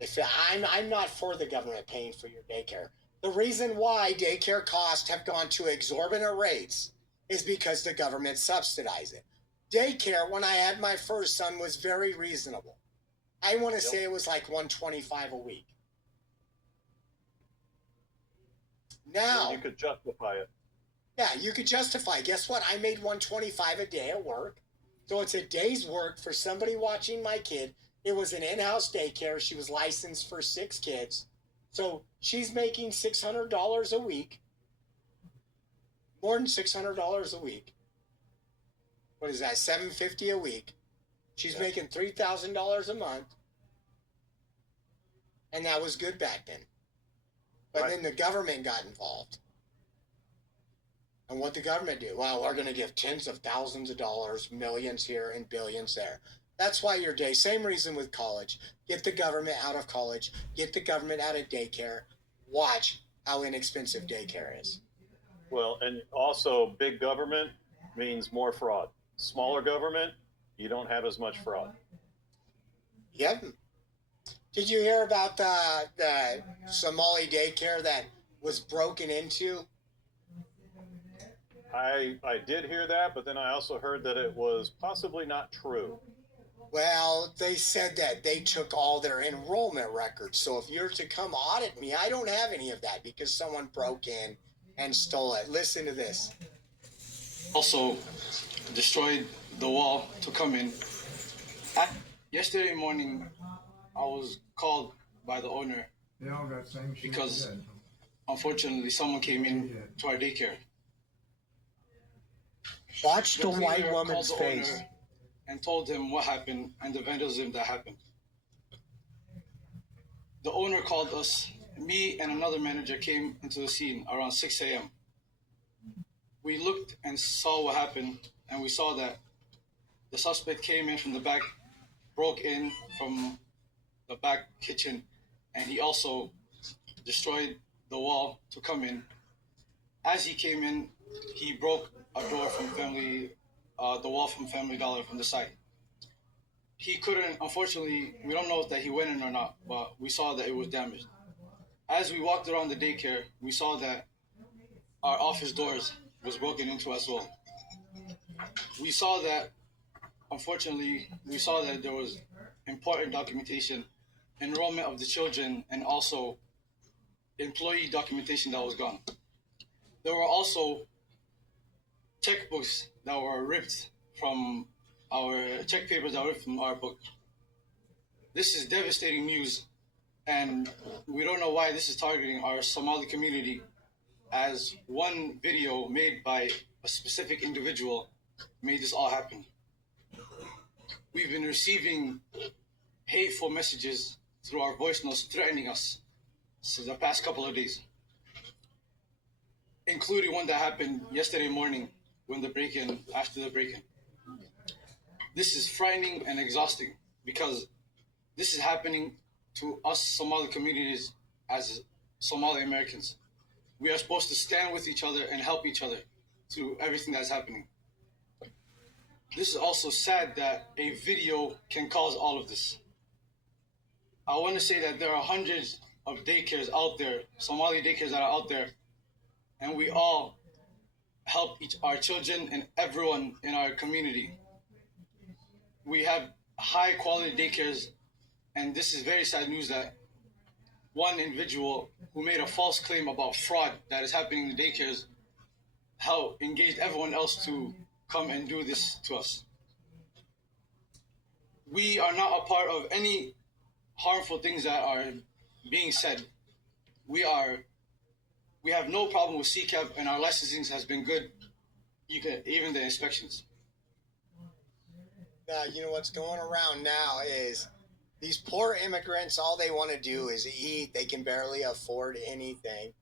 If I'm not for the government paying for your daycare. The reason why daycare costs have gone to exorbitant rates is because the government subsidizes it. Daycare, when I had my first son, was very reasonable. I want to say it was like $125 a week. Now you could justify it. Yeah, you could justify. Guess what? I made $125 a day at work. So it's a day's work for somebody watching my kid. It was an in-house daycare. She was licensed for 6 kids. So she's making $600 a week. More than $600 a week. What is that? $750 a week. She's making $3,000 a month. And that was good back then. But then the government got involved. And what the government do? Well, we're going to give tens of thousands of dollars, millions here and billions there. That's why you're gay. Same reason with college. Get the government out of college. Get the government out of daycare. Watch how inexpensive daycare is. Well, and also big government means more fraud. Smaller government, you don't have as much fraud. Yep. Did you hear about the Somali daycare that was broken into? I did hear that, but then I also heard that it was possibly not true. Well, they said that they took all their enrollment records. So if you're to come audit me, I don't have any of that because someone broke in and stole it. Listen to this. Also destroyed the wall to come in. Yesterday morning, I was called by the owner They all got same shit. because unfortunately someone came in to our daycare. Watch the white cleaner woman's called the owner face. and told him what happened and the vandalism that happened. The owner called us. Me and another manager came into the scene around 6 a.m. We looked and saw what happened, and we saw that the suspect came in from the back, broke in from the back kitchen, and he also destroyed the wall to come in. As he came in, he broke a door from the wall from Family Dollar from the side. He couldn't, unfortunately, we don't know if that he went in or not, but we saw that it was damaged. As we walked around the daycare, we saw that our office doors was broken into as well. We saw that, unfortunately, there was important documentation, enrollment of the children, and also employee documentation that was gone. There were also checkbooks that were ripped from check papers that were ripped from our book. This is devastating news, and we don't know why this is targeting our Somali community, as one video made by a specific individual made this all happen. We've been receiving hateful messages through our voice notes threatening us since the past couple of days, including one that happened yesterday morning after the break-in. This is frightening and exhausting because this is happening to us Somali communities as Somali Americans. We are supposed to stand with each other and help each other through everything that's happening. This is also sad that a video can cause all of this. I want to say that there are hundreds of daycares out there, Somali daycares that are out there, and we all help our children and everyone in our community. We have high quality daycares, and this is very sad news that one individual who made a false claim about fraud that is happening in the daycares engaged everyone else to come and do this to us. We are not a part of any harmful things that are being said. We have no problem with CCAP, and our licensing has been good, even the inspections. Now, you know what's going around now is these poor immigrants, all they want to do is eat. They can barely afford anything.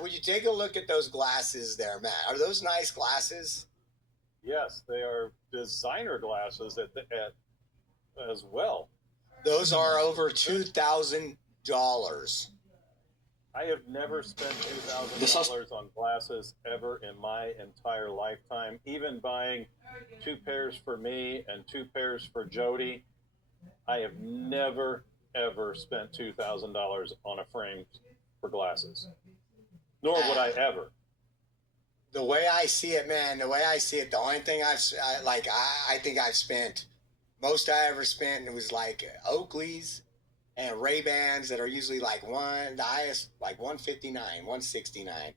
Would you take a look at those glasses there, Matt? Are those nice glasses? Yes, they are designer glasses as well. Those are over $2,000. I have never spent $2,000 on glasses ever in my entire lifetime. Even buying 2 pairs for me and 2 pairs for Jody, I have never ever spent $2,000 on a frame for glasses. Nor would I ever. The way I see it, man, the only thing I think I've spent, most I ever spent, it was like Oakley's and Ray-Bans that are usually like the highest, like $159, $169.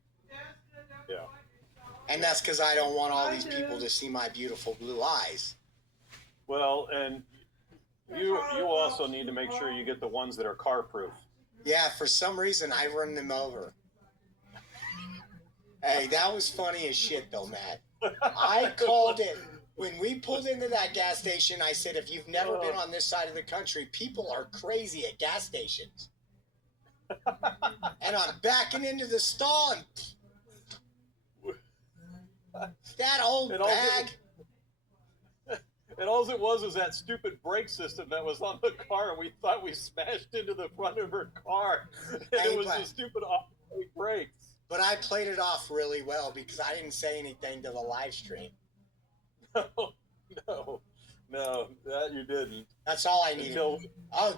Yeah. And that's because I don't want all these people to see my beautiful blue eyes. Well, and you also need to make sure you get the ones that are car-proof. Yeah, for some reason I run them over. Hey, that was funny as shit though, Matt. I called it. When we pulled into that gas station, I said, if you've never been on this side of the country, people are crazy at gas stations. And I'm backing into the stall and that old bag. And all it was that stupid brake system that was on the car, and we thought we smashed into the front of her car. And it was the stupid off-brake brakes. But I played it off really well because I didn't say anything to the live stream. No, that you didn't. That's all I needed.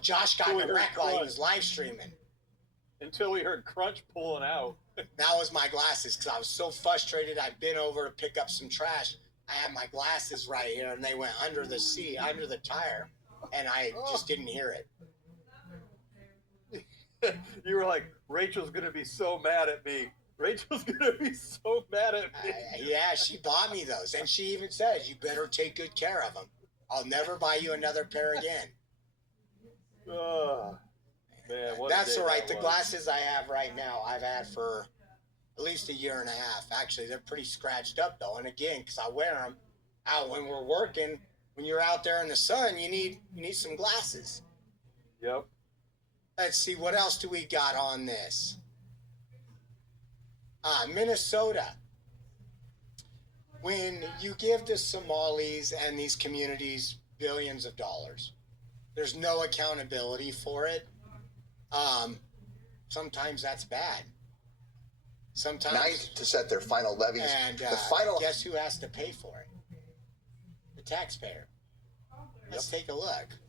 Josh got in a wreck while he was live streaming. Until we heard Crunch pulling out. That was my glasses because I was so frustrated. I'd been over to pick up some trash. I had my glasses right here, and they went under the seat, under the tire, and I just didn't hear it. You were like, Rachel's going to be so mad at me. Rachel's going to be so mad at me. Yeah, she bought me those, and she even said, you better take good care of them. I'll never buy you another pair again. Oh, man, that's all right. The glasses I have right now, I've had for at least a year and a half. Actually, they're pretty scratched up, though. And again, because I wear them out when we're working, when you're out there in the sun, you need some glasses. Yep. Let's see, what else do we got on this? Minnesota. When you give the Somalis and these communities billions of dollars, there's no accountability for it. Sometimes that's bad. Sometimes night to set their final levies. And guess who has to pay for it? The taxpayer. Let's take a look.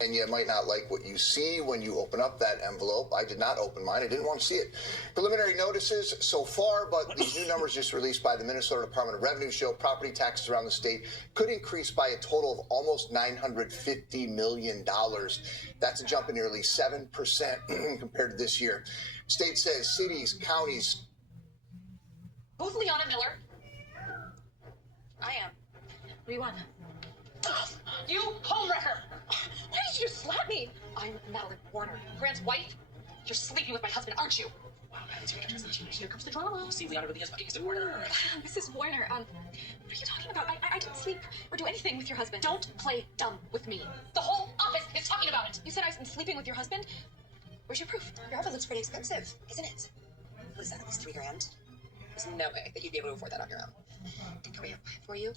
And you might not like what you see when you open up that envelope. I did not open mine. I didn't want to see it. Preliminary notices so far, but these new numbers just released by the Minnesota Department of Revenue show property taxes around the state could increase by a total of almost $950 million. That's a jump of nearly 7% compared to this year. State says cities, counties. Who's Leona Miller? I am. What do you want? You homewrecker! Why did you just slap me? I'm Madeline Warner, Grant's wife. You're sleeping with my husband, aren't you? Wow, here comes the drama. See, Leona really is fucking Mr. Warner. Mrs. Warner, what are you talking about? I didn't sleep or do anything with your husband. Don't play dumb with me. The whole office is talking about it. You said I've been sleeping with your husband? Where's your proof? Your outfit looks pretty expensive, isn't it? What is that, at least $3 grand? There's no way that you'd be able to afford that on your own. Did Korea buy it for you?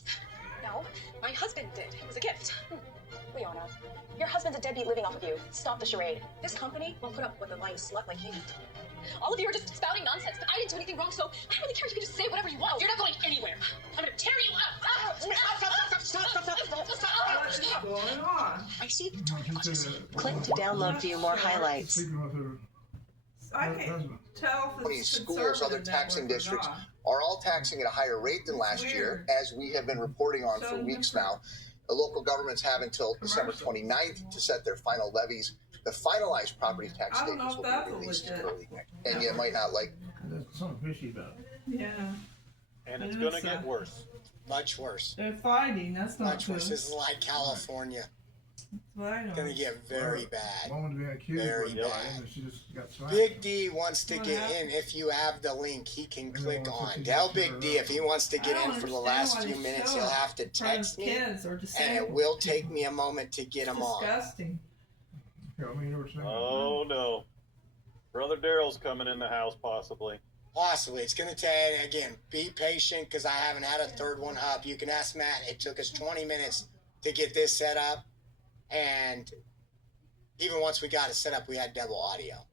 No, my husband did. It was a gift. Leona, your husband's a deadbeat living off of you. Stop the charade. This company won't put up with a lying slut like you. All of you are just spouting nonsense, but I didn't do anything wrong, so I don't really care if you can just say whatever you want. You're not going anywhere. I'm gonna tear you up. What's going on? I see. Click to download view more highlights. I can't tell if it's schools, other taxing districts are all taxing at a higher rate than last year, as we have been reporting on for weeks now. The local governments have until December 29th to set their final levies. The finalized property tax statements will be released early next. And you might not like. There's something fishy about it. Yeah. And it's going to get worse. Much worse. They're fighting. That's not much worse. This is like California. It's going to get very bad. Very bad. She just got smacked. Big D wants to get in. If you have the link, he can click on. Tell Big D if he wants to get in for the last few minutes, he'll have to text me, and it will take me a moment to get him on. Disgusting. Oh no, Brother Daryl's coming in the house possibly. Possibly. It's going to take, again, be patient because I haven't had a third one up. You can ask Matt. It took us 20 minutes to get this set up. And even once we got it set up, we had double audio.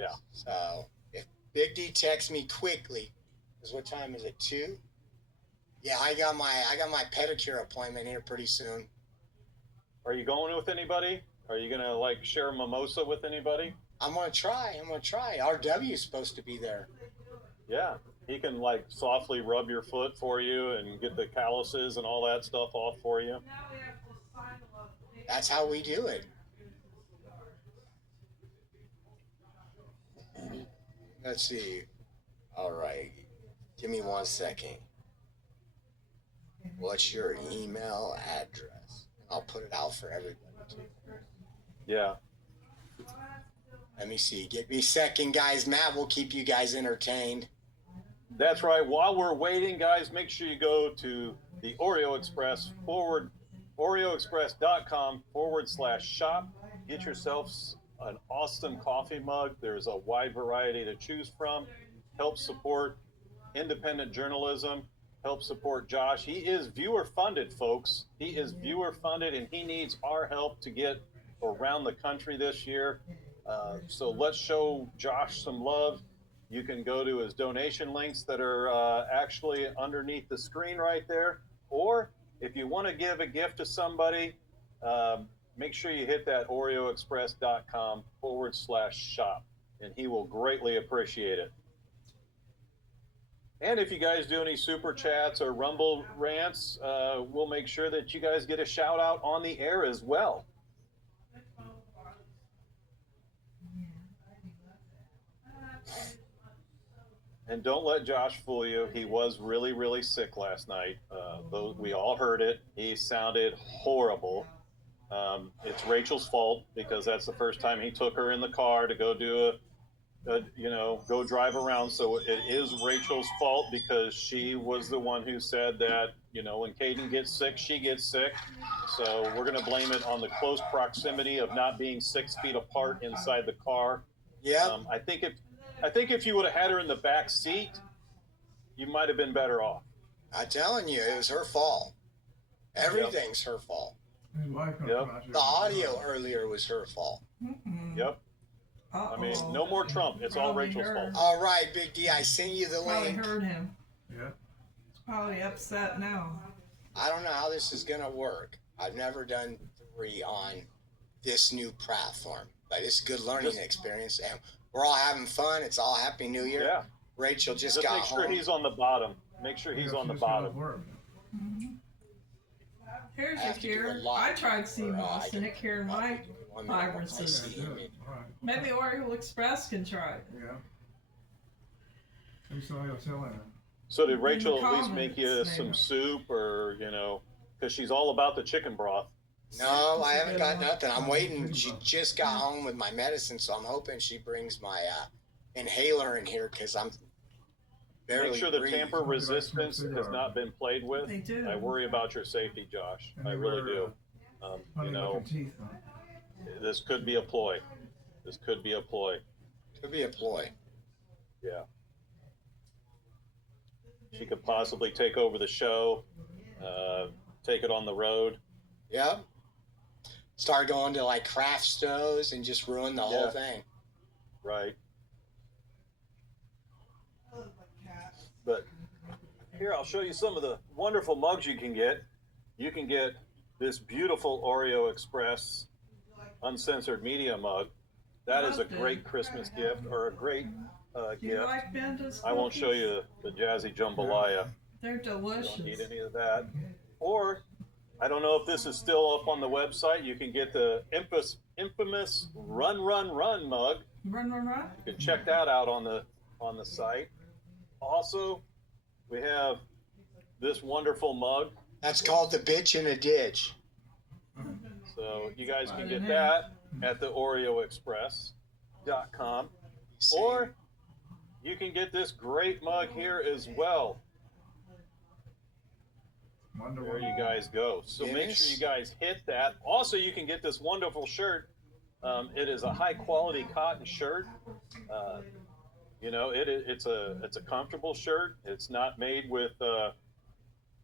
Yeah. So if Big D texts me quickly, because what time is it? 2? Yeah, I got my pedicure appointment here pretty soon. Are you going with anybody? Are you gonna like share a mimosa with anybody? I'm gonna try. RW is supposed to be there. Yeah, he can like softly rub your foot for you and get the calluses and all that stuff off for you. That's how we do it. Let's see. All right. Give me 1 second. What's your email address? I'll put it out for everybody too. Yeah. Let me see. Give me a second, guys. Matt will keep you guys entertained. That's right. While we're waiting, guys, make sure you go to the Oreo Express OreoExpress.com/shop. Get yourself an awesome coffee mug. There's a wide variety to choose from. Help support independent journalism. Help support Josh. He is viewer funded, folks. He is viewer funded, and he needs our help to get around the country this year. So let's show Josh some love. You can go to his donation links that are actually underneath the screen right there. Or if you want to give a gift to somebody, make sure you hit that oreoexpress.com/shop, and he will greatly appreciate it. And if you guys do any super chats or Rumble rants, we'll make sure that you guys get a shout out on the air as well. And don't let Josh fool you. He was really, really sick last night. We all heard it. He sounded horrible. It's Rachel's fault because that's the first time he took her in the car to go do go drive around. So it is Rachel's fault because she was the one who said that, when Caden gets sick, she gets sick. So we're going to blame it on the close proximity of not being 6 feet apart inside the car. Yeah. I think if you would have had her in the back seat, you might have been better off. I'm telling you, it was her fault. Everything's her fault. Yep. The audio earlier was her fault. Yep. I mean, no more Trump. It's all Rachel's fault. All right, Big D, I sent you the Probably link. heard him. Yeah. He's probably upset now. I don't know how this is going to work. I've never done 3 on this new platform, but it's a good learning experience, and we're all having fun. It's all Happy New Year. Yeah. Rachel just Just got make sure home. he's on the bottom. Make sure he's on the bottom. Here's I a have to do a cure. lot I tried sea for, moss and it cured my 1 minute once I fibrosis. see him. Maybe Oriole Express can try it. Yeah. Who's telling him? So did Rachel at least comments, make you maybe. some soup or, because she's all about the chicken broth. No, I haven't got nothing. I'm waiting. She just got home with my medicine, so I'm hoping she brings my inhaler in here because I'm barely Make sure the breathing. tamper resistance has not been played with. They do. I worry about your safety, Josh. I really do. This could be a ploy. This could be a ploy. Could be a ploy. Yeah. She could possibly take over the show, take it on the road. Yep. Start going to like craft stores and just ruin the whole thing. Right. But here, I'll show you some of the wonderful mugs you can get. You can get this beautiful Oreo Express uncensored media mug. That is a great Christmas gift or a great Do you gift. like Benda's I won't show you the jazzy jambalaya. They're You delicious. don't need any of that. Or, I don't know if this is still up on the website, you can get the infamous Run Run Run mug. Run, run, run. You can check that out on the site. Also, we have this wonderful mug. That's called the bitch in a ditch. So you guys can get that at the OreoExpress.com. Or you can get this great mug here as well. There you guys go. So make sure you guys hit that. Also, you can get this wonderful shirt. It is a high quality cotton shirt. It's a comfortable shirt. It's not made with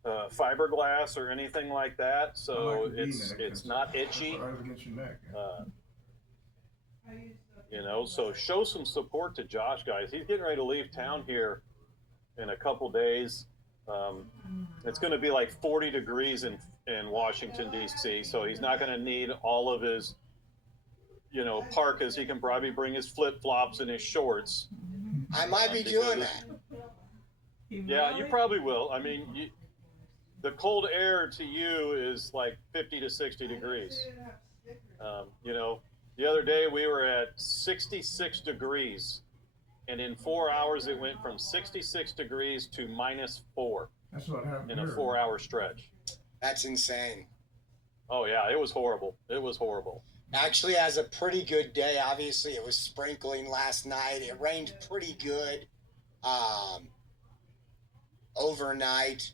fiberglass or anything like that, so it's not itchy. So show some support to Josh, guys. He's getting ready to leave town here in a couple days. It's going to be like 40 degrees in Washington, D.C., so he's not going to need all of his parkas. He can probably bring his flip-flops and his shorts. I might be doing that. Yeah, you probably will. I mean, the cold air to you is like 50 to 60 degrees. The other day we were at 66 degrees, and in 4 hours it went from 66 degrees to -4. That's what happened in a here. 4-hour stretch. That's insane. Oh yeah, it was horrible. It was horrible. Actually has a pretty good day. Obviously, it was sprinkling last night. It rained pretty good overnight,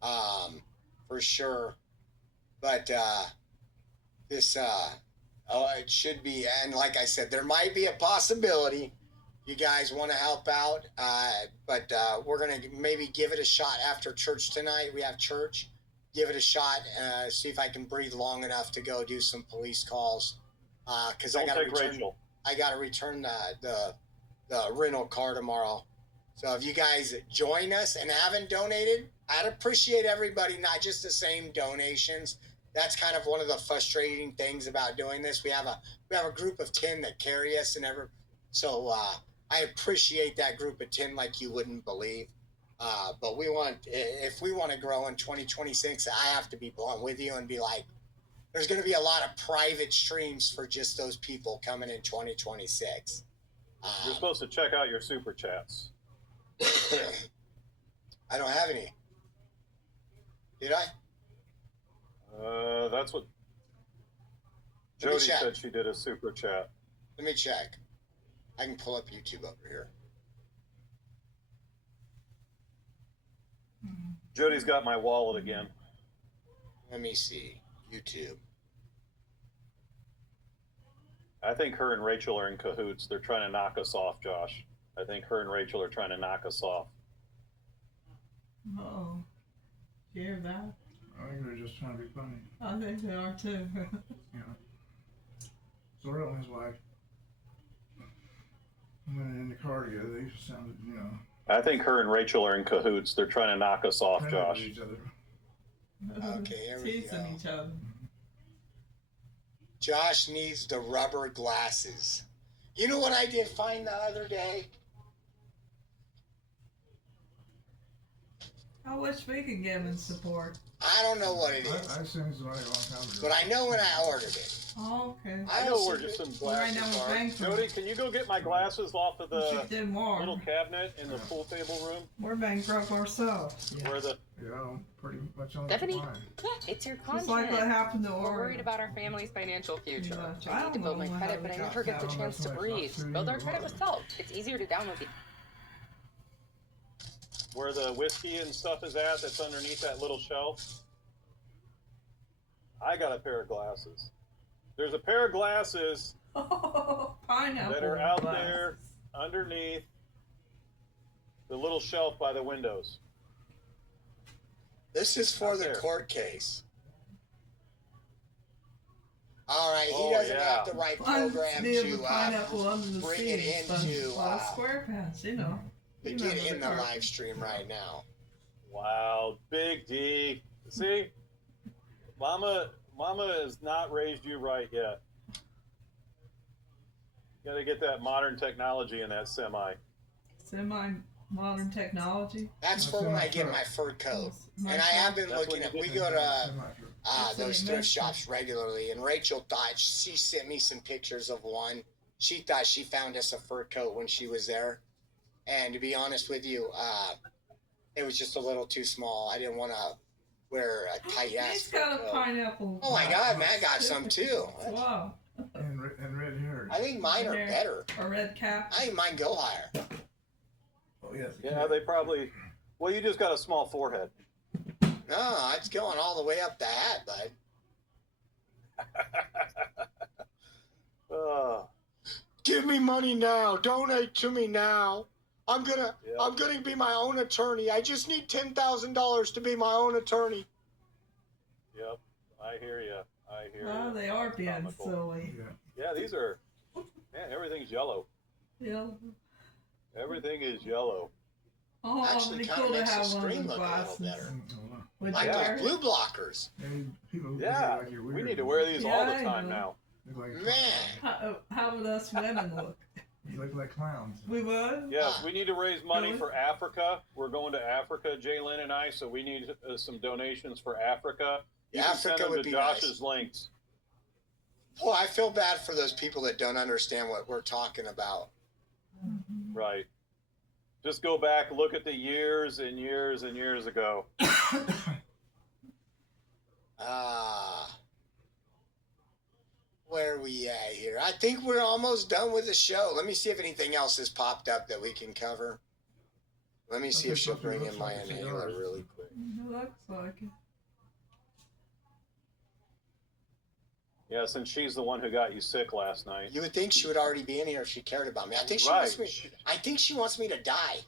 for sure. But it should be. And like I said, there might be a possibility you guys want to help out, but we're going to maybe give it a shot after church tonight. We have church. Give it a shot, see if I can breathe long enough to go do some police calls. Because I got to return the rental car tomorrow. So if you guys join us and haven't donated, I'd appreciate everybody, not just the same donations. That's kind of one of the frustrating things about doing this. We have a group of 10 that carry us, so I appreciate that group of 10 like you wouldn't believe. But if we want to grow in 2026, I have to be blunt with you and be like, there's going to be a lot of private streams for just those people coming in 2026. You're supposed to check out your super chats. I don't have any. Did I? That's what Jody said. She did a super chat. Let me check. I can pull up YouTube over here. Jody's got my wallet again. Let me see. YouTube. I think her and Rachel are in cahoots. They're trying to knock us off, Josh. I think her and Rachel are trying to knock us off. Oh, you hear that? I think they're just trying to be funny. I think they are too. Yeah. Zoro and his wife went in the car together. They sounded, I think her and Rachel are in cahoots. They're trying to knock us off, Josh. each other. Okay, here we Teasing go. each other. Josh needs the rubber glasses. You know what I did find the other day? I wish we could give him support. I don't know what it is. I sent somebody a long time ago. But I know when I ordered it. Oh, okay. I know where just some glasses are. Jody, can you go get my glasses off of the little cabinet in the pool table room? We're bankrupt ourselves. Where the pretty much on Stephanie, the line. it's your Just content. like what happened to We're Ori. worried about our family's financial future. Yeah, I need to build my know credit, how but I we never got get the that. chance to breathe. Build our credit with Salt. It's easier to download the where the whiskey and stuff is at, that's underneath that little shelf. I got a pair of glasses. There's a pair of glasses Pineapple that are out glasses. there underneath the little shelf by the windows. This is for Out the there. court case. All right, he Oh, doesn't yeah. have the right Mine's program near to the pineapple under the bring seat. it into SquarePants, you know. to You get remember in the card. live stream right now. Wow, Big D. See? Mama has not raised you right yet. You gotta get that modern technology in that semi. Semi-modern technology. That's for when I get my fur coat. And I have been That's looking when at, you we get go to That's those what thrift it meant. shops regularly, and Rachel thought, she sent me some pictures of one. She thought she found us a fur coat when she was there. And to be honest with you, it was just a little too small. I didn't want to wear a tight ass He's fur got a coat. pineapple. Oh my God, Matt got some too. Wow. And red hair. I think mine are Hair. better. A red cap. I think mine go higher. Oh, yes. Yeah, they probably. Well, you just got a small forehead. No, it's going all the way up the hat, bud. Give me money now. Donate to me now. I'm gonna be my own attorney. I just need $10,000 to be my own attorney. Yep, I hear you. I hear Oh, you. they are being Comical. silly. Yeah, these are. Man, everything's yellow. Yeah. Everything is yellow. Oh, Actually, it'd be kinda cool to makes the have one of screen those look a little glasses. better. Would Like you those wear it? blue blockers. Yeah, we need to wear these all the Yeah, I time know. now. Man. How would us women look? You look like clowns. We would? Yes, we need to raise money Really? for Africa. We're going to Africa, Jalen and I, so we need some donations for Africa. You can send Africa them would to be Josh's links. Oh, I feel bad for those people that don't understand what we're talking about. Right. Just go back, look at the years and years and years ago. Where are we at here? I think we're almost done with the show. Let me see if anything else has popped up that we can cover. Let me see if she'll bring in my inhaler really quick. It looks like it. Yeah, since she's the one who got you sick last night. You would think she would already be in here if she cared about me. I think she wants me to die.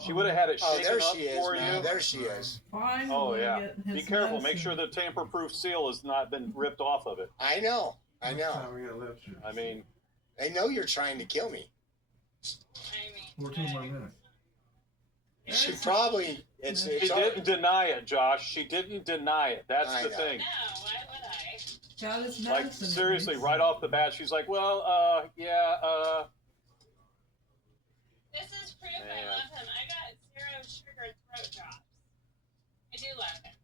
She would have had it shaken there up she is, for man. you. There she is. Finally Oh yeah. getting Be his careful. Make medicine. sure the tamper-proof seal has not been ripped off of it. I know. I know. Time we got left here. I mean, They know you're trying to kill me. 14 more minutes. She probably she didn't deny it, Josh. She didn't deny it. That's I the know. thing. Got his Like medicine. seriously, right off the bat, she's like, "Well, yeah, This is proof I love him. I got 0 sugar throat drops. I do love him.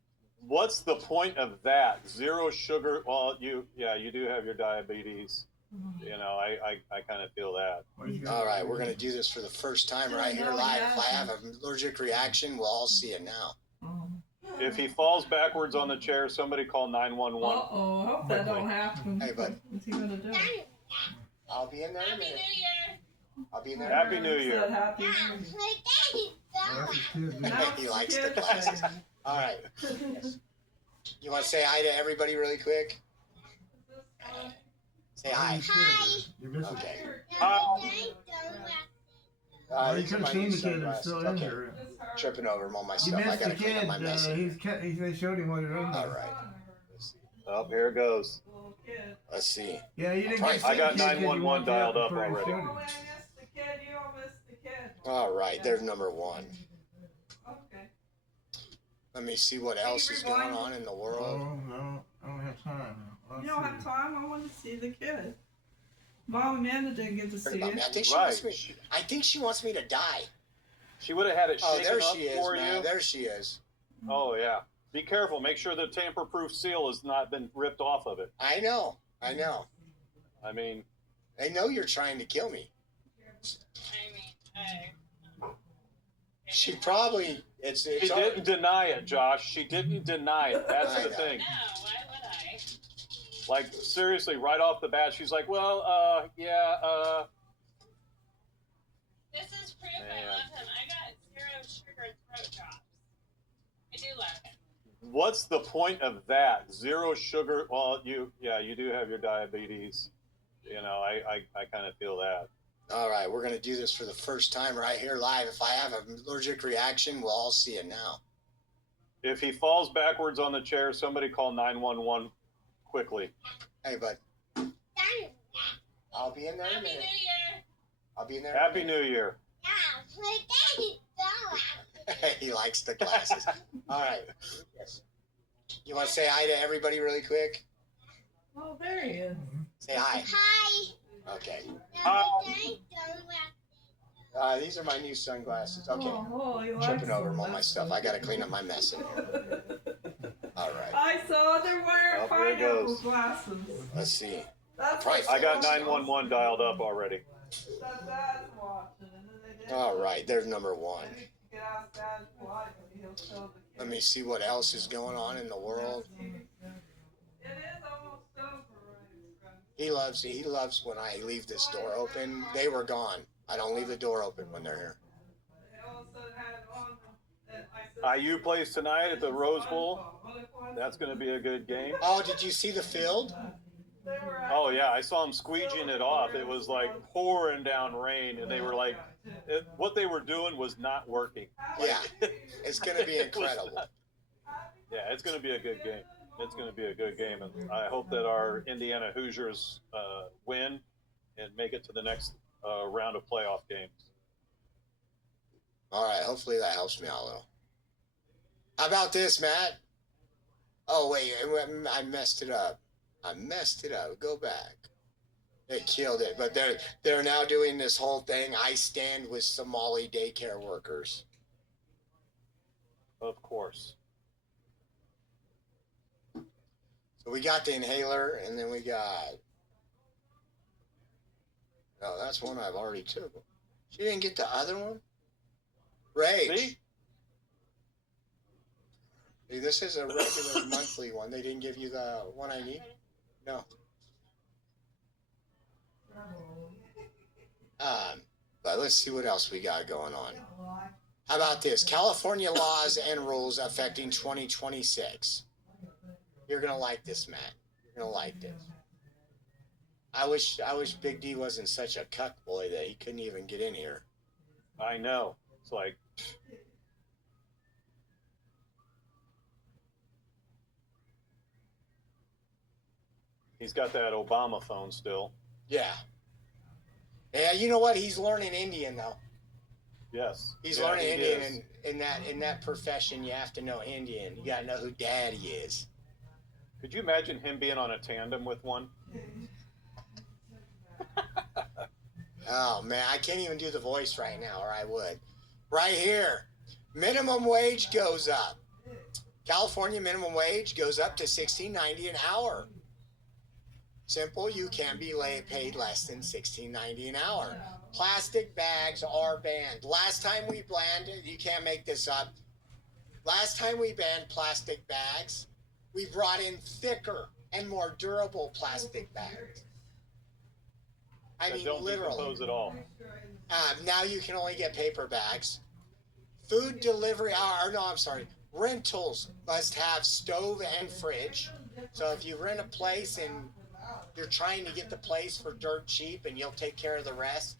What's the point of that? 0 sugar. Well, you do have your diabetes. You know, I kind of feel that. All right, we're gonna do this for the first time right here live. If I have an allergic reaction, we'll all see it now. If he falls backwards on the chair, somebody call 911. Uh-oh, I hope that don't happen. Hey, bud. What's he gonna do? I'll be in there in a minute. I'll be in there. Happy New Year. Said Happy New Year. He likes the glasses. All right. You want to say hi to everybody really quick? Say hi. You're missing. Okay. You These could are my have new seen the kid sunglasses. that's still in Okay. here. Tripping over all my You stuff. I missed the gotta clean kid. up my mess. They showed him what it was. All right. Oh, here it goes. Let's see. Yeah, you didn't Right. get I got the kid 'cause you 911 walked out dialed up before he already. showed him. Oh, I missed the kid. You all missed the kid. All right, there's number one. Okay. Let me see what else is going rewind? on in the Oh, world. no, I don't have time. You don't have time. I want to see the kid. Mom Amanda didn't get to Heard see about me. it. I think she wants me to die. She would have had it Oh, shaken there up she is, for man. you. There she is. Oh yeah. Be careful. Make sure the tamper-proof seal has not been ripped off of it. I know. I know. I mean, They know you're trying to kill me. She probably she didn't deny it, Josh. She didn't deny it. That's I the know. thing. Like seriously, right off the bat, she's like, "Well, yeah, This is proof I love him. I got 0 sugar throat drops. I do love him. What's the point of that? 0 sugar. Well, you do have your diabetes. You know, I kind of feel that. All right, we're going to do this for the first time right here live. If I have an allergic reaction, we'll all see it now. If he falls backwards on the chair, somebody call 911 quickly. Hey, bud. I'll be in there in a Happy New minute. Year. I'll be in there. in a Happy minute. New Year. He likes the glasses. All right. You want to say hi to everybody really quick? Oh, there he is. Say hi. Hi. Okay. Oh, These are my new sunglasses. Okay. Oh, he likes Tripping over them. all my That's stuff. so I got to cute. clean up my mess in here. All right. I saw they're wearing Oh, here it pineapple goes. glasses. Let's see. That's Right. I got 911 dialed up already. that dad's watching, and then they didn't. All right. There's number one. You can ask Dad politely. He'll show the kid. Let me see what else is going on in the world. It is almost over, right? He loves when I leave this door open. They were gone. I don't leave the door open when they're here. They all of a sudden had it on, and I said, IU plays tonight at the Rose Bowl. That's going to be a good game. Oh, did you see the field? Oh yeah, I saw them squeegeeing it off. It was like pouring down rain, and they were like, what they were doing was not working. Yeah, it's going to be incredible. Yeah, it's going to be a good game. It's going to be a good game, and I hope that our Indiana Hoosiers win and make it to the next round of playoff games. All right, hopefully that helps me out a little. How about this, Matt? Oh, wait, I messed it up. Go back. They killed it, but they're now doing this whole thing. I stand with Somali daycare workers. Of course. So we got the inhaler, and then we got... Oh, that's one I've already took. She didn't get the other one? Rage. See? See, this is a regular monthly one. They didn't give you the one I need? No. But let's see what else we got going on. How about this? California laws and rules affecting 2026. You're going to like this, Matt. You're going to like this. I wish Big D wasn't such a cuck boy that he couldn't even get in here. I know. It's like, he's got that Obama phone still. Yeah. Yeah, you know what? He's learning Indian though. Yes. He's Yeah, learning he Indian, is. and in that profession, you have to know Indian. You gotta know who Daddy is. Could you imagine him being on a tandem with one? Oh man, I can't even do the voice right now, or I would. Right here, minimum wage goes up. California minimum wage goes up to $16.90 an hour. Simple, you can be paid less than $16.90 an hour. Plastic bags are banned. Last time we banned, you can't make this up. Last time we banned plastic bags, we brought in thicker and more durable plastic bags. I mean, don't literally. decompose at all. Now you can only get paper bags. Food delivery, rentals must have stove and fridge. So if you rent a place and you're trying to get the place for dirt cheap and you'll take care of the rest,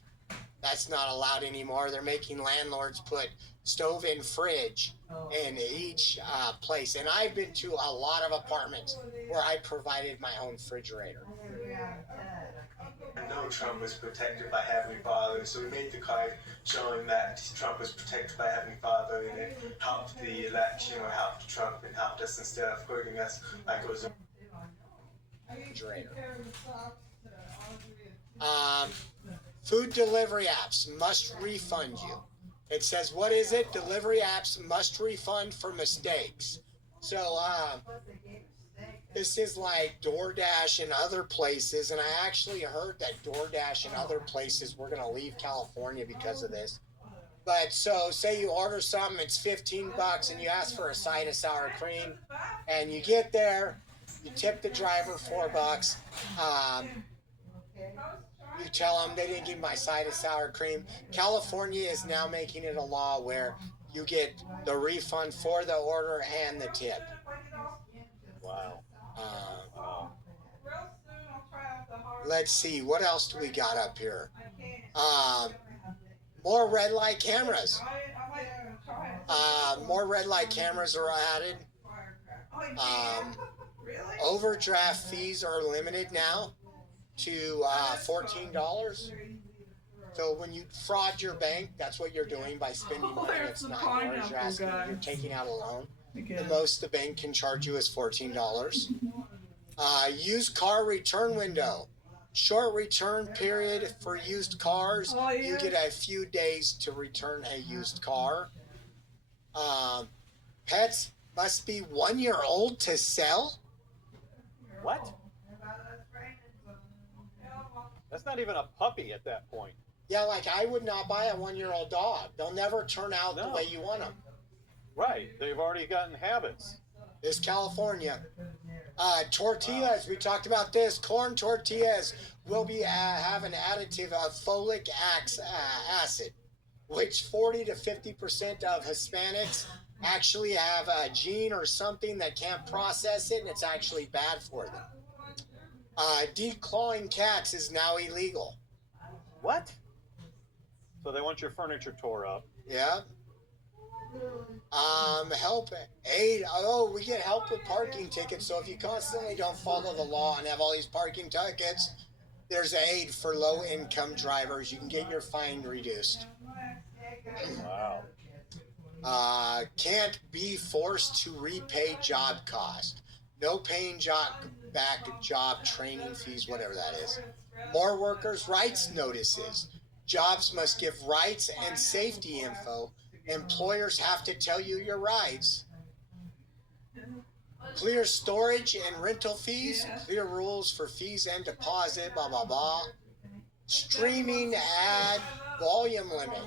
that's not allowed anymore. They're making landlords put stove and fridge in each place. And I've been to a lot of apartments where I provided my own refrigerator. I know Trump was protected by Heavenly Father, so we made the card showing that Trump was protected by Heavenly Father, and it helped the election, or helped Trump, and helped us instead of hurting us like it was. Refrigerator. Food delivery apps must refund you. It says, what is it? Delivery apps must refund for mistakes. So, this is like DoorDash and other places, and I actually heard that DoorDash and other places were going to leave California because of this. But so, say you order something, it's $15, and you ask for a side of sour cream, and you get there, you tip the driver $4. You tell them they didn't give my side of sour cream. California is now making it a law where you get the refund for the order and the tip. Wow. Let's see, what else do we got up here? More red light cameras. More red light cameras are added. Overdraft fees are limited now to $14. So when you fraud your bank, that's what you're doing by spending money that's not yours. You're taking out a loan. The most the bank can charge you is $14. Used car return window. Short return period for used cars. You get a few days to return a used car. Pets must be 1 year old to sell. What? That's not even a puppy at that point. Yeah, like I would not buy a 1 year old dog. They'll never turn out the way you want them. Right. They've already gotten habits. It's California. Tortillas, we talked about this. Corn tortillas will be have an additive of folic acid, which 40 to 50% of Hispanics actually have a gene or something that can't process it, and it's actually bad for them. Declawing cats is now illegal. What? So they want your furniture tore up. Yeah. Help, aid. Oh, we get help with parking tickets. So if you constantly don't follow the law and have all these parking tickets, there's aid for low-income drivers. You can get your fine reduced. Wow. Can't be forced to repay job cost. No paying back job training fees, whatever that is. More workers' rights notices. Jobs must give rights and safety info. Employers have to tell you your rights. Clear storage and rental fees. Clear rules for fees and deposit, blah, blah, blah. Streaming ad volume limit.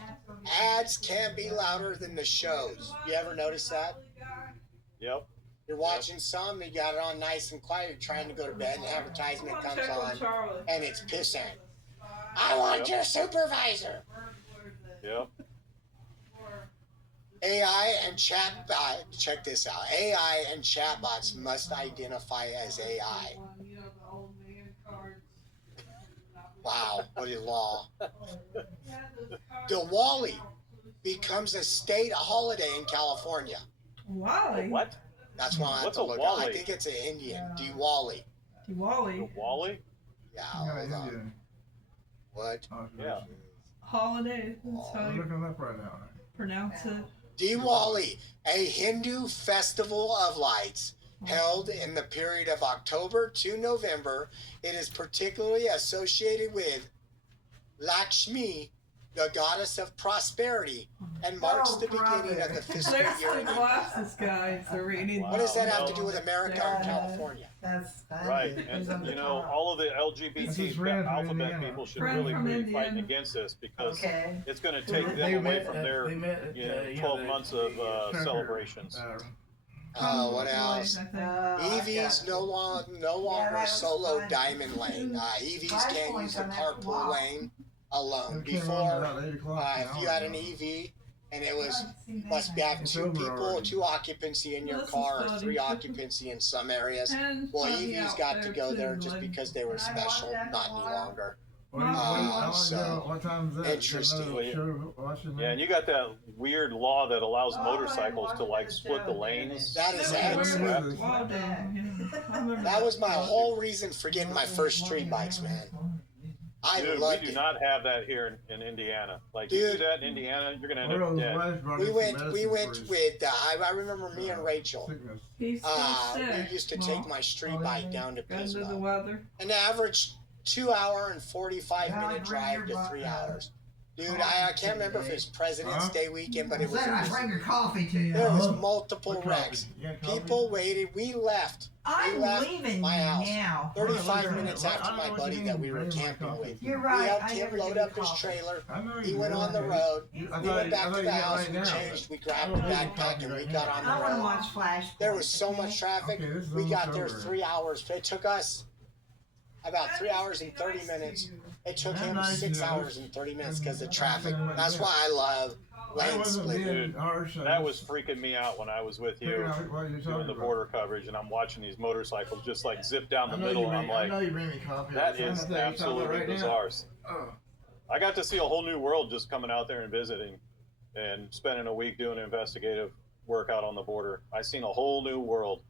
Ads can't be louder than the shows. You ever notice that? Yep. You're watching some, you got it on nice and quiet, you're trying to go to bed, and advertisement comes on, and it's pissing. I want your supervisor. Yep. AI and chatbot, check this out. AI and chatbots must identify as AI. Wow, what a law. Diwali becomes a state holiday in California. Wally. What? That's why I have What's to a look. Wally? I think it's an Indian. Diwali. Diwali. Wally? Yeah, hold on. What? Yeah. Holiday. That's how I'm you looking up right now. pronounce it. Diwali, a Hindu festival of lights held in the period of October to November. It is particularly associated with Lakshmi, the goddess of prosperity, and marks the beginning of the fiscal There's year. the glasses guys are reading. What does that have to do with America or California? That's funny. Right, and you know, all of the LGBT alphabet people should really be fighting against this because it's going to take them away from their 12 months of celebrations. What else? EVs no longer solo diamond lane. EVs can't use the carpool lane alone. Before, if you had an EV and it was must have two people, two occupancy in your car, or three occupancy in some areas. Well, EVs got to go there just because they were special, not any longer. So interesting. Yeah, and you got that weird law that allows motorcycles to like split the lanes. That is excellent. That was my whole reason for getting my first street bikes, man. Dude, we do not have that here in Indiana. Like, you do that in Indiana, you're gonna end up dead. We went with. I remember me and Rachel. We used to take my street bike down to Pismo. An average 2-hour and 45-minute drive to 3 hours. Dude, I can't remember if it was President's Day weekend, but it was. Bring your coffee to you. There was multiple wrecks. People waited. We left. I'm leaving my house now. 35 minutes after my buddy that we were camping with. You're right. We helped him load up his trailer. He went on the road. We went back to the house. We changed. We grabbed a backpack and we got on the road. I want to watch Flash. There was so much traffic. We got there 3 hours. It took us about 3 hours and 30 minutes. It took him 6 hours and 30 minutes because of traffic. That's why I love lane splitting. Dude, that was freaking me out when I was with you doing the border coverage, and I'm watching these motorcycles just like zip down the middle. I'm like, that is absolutely bizarre. I got to see a whole new world just coming out there and visiting and spending a week doing investigative work out on the border. I seen a whole new world.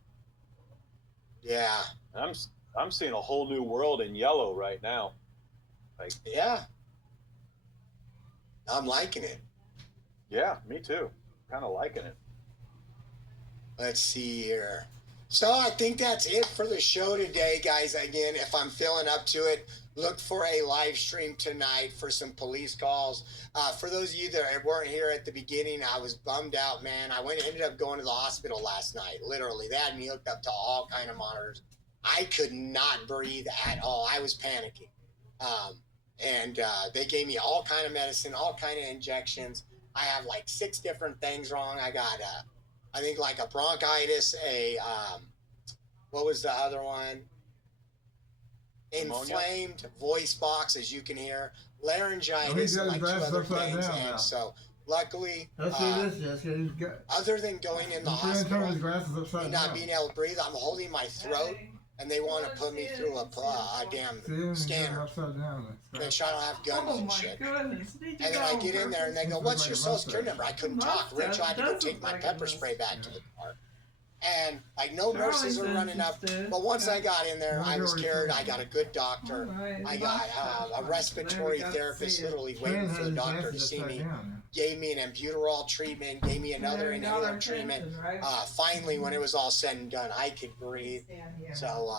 Yeah. I'm seeing a whole new world in yellow right now. Like, yeah. I'm liking it. Yeah, me too. Kind of liking it. Let's see here. So I think that's it for the show today, guys. Again, if I'm feeling up to it, look for a live stream tonight for some police calls. For those of you that weren't here at the beginning, I was bummed out, man. I ended up going to the hospital last night. Literally, they had me hooked up to all kind of monitors. I could not breathe at all. I was panicking. And they gave me all kind of medicine, all kind of injections. I have like 6 different things wrong. I got, I think like a bronchitis, what was the other one? Inflamed voice box, as you can hear, laryngitis, and like 2 other things. And so luckily, other than going in the hospital and not being able to breathe, I'm holding my throat. And they want to put me through a damn scanner. Make sure I don't have guns and shit. And then I get in there and they go, "What's your social security number?" I couldn't talk. Rachel had to go take my pepper spray back to the car. And like no nurses are running up. But once I got in there, I was scared. I got a good doctor. I got a respiratory therapist literally waiting for the doctor to see me. Gave me an albuterol treatment, gave me another inhaler treatment. Finally, when it was all said and done, I could breathe. So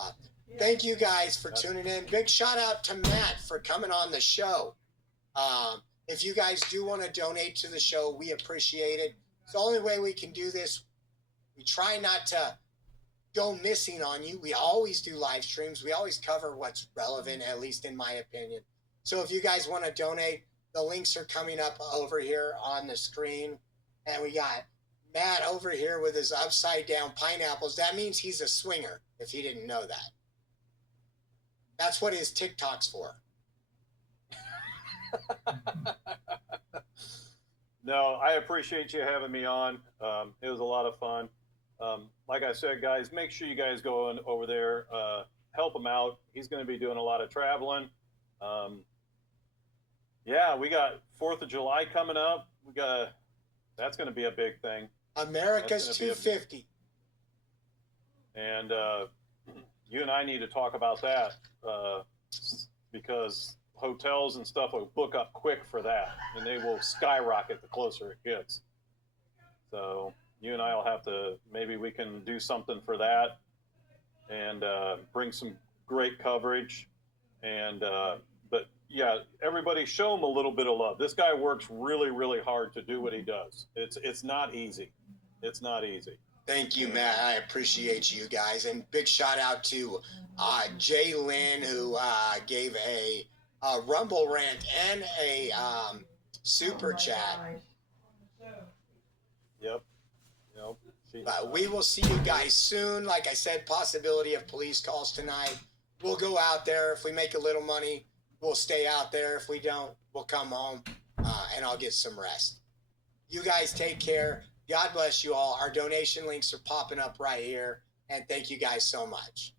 thank you guys for tuning in. Big shout out to Matt for coming on the show. If you guys do want to donate to the show, we appreciate it. It's the only way we can do this. We try not to go missing on you. We always do live streams. We always cover what's relevant, at least in my opinion. So if you guys want to donate, the links are coming up over here on the screen. And we got Matt over here with his upside down pineapples. That means he's a swinger, if he didn't know that. That's what his TikTok's for. No, I appreciate you having me on. It was a lot of fun. Like I said, guys, make sure you guys go over there, help him out. He's going to be doing a lot of traveling. Yeah, we got 4th of July coming up. That's going to be a big thing. America's 250. And you and I need to talk about that because hotels and stuff will book up quick for that, and they will skyrocket the closer it gets. So you and I will have to, maybe we can do something for that and bring some great coverage. And but yeah, everybody show him a little bit of love. This guy works really, really hard to do what he does. It's not easy. It's not easy. Thank you, Matt. I appreciate you guys. And big shout out to Jay Lynn, who gave a Rumble rant and a super chat. Yep. But we will see you guys soon. Like I said, possibility of police calls tonight. We'll go out there. If we make a little money, we'll stay out there. If we don't, we'll come home and I'll get some rest. You guys take care. God bless you all. Our donation links are popping up right here. And thank you guys so much.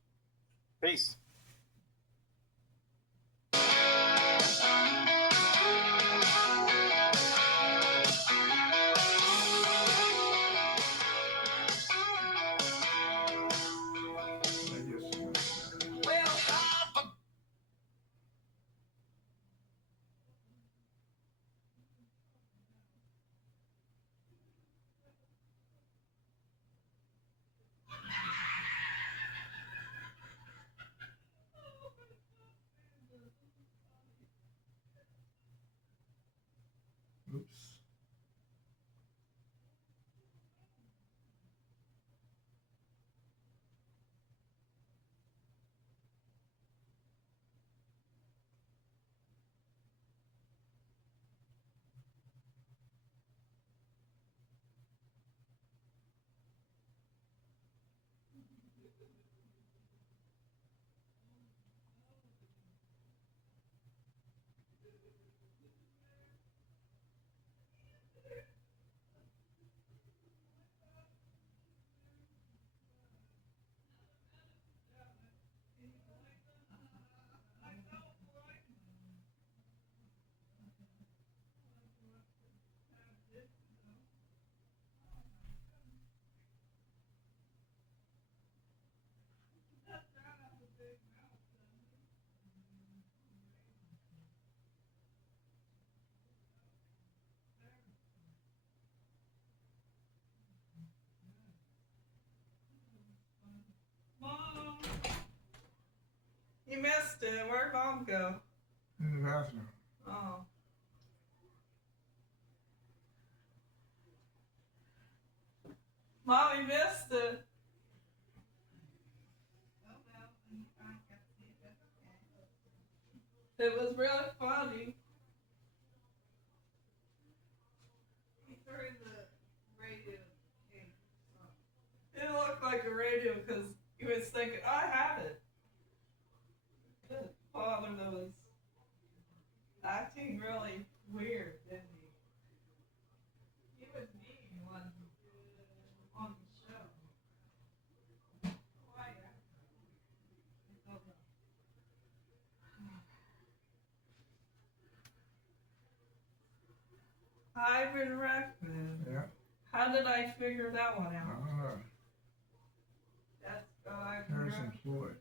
Peace. Oops. Mom! You missed it. Where'd Mom go? In the bathroom. Oh. Mommy missed it. It was really funny. He threw the radio. It looked like a radio because he was thinking, I have it. The father that was acting really weird, didn't he? He was mean on the show. Why? Ivan Reckman. Yeah. How did I figure that one out? That's Harrison Floyd.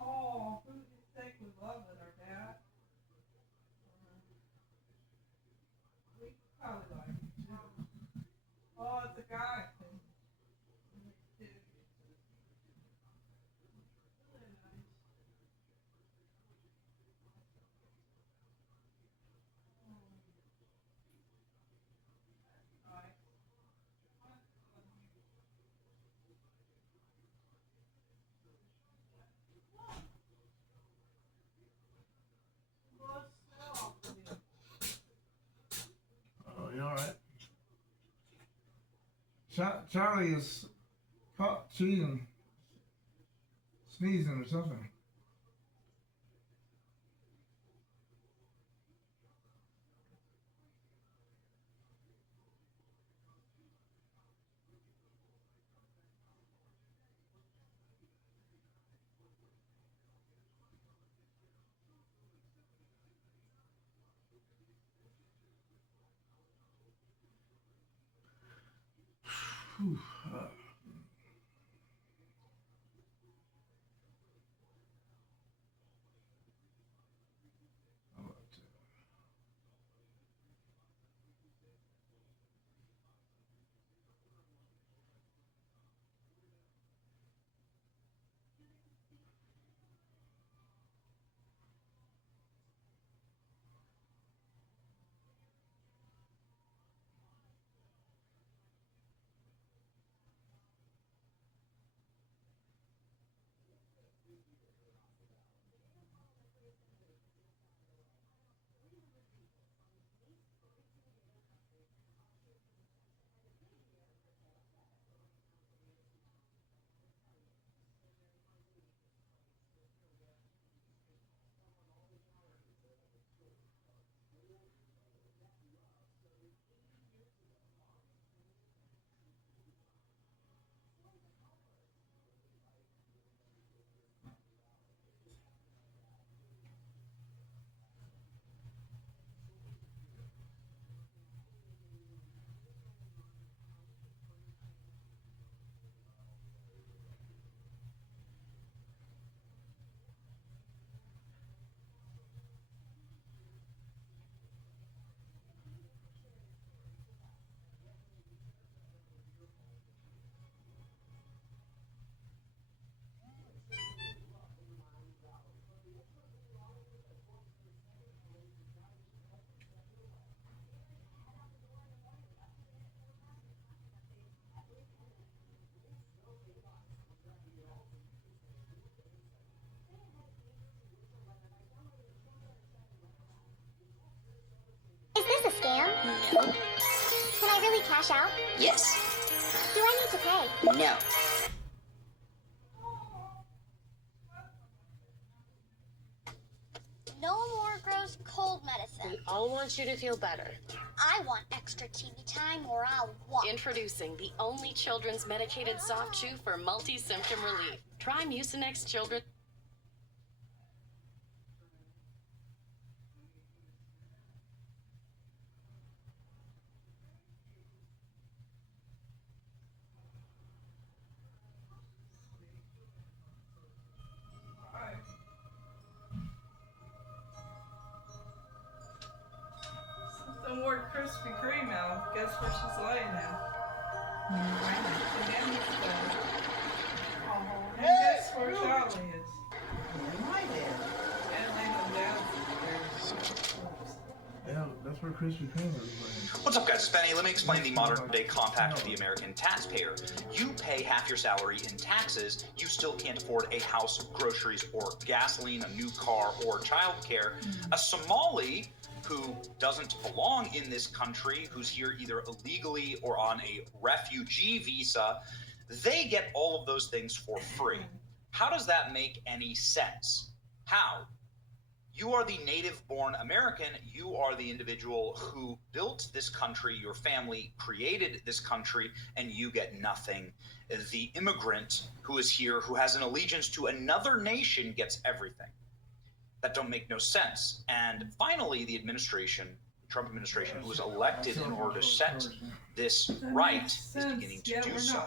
Oh, who did you think we love it, our dad? We probably like it too. Oh, it's a guy. Oh, you all right? Charlie is caught cheating, sneezing or something. Whew. Is this a scam? No. Can I really cash out? Yes. Do I need to pay? No. No more gross cold medicine. We all want you to feel better. I want extra TV time or I'll walk. Introducing the only children's medicated soft chew for multi-symptom relief. Try Mucinex Children. Something more Krispy Kreme out. Guess where she's laying now? And Andy's bed. And guess where Charlie is? And laying down. Yeah, that's where Krispy Kreme is. What's up, guys? It's Benny. Let me explain the modern-day compact to the American taxpayer. You pay half your salary in taxes, you still can't afford a house, groceries, or gasoline, a new car, or childcare. A Somali who doesn't belong in this country, who's here either illegally or on a refugee visa, they get all of those things for free. How does that make any sense? How? You are the native-born American. You are the individual who built this country. Your family created this country, and you get nothing. The immigrant who is here, who has an allegiance to another nation, gets everything. That don't make no sense. And finally, the administration, the Trump administration, who was elected in order to set this right, is beginning to do so.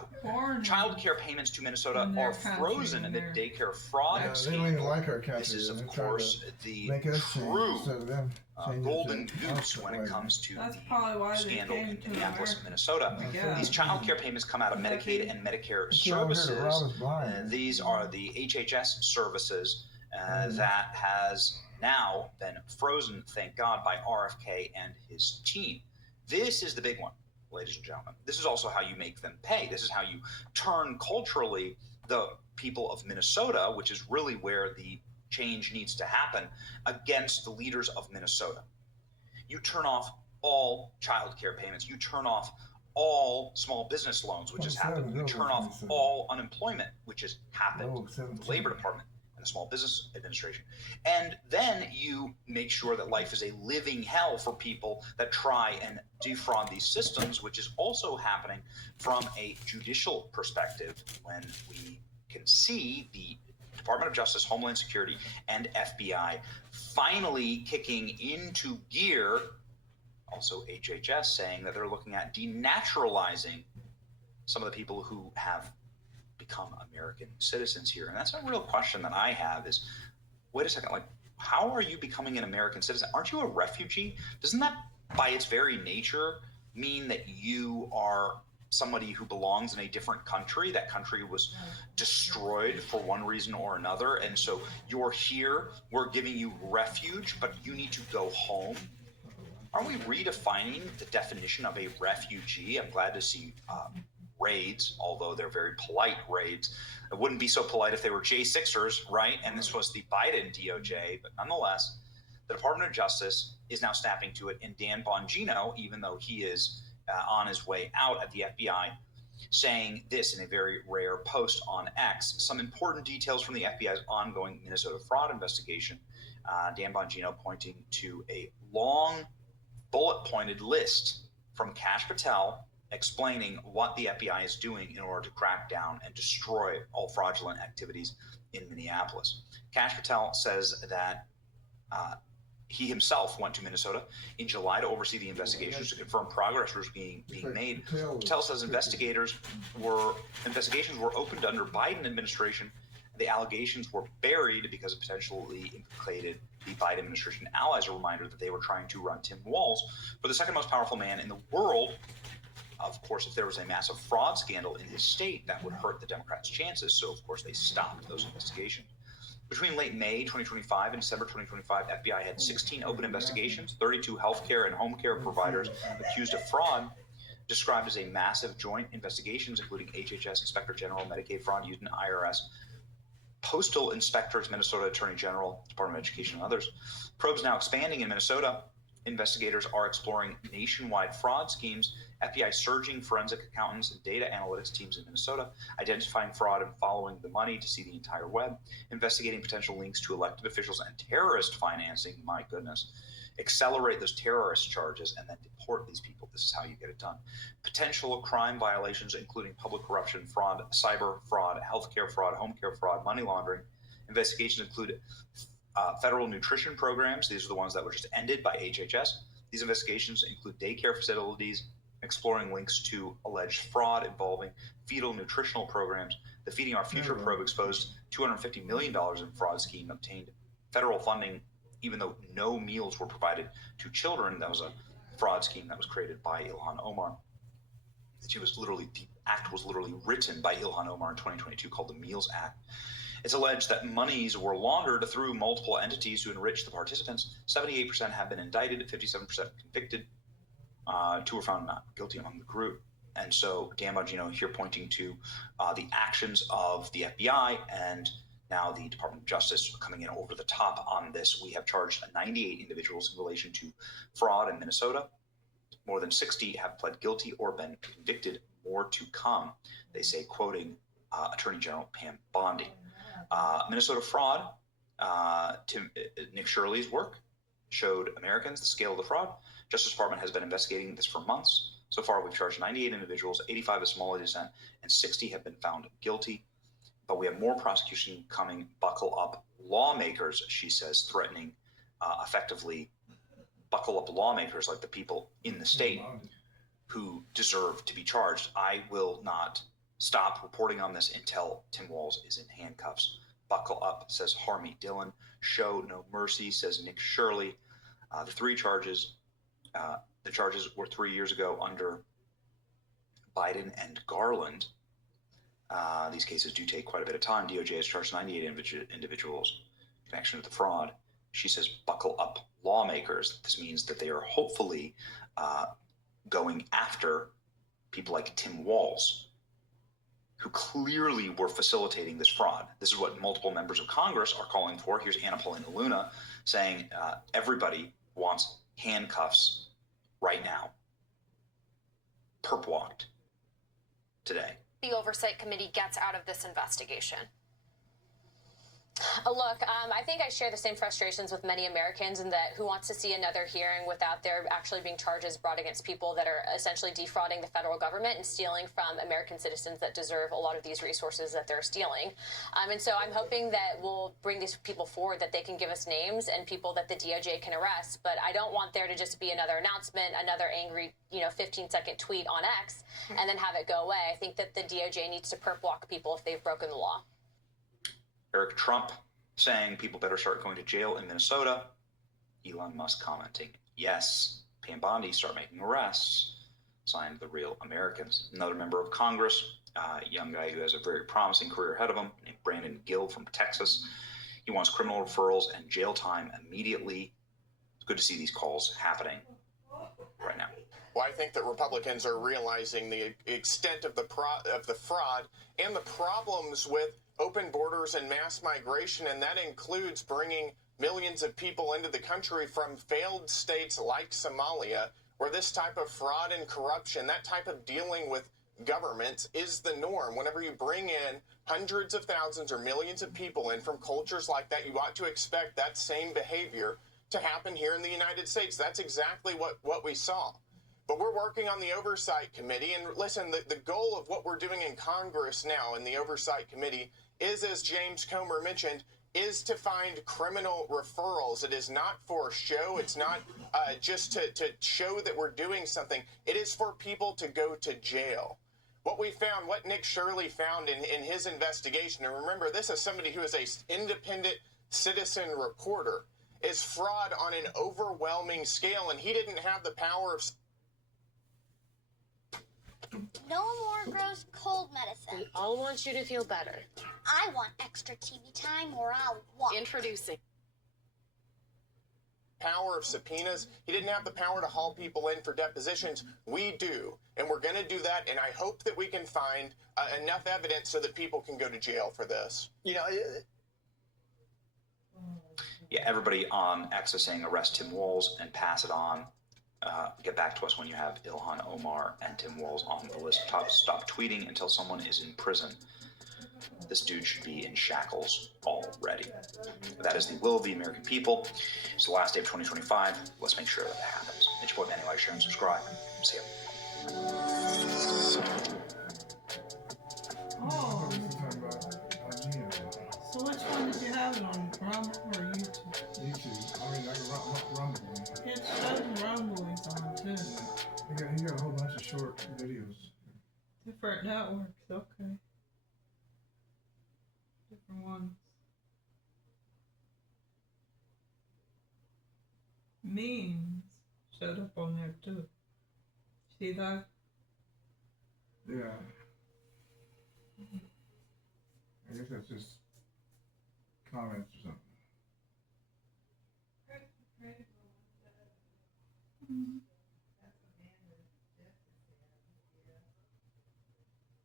Child care payments to Minnesota are frozen amid daycare fraud They don't scandal. even like our country. This is, of They're trying course, to the make us change true instead of them changing golden to goose us when that it way. comes to That's probably why the they scandal came in to Minneapolis, America. Minnesota. Yeah. These child care payments come out of Medicaid and Medicare But you all heard services. that Rob was blind. These are the HHS services that has now been frozen, thank God, by RFK and his team. This is the big one, ladies and gentlemen. This is also how you make them pay. This is how you turn culturally the people of Minnesota, which is really where the change needs to happen, against the leaders of Minnesota. You turn off all child care payments. You turn off all small business loans, which has happened. You turn off all unemployment, which has happened. The Labor Department and the Small Business Administration. And then you make sure that life is a living hell for people that try and defraud these systems, which is also happening from a judicial perspective when we can see the Department of Justice, Homeland Security, and FBI finally kicking into gear. Also HHS saying that they're looking at denaturalizing some of the people who have become American citizens here. And that's a real question that I have is, wait a second, like, how are you becoming an American citizen? Aren't you a refugee? Doesn't that, by its very nature, mean that you are somebody who belongs in a different country? That country was destroyed for one reason or another, and so you're here, we're giving you refuge, but you need to go home. Aren't we redefining the definition of a refugee? I'm glad to see raids, although they're very polite raids. It wouldn't be so polite if they were J6ers, right? And this was the Biden DOJ, but nonetheless, the Department of Justice is now snapping to it, and Dan Bongino, even though he is on his way out at the FBI, saying this in a very rare post on X. Some important details from the FBI's ongoing Minnesota fraud investigation. Dan Bongino pointing to a long bullet-pointed list from Kash Patel explaining what the FBI is doing in order to crack down and destroy all fraudulent activities in Minneapolis. Kash Patel says that he himself went to Minnesota in July to oversee the investigations to confirm progress was being made. Patel says investigations were opened under Biden administration. The allegations were buried because it potentially implicated the Biden administration allies. A reminder that they were trying to run Tim Walz for the second most powerful man in the world. Of course, if there was a massive fraud scandal in his state, that would hurt the Democrats' chances. So, of course, they stopped those investigations. Between late May 2025 and December 2025, FBI had 16 open investigations, 32 healthcare and home care providers accused of fraud, described as a massive joint investigations, including HHS, Inspector General, Medicaid fraud, using IRS, Postal Inspectors, Minnesota Attorney General, Department of Education, and others. Probes now expanding in Minnesota. Investigators are exploring nationwide fraud schemes. FBI surging forensic accountants and data analytics teams in Minnesota, identifying fraud and following the money to see the entire web, investigating potential links to elected officials and terrorist financing. My goodness. Accelerate those terrorist charges and then deport these people. This is how you get it done. Potential crime violations, including public corruption, fraud, cyber fraud, healthcare fraud, home care fraud, money laundering. Investigations include federal nutrition programs. These are the ones that were just ended by HHS. These investigations include daycare facilities, exploring links to alleged fraud involving fetal nutritional programs. The Feeding Our Future probe exposed $250 million in fraud scheme, obtained federal funding even though no meals were provided to children. That was a fraud scheme that was created by Ilhan Omar. The act was literally written by Ilhan Omar in 2022, called the Meals Act. It's alleged that monies were laundered through multiple entities to enrich the participants. 78% have been indicted, 57% convicted. 2 were found not guilty among the group. And so Dan Bongino here pointing to the actions of the FBI and now the Department of Justice coming in over the top on this. We have charged 98 individuals in relation to fraud in Minnesota. More than 60 have pled guilty or been convicted. More to come, they say, quoting Attorney General Pam Bondi. Minnesota fraud, Nick Shirley's work showed Americans the scale of the fraud. Justice Department has been investigating this for months. So far, we've charged 98 individuals, 85 of Somali descent, and 60 have been found guilty. But we have more prosecution coming. Buckle up, lawmakers, she says, threatening effectively buckle up lawmakers like the people in the state who deserve to be charged. I will not stop reporting on this until Tim Walz is in handcuffs. Buckle up, says Harmy Dillon. Show no mercy, says Nick Shirley. The charges were 3 years ago under Biden and Garland. These cases do take quite a bit of time. DOJ has charged 98 individuals in connection with the fraud. She says, buckle up, lawmakers. This means that they are hopefully going after people like Tim Walz, who clearly were facilitating this fraud. This is what multiple members of Congress are calling for. Here's Anna Paulina Luna saying everybody wants handcuffs right now. Perp walked today. The Oversight Committee gets out of this investigation? Look, I think I share the same frustrations with many Americans in that who wants to see another hearing without there actually being charges brought against people that are essentially defrauding the federal government and stealing from American citizens that deserve a lot of these resources that they're stealing. And so I'm hoping that we'll bring these people forward, that they can give us names and people that the DOJ can arrest. But I don't want there to just be another announcement, another angry, 15-second tweet on X, and then have it go away. I think that the DOJ needs to perp walk people if they've broken the law. Eric Trump saying people better start going to jail in Minnesota. Elon Musk commenting, yes, Pam Bondi start making arrests. Signed the Real Americans. Another member of Congress, a young guy who has a very promising career ahead of him, named Brandon Gill from Texas. He wants criminal referrals and jail time immediately. It's good to see these calls happening right now. Well, I think that Republicans are realizing the extent of the fraud and the problems with open borders and mass migration, and that includes bringing millions of people into the country from failed states like Somalia, where this type of fraud and corruption, that type of dealing with governments is the norm. Whenever you bring in hundreds of thousands or millions of people in from cultures like that, you ought to expect that same behavior to happen here in the United States. That's exactly what we saw. But we're working on the Oversight Committee, and listen, the goal of what we're doing in Congress now in the Oversight Committee is, as James Comer mentioned, is to find criminal referrals. It is not for show. It's not just to show that we're doing something. It is for people to go to jail. What we found, what Nick Shirley found in his investigation, and remember, this is somebody who is an independent citizen reporter, is fraud on an overwhelming scale, and he didn't have the power of... No more gross cold medicine. We all want you to feel better. I want extra TV time or I'll walk. Introducing. Power of subpoenas. He didn't have the power to haul people in for depositions. We do. And we're going to do that. And I hope that we can find enough evidence so that people can go to jail for this. Yeah, everybody on X is saying arrest Tim Walz and pass it on. Get back to us when you have Ilhan Omar and Tim Walz on the list. Stop tweeting until someone is in prison. This dude should be in shackles already. That is the will of the American people. It's the last day of 2025. Let's make sure that happens. It's your boy Manny. Like, share, and subscribe. See ya. Oh. So which one did you have it on? Rumble or YouTube? YouTube. I mean, like Rumble. It shows Rumble is on too. He got a whole bunch of short videos. Different networks, okay. Different ones. Memes showed up on there too. See that? Yeah. I guess that's just comments or something.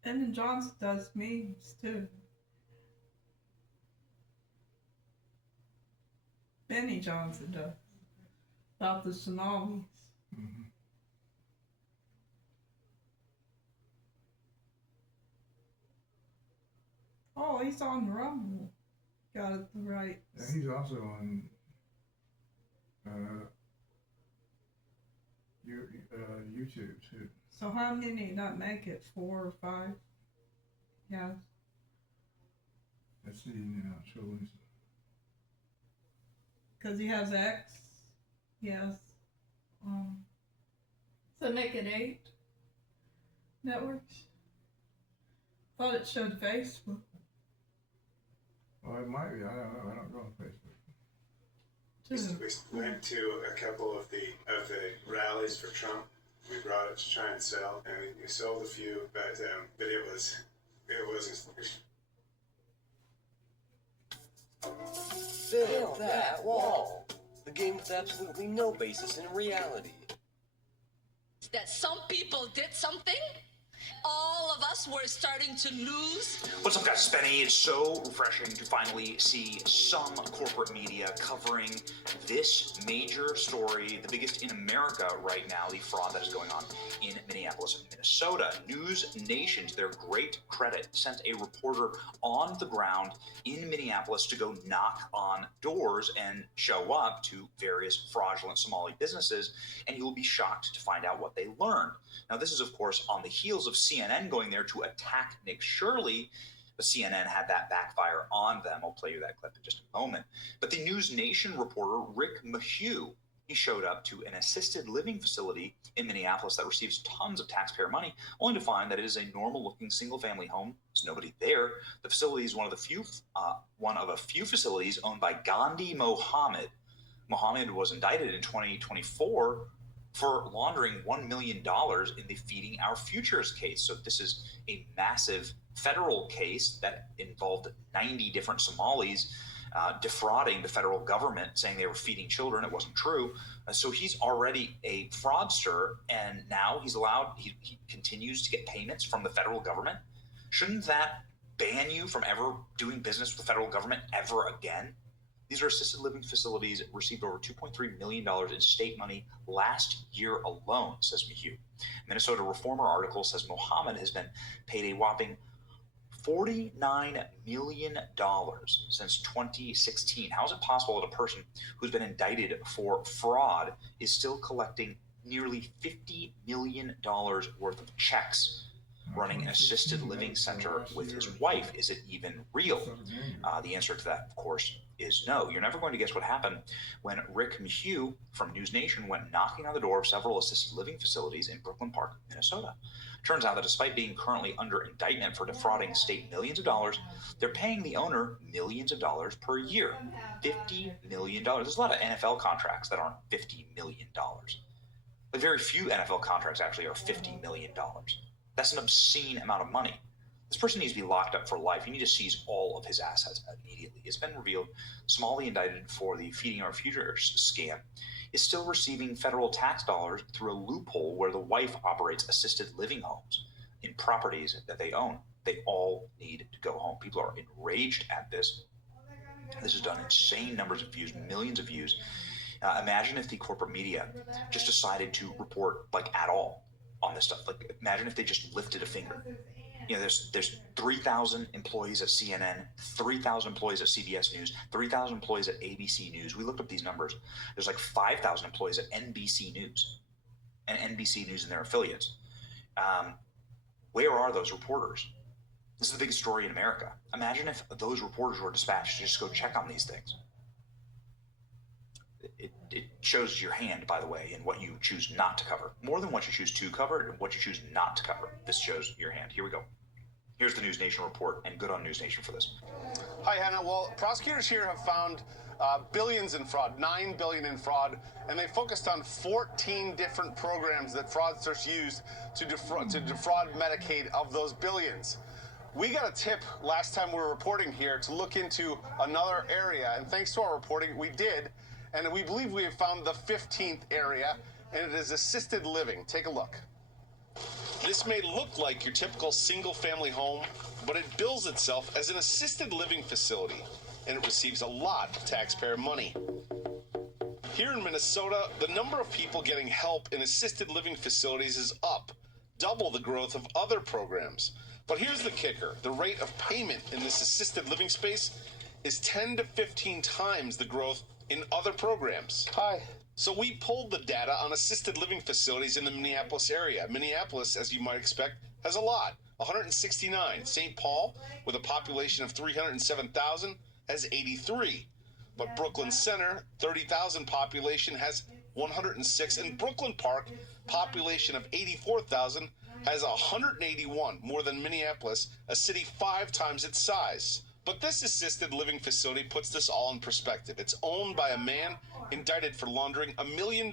And then Johnson does memes too. Benny Johnson does. About the tsunamis. Mm-hmm. Oh, he's on Rumble. Got it right. Yeah, he's also on YouTube too. So how many did not make it? 4 or 5? Yeah. Let's see now, children's. Because he has X. Yes. So make it 8 networks. Thought it showed Facebook. Well, it might be. I don't know. I don't go on Facebook. We went to a couple of the rallies for Trump. We brought it to try and sell, and we sold a few, but it wasn't. Build that wall. The game with absolutely no basis in reality. That some people did something all of us were starting to lose. What's up, guys? It's Benny. It's so refreshing to finally see some corporate media covering this major story, the biggest in America right now, the fraud that is going on in Minneapolis, Minnesota. News Nation, to their great credit, sent a reporter on the ground in Minneapolis to go knock on doors and show up to various fraudulent Somali businesses, and you will be shocked to find out what they learned. Now, this is, of course, on the heels of CNN going there to attack Nick Shirley, but CNN had that backfire on them. I'll play you that clip in just a moment. But the News Nation reporter, Rick Mayhew, he showed up to an assisted living facility in Minneapolis that receives tons of taxpayer money, only to find that it is a normal-looking single-family home. There's nobody there. The facility is one of a few facilities owned by Gandhi Mohammed. Mohammed was indicted in 2024 for laundering $1 million in the Feeding Our Futures case. So this is a massive federal case that involved 90 different Somalis defrauding the federal government, saying they were feeding children. It wasn't true. So he's already a fraudster, and now he's allowed, he continues to get payments from the federal government. Shouldn't that ban you from ever doing business with the federal government ever again? These are assisted living facilities that received over $2.3 million in state money last year alone, says Mayhew. Minnesota Reformer article says Mohammed has been paid a whopping $49 million since 2016. How is it possible that a person who's been indicted for fraud is still collecting nearly $50 million worth of checks running an assisted living center with his wife? Is it even real? The answer to that, of course, is no. You're never going to guess what happened when Rick Mayhew from News Nation went knocking on the door of several assisted living facilities in Brooklyn Park, Minnesota. Turns out that despite being currently under indictment for defrauding the state millions of dollars, they're paying the owner millions of dollars per year. $50 million. There's a lot of NFL contracts that aren't $50 million. Like very few NFL contracts actually are $50 million. That's an obscene amount of money. This person needs to be locked up for life. You need to seize all of his assets immediately. It's been revealed Somali indicted for the Feeding Our Futures scam is still receiving federal tax dollars through a loophole where the wife operates assisted living homes in properties that they own. They all need to go home. People are enraged at this. This has done insane numbers of views, millions of views. Imagine if the corporate media just decided to report like at all on this stuff. Like imagine if they just lifted a finger. You know, there's 3,000 employees at CNN, 3,000 employees at CBS News, 3,000 employees at ABC News. We looked up these numbers. There's like 5,000 employees at NBC News and NBC News and their affiliates. Where are those reporters? This is the biggest story in America. Imagine if those reporters were dispatched to just go check on these things. It shows your hand, by the way, in what you choose not to cover. More than what you choose to cover and what you choose not to cover. This shows your hand. Here we go. Here's the News Nation report, and good on News Nation for this. Hi, Hannah. Well, prosecutors here have found billions in fraud, $9 billion in fraud, and they focused on 14 different programs that fraudsters used to defraud Medicaid of those billions. We got a tip last time we were reporting here to look into another area, and thanks to our reporting, we did. And we believe we have found the 15th area, and it is assisted living. Take a look. This may look like your typical single-family home, but it bills itself as an assisted living facility, and it receives a lot of taxpayer money. Here in Minnesota, the number of people getting help in assisted living facilities is up, double the growth of other programs. But here's the kicker. The rate of payment in this assisted living space is 10 to 15 times the growth in other programs. Hi. So we pulled the data on assisted living facilities in the Minneapolis area. Minneapolis, as you might expect, has a lot, 169. St. Paul, with a population of 307,000, has 83. But Brooklyn Center, 30,000 population, has 106. And Brooklyn Park, population of 84,000, has 181, more than Minneapolis, a city 5 times its size. But this assisted living facility puts this all in perspective. It's owned by a man indicted for laundering $1 million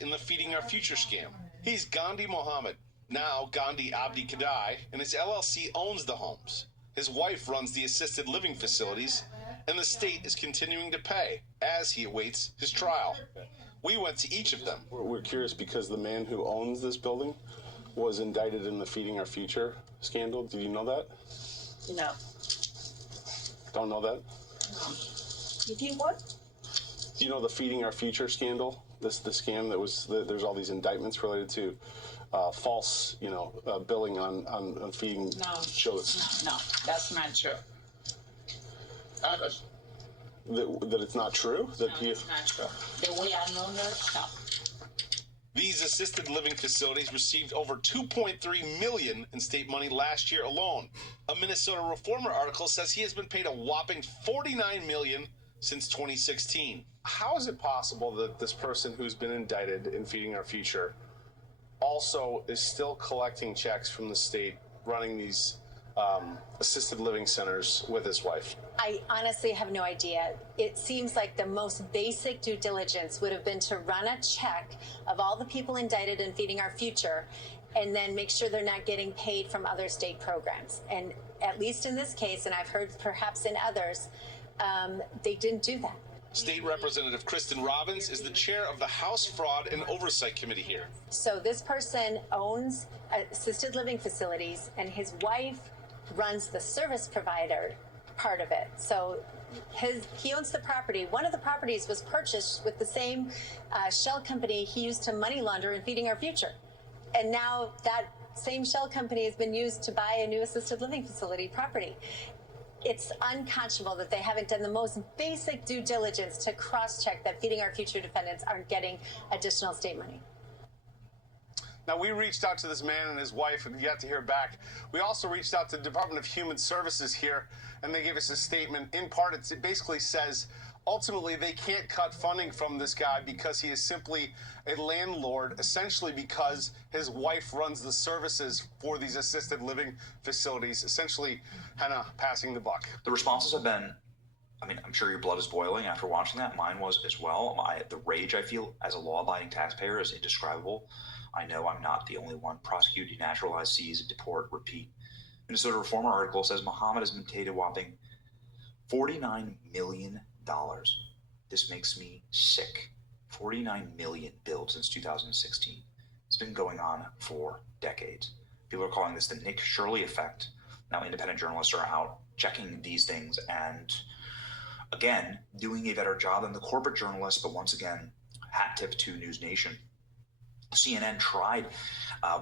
in the Feeding Our Future scam. He's Gandhi Mohammed, now Gandhi Abdi Kadai, and his LLC owns the homes. His wife runs the assisted living facilities, and the state is continuing to pay as he awaits his trial. We went to each of them. We're curious because the man who owns this building was indicted in the Feeding Our Future scandal. Did you know that? No. Don't know that? You think what? Do you know the Feeding Our Future scandal? The scam that was, there's all these indictments related to false, billing on feeding children. No, that's not true. That it's not true? That It's not true. The way I know that, no. These assisted living facilities received over $2.3 million in state money last year alone. A Minnesota Reformer article says he has been paid a whopping $49 million since 2016. How is it possible that this person who's been indicted in Feeding Our Future also is still collecting checks from the state, running these assisted living centers with his wife? I honestly have no idea. It seems like the most basic due diligence would have been to run a check of all the people indicted in Feeding Our Future and then make sure they're not getting paid from other state programs. And at least in this case, and I've heard perhaps in others, they didn't do that. State Representative Kristen Robbins is the chair of the House Fraud and Oversight Committee here. So this person owns assisted living facilities and his wife runs the service provider part of it. So he owns the property. One of the properties was purchased with the same shell company he used to money launder in Feeding Our Future. And now that same shell company has been used to buy a new assisted living facility property. It's unconscionable that they haven't done the most basic due diligence to cross-check that Feeding Our Future defendants aren't getting additional state money. Now, we reached out to this man and his wife and yet to hear back. We also reached out to the Department of Human Services here, and they gave us a statement. In part, it basically says, ultimately, they can't cut funding from this guy because he is simply a landlord, essentially because his wife runs the services for these assisted living facilities, essentially kind of passing the buck. The responses have been, I'm sure your blood is boiling after watching that. Mine was as well. The rage I feel as a law-abiding taxpayer is indescribable. I know I'm not the only one. Prosecute, denaturalize, seize, deport, repeat. Minnesota Reformer article says Muhammad has been paid a whopping $49 million. This makes me sick. 49 million billed since 2016. It's been going on for decades. People are calling this the Nick Shirley effect. Now independent journalists are out checking these things and, again, doing a better job than the corporate journalists. But once again, hat tip to News Nation. CNN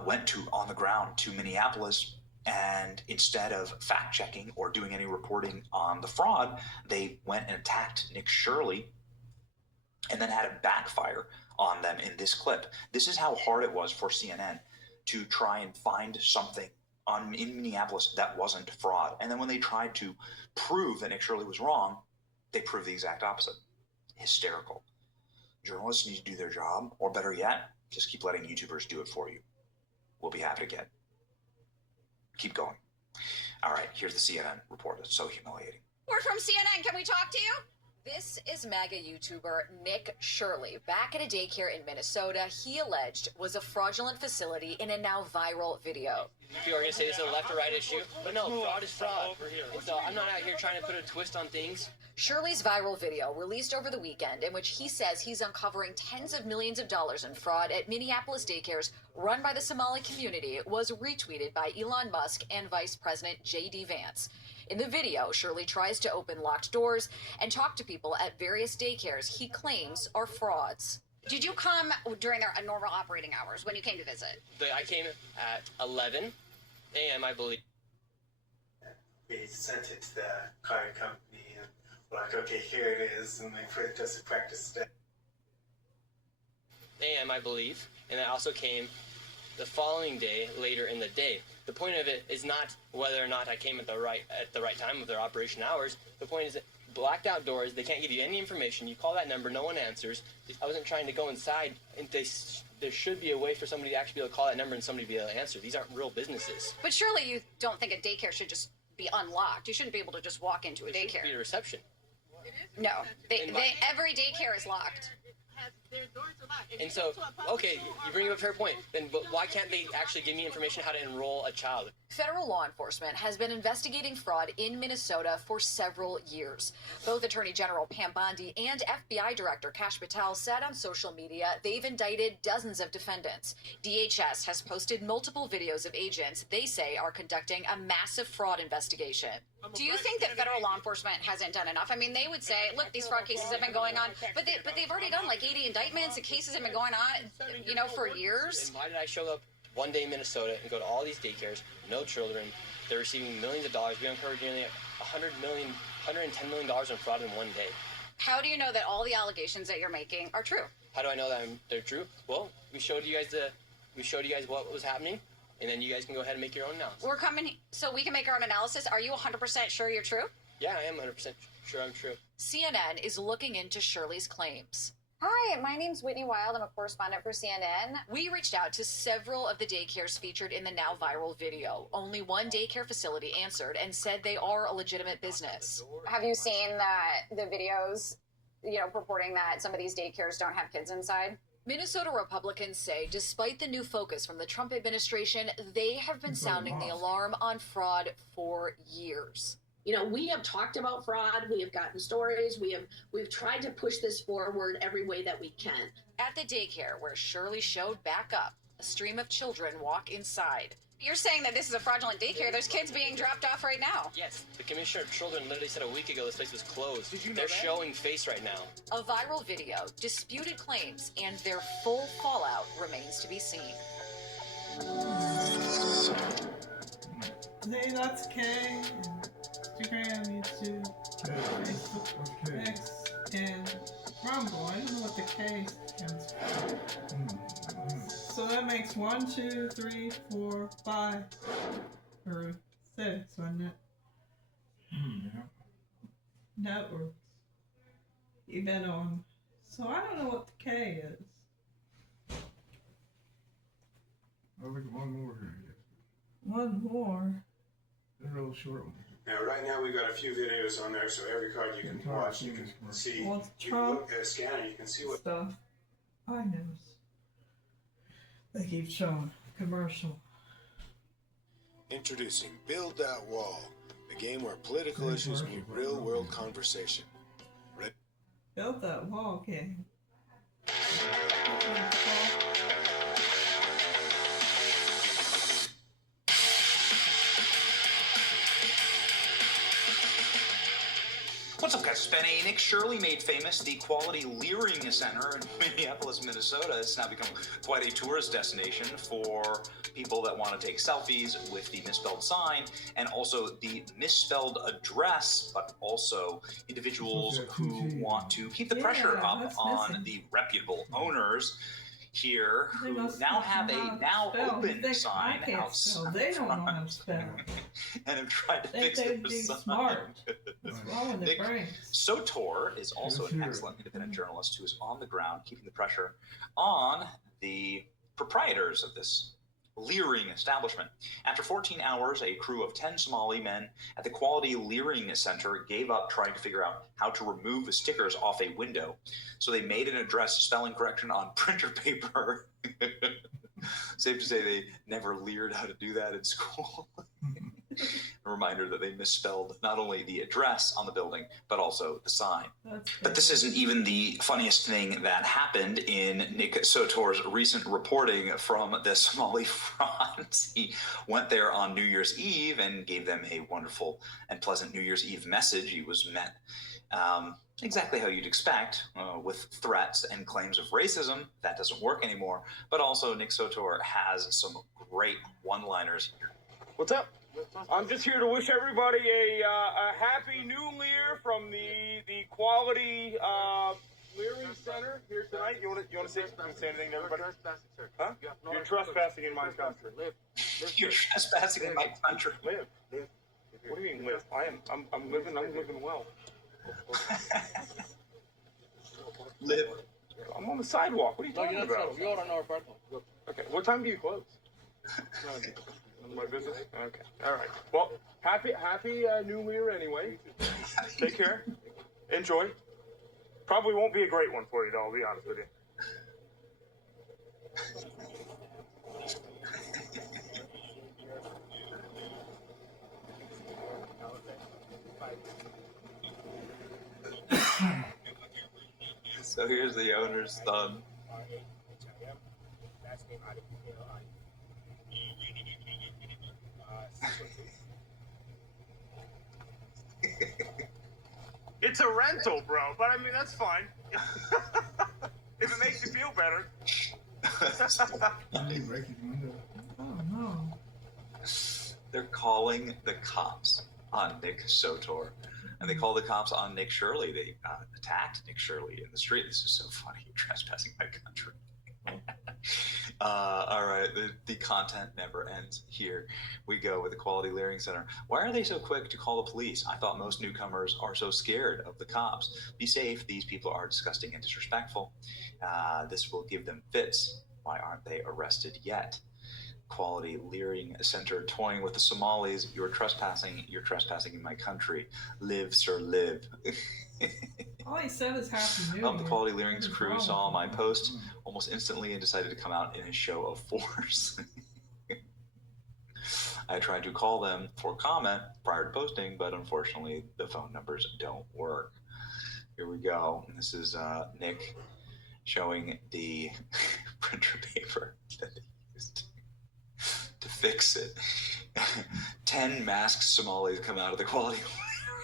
went on the ground to Minneapolis, and instead of fact-checking or doing any reporting on the fraud, they went and attacked Nick Shirley and then had it backfire on them in this clip. This is how hard it was for CNN to try and find something in Minneapolis that wasn't fraud. And then when they tried to prove that Nick Shirley was wrong, they proved the exact opposite. Hysterical. Journalists need to do their job, or better yet, just keep letting YouTubers do it for you. We'll be happy to get. Keep going. All right, here's the CNN report. It's so humiliating. We're from CNN. Can we talk to you? This is MAGA YouTuber Nick Shirley. Back at a daycare in Minnesota, he alleged was a fraudulent facility in a now viral video. People are going to say this is a left or right issue, but no, fraud is fraud. And so I'm not out here trying to put a twist on things. Shirley's viral video, released over the weekend, in which he says he's uncovering tens of millions of dollars in fraud at Minneapolis daycares run by the Somali community, was retweeted by Elon Musk and Vice President J.D. Vance. In the video, Shirley tries to open locked doors and talk to people at various daycares he claims are frauds. Did you come during their normal operating hours when you came to visit? I came at 11 a.m., I believe. We sent it to the car company and we're like, okay, here it is, and they put it as a practice day. A.m., I believe, and I also came the following day, later in the day. The point of it is not whether or not I came at the right time of their operation hours. The point is that blacked out doors, they can't give you any information. You call that number, no one answers. I wasn't trying to go inside, and there should be a way for somebody to actually be able to call that number and somebody to be able to answer. These aren't real businesses. But surely you don't think a daycare should just be unlocked. You shouldn't be able to just walk into a There daycare. should be a reception. No, every daycare is locked. And so, okay, you bring up a fair point. Then why can't they actually give me information how to enroll a child? Federal law enforcement has been investigating fraud in Minnesota for several years. Both Attorney General Pam Bondi and FBI Director Kash Patel said on social media they've indicted dozens of defendants. DHS has posted multiple videos of agents they say are conducting a massive fraud investigation. Do you think that federal law enforcement hasn't done enough? I mean, they would say, look, these fraud cases have been going on, but they've already done like 80 indictments. The cases have been going on, for years. And why did I show up one day in Minnesota and go to all these daycares, no children, they're receiving millions of dollars. We uncovered nearly $110 million in fraud in one day. How do you know that all the allegations that you're making are true? How do I know that they're true? Well, we showed you guys what was happening, and then you guys can go ahead and make your own analysis. We're coming so we can make our own analysis. Are you 100% sure you're true? Yeah, I am 100% sure I'm true. CNN is looking into Shirley's claims. Hi, my name's Whitney Wild. I'm a correspondent for CNN. We reached out to several of the daycares featured in the now viral video. Only one daycare facility answered and said they are a legitimate business. Have you seen the videos, purporting that some of these daycares don't have kids inside? Minnesota Republicans say despite the new focus from the Trump administration, they have been sounding the alarm on fraud for years. We have talked about fraud. We have gotten stories. We've tried to push this forward every way that we can. At the daycare where Shirley showed back up, a stream of children walk inside. You're saying that this is a fraudulent daycare. There's kids being dropped off right now. Yes, the Commissioner of Children literally said a week ago this place was closed. Did you know They're that? showing face right now. A viral video, disputed claims, and their full fallout remains to be seen. Hey, that's Kay. Instagram, YouTube, Facebook, X, and Rumble. I don't know what the K stands for. So that makes 1, 2, 3, 4, 5, or 6 on it. Networks. You've been on. So I don't know what the K is. I'll look at one more here. One more. A real short one. Now, right now we've got a few videos on there, so every card you can watch, you can see. Well, it's You can Trump look at a scanner, you can see what. stuff. I know. They keep showing commercial. Introducing Build That Wall, a game where political issues meet real-world conversation. Built that wall game. What's up, guys? It's Ben A. Nick Shirley made famous the Quality Leering Center in Minneapolis, Minnesota. It's now become quite a tourist destination for people that want to take selfies with the misspelled sign and also the misspelled address, but also individuals who want to keep the pressure up on the reputable owners here who now have a now open sign outside. They don't know how to spell. And have tried to fix They'd the be sign. smart. What's wrong with their Nick brains? Sotor is also an excellent independent journalist who is on the ground keeping the pressure on the proprietors of this leering establishment. After 14 hours, a crew of 10 Somali men at the Quality Leering Center gave up trying to figure out how to remove the stickers off a window. So they made an address spelling correction on printer paper. Safe to say they never leered how to do that in school. A reminder that they misspelled not only the address on the building, but also the sign. But this isn't even the funniest thing that happened in Nick Sotor's recent reporting from the Somali front. He went there on New Year's Eve and gave them a wonderful and pleasant New Year's Eve message. He was met exactly how you'd expect, with threats and claims of racism. That doesn't work anymore. But also Nick Sotor has some great one-liners here. What's up? I'm just here to wish everybody a happy new year from the Quality Leering Center here tonight. You want to say anything to everybody? Huh? You're trespassing in my country. You're trespassing in my country. Live. What do you mean live? I'm living well. Live. I'm on the sidewalk. What are you talking about? You're on our apartment. Okay. What time do you close? My business? Okay. All right. Well, happy New Year anyway. Take care. Enjoy. Probably won't be a great one for you, though, I'll be honest with you. So here's the owner's son. It's a rental, bro, but I mean, that's fine. If it makes you feel better. Oh no. They're calling the cops on Nick Sotor. And they called the cops on Nick Shirley. They attacked Nick Shirley in the street. This is so funny. You're trespassing my country. All right, the content never ends. Here we go with the Quality Learning Center. Why are they so quick to call the police? I thought most newcomers are so scared of the cops. Be safe. These people are disgusting and disrespectful. This will give them fits. Why aren't they arrested yet? Quality Learning Center toying with the Somalis. You're trespassing in my country. Live, sir, live. All he said is Happy New Year. The Quality Learning's crew saw my post almost instantly and decided to come out in a show of force. I tried to call them for comment prior to posting, but unfortunately the phone numbers don't work. Here we go. This is Nick showing the printer paper that they used to fix it. 10 masked Somalis come out of the Quality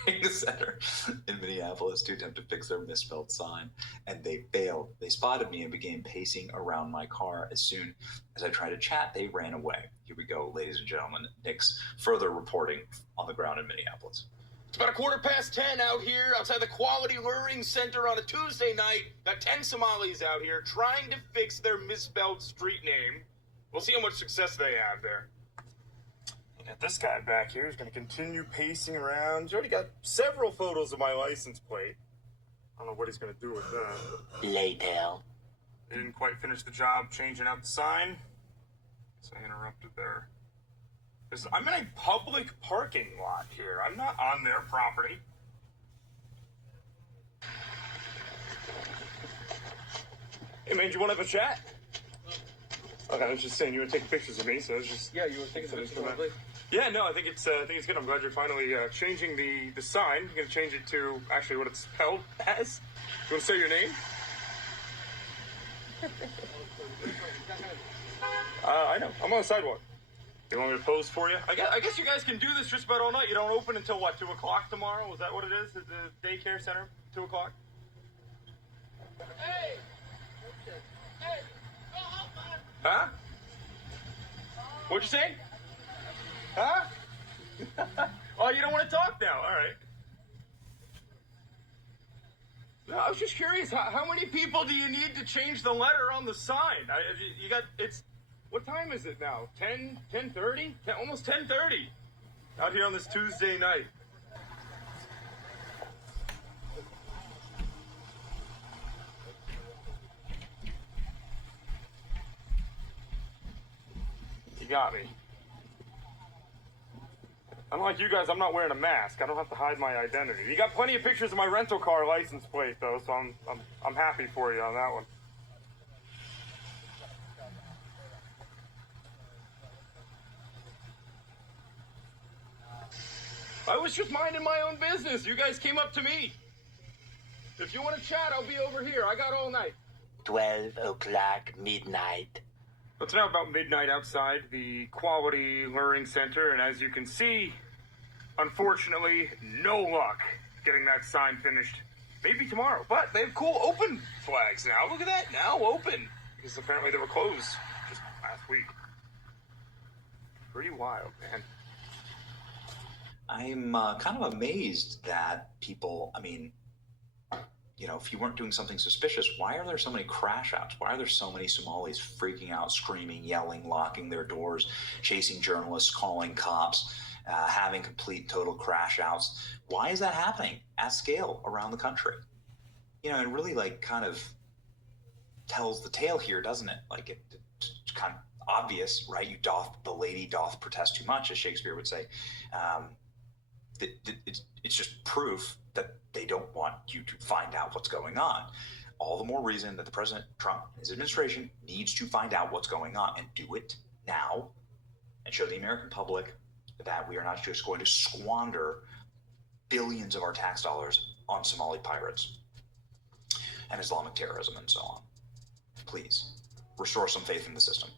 Learning Center in Minneapolis to attempt to fix their misspelled sign, and they failed. They spotted me and began pacing around my car. As soon as I tried to chat, they ran away. Here we go, ladies and gentlemen. Nick's further reporting on the ground in Minneapolis. It's about 10:15 out here outside the Quality Learning Center on a Tuesday night. Got 10 Somalis out here trying to fix their misspelled street name. We'll see how much success they have there. Got this guy back here who's going to continue pacing around. He's already got several photos of my license plate. I don't know what he's going to do with that. Later. They didn't quite finish the job changing out the sign. So I interrupted there. I'm in a public parking lot here. I'm not on their property. Hey man, do you want to have a chat? Okay, I was just saying you were taking pictures of me, so I was just... Yeah, you were taking pictures of me. Yeah, no, I think it's good. I'm glad you're finally changing the sign. You're going to change it to actually what it's spelled as. You want to say your name? I know. I'm on the sidewalk. You want me to pose for you? I guess you guys can do this just about all night. You don't open until, what, 2 o'clock tomorrow? Is that what it is? Is the daycare center 2 o'clock? Hey! Hey! Huh? What'd you say? Huh? Oh, you don't want to talk now? All right. No, I was just curious. How many people do you need to change the letter on the sign? What time is it now? 10:30? Almost 10:30. Out here on this Tuesday night. You got me. Unlike you guys, I'm not wearing a mask. I don't have to hide my identity. You got plenty of pictures of my rental car license plate, though, so I'm happy for you on that one. I was just minding my own business. You guys came up to me. If you want to chat, I'll be over here. I got all night. 12 o'clock midnight. It's now about midnight outside the Quality Learning Center, and as you can see, unfortunately, no luck getting that sign finished. Maybe tomorrow, but they have cool open flags now. Look at that, now open. Because apparently they were closed just last week. Pretty wild, man. I'm kind of amazed that people, if you weren't doing something suspicious, why are there so many crash outs? Why are there so many Somalis freaking out, screaming, yelling, locking their doors, chasing journalists, calling cops, having complete total crash outs? Why is that happening at scale around the country? It really kind of tells the tale here, doesn't it? It's kind of obvious, right? The lady doth protest too much, as Shakespeare would say. It's just proof that they don't want you to find out what's going on. All the more reason that the President Trump and his administration needs to find out what's going on and do it now and show the American public that we are not just going to squander billions of our tax dollars on Somali pirates. and Islamic terrorism and so on. Please, restore some faith in the system.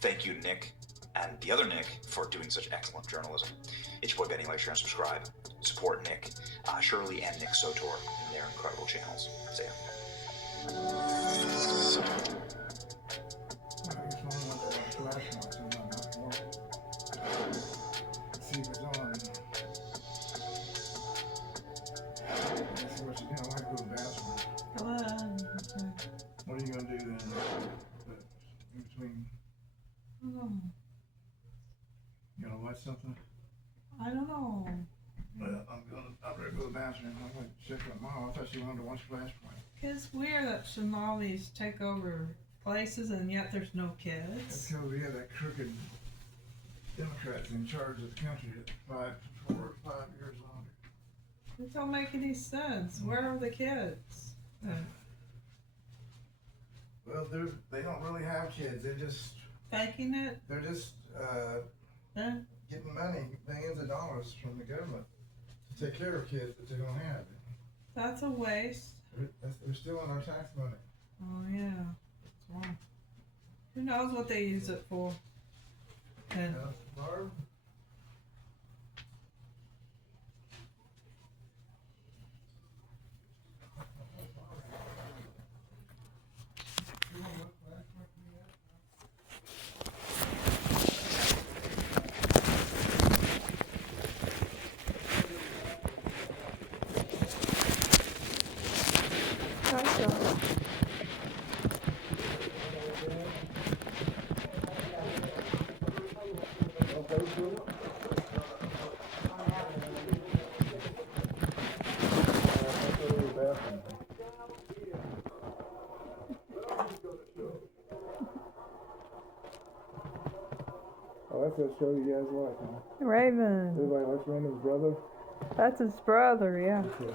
Thank you, Nick, and the other Nick, for doing such excellent journalism. It's your boy Benny. Like, share, and subscribe. Support Nick, Shirley, and Nick Sotor in their incredible channels. See ya. See if it's on. That's what you do. I like to go to the bathroom. What are you gonna do then? In between, you gonna watch something? I don't know. Well, I'm ready to go to the bathroom. I'm gonna check out Mom. I thought she wanted to watch Flashpoint. It's weird that Somalis take over places and yet there's no kids. That's because we have that crooked Democrats in charge of the country at 4 or 5 years longer. It don't make any sense. Where are the kids? Well, they don't really have kids. They're just faking it. They're just getting money, millions of dollars from the government to take care of kids that they don't have. That's a waste. They're stealing our tax money. Oh yeah. That's wrong. Who knows what they use it for? And Barb? Oh, that's that show you guys like, huh? Raven. Everybody likes Raven's brother? That's his brother, yeah. Okay.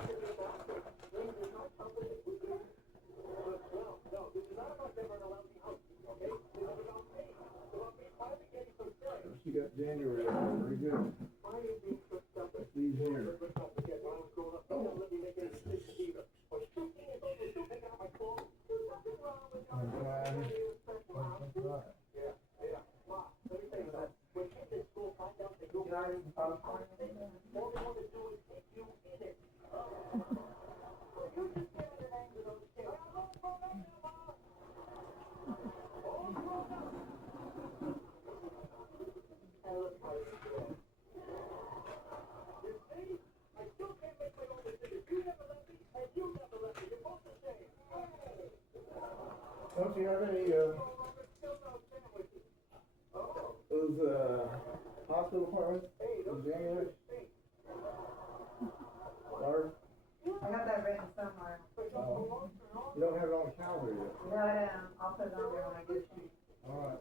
She got January, very good. These here. Don't you have any those hospital appointments in January? Barb? I got that written somewhere. You don't have it on the calendar yet. No, I don't. I'll put it on there when I get to you. All right.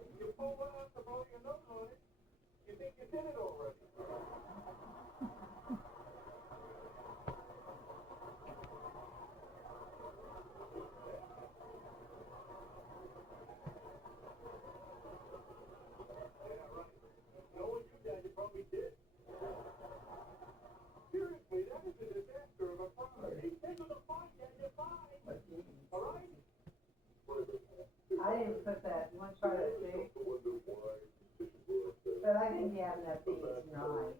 I didn't put that. You want to try that too? But I didn't have enough to eat tonight.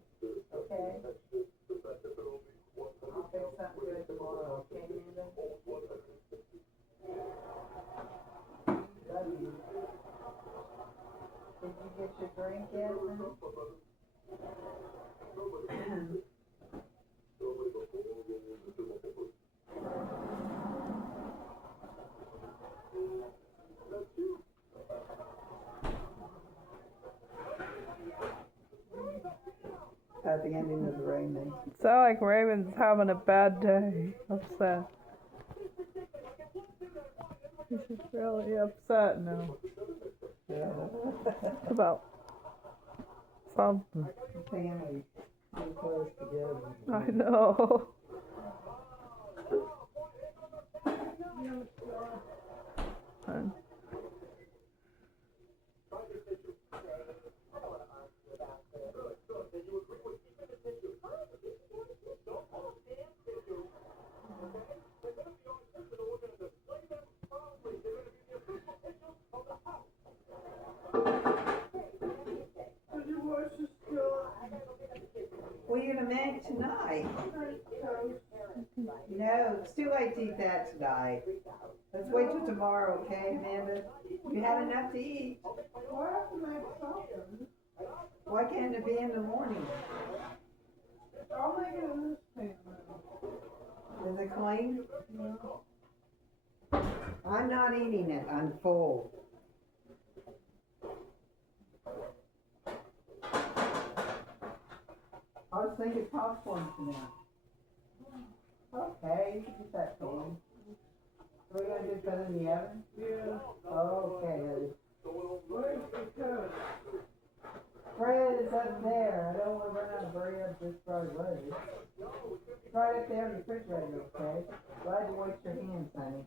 Okay? I'll fix something good tomorrow. Okay, Amanda? Love you. Did you get your drink yet, then? Happy ending of the rain. Sound like Raven's having a bad day. Upset. He's just really upset now. Yeah. About something. Family. Too close together. I know. tonight. No, it's too late to eat that tonight. Let's wait till tomorrow, okay, Amanda? You had enough to eat. Why can't it be in the morning? I'll make it in this pan. Is it clean? I'm not eating it. I'm full. I was thinking popcorn for now. Okay, you can get that clean. We're gonna just put it in the oven? Yeah. Okay, honey. Where's the coat? Bread is up there. I don't want to run out of bread just right away. It's right up there in the refrigerator, okay? Glad you washed your hands, honey.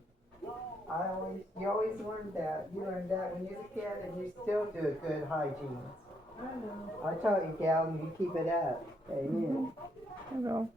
You always learned that. You learned that when you was a kid, and you still do a good hygiene. I know. I taught you, gal, and you keep it up. Amen. I know.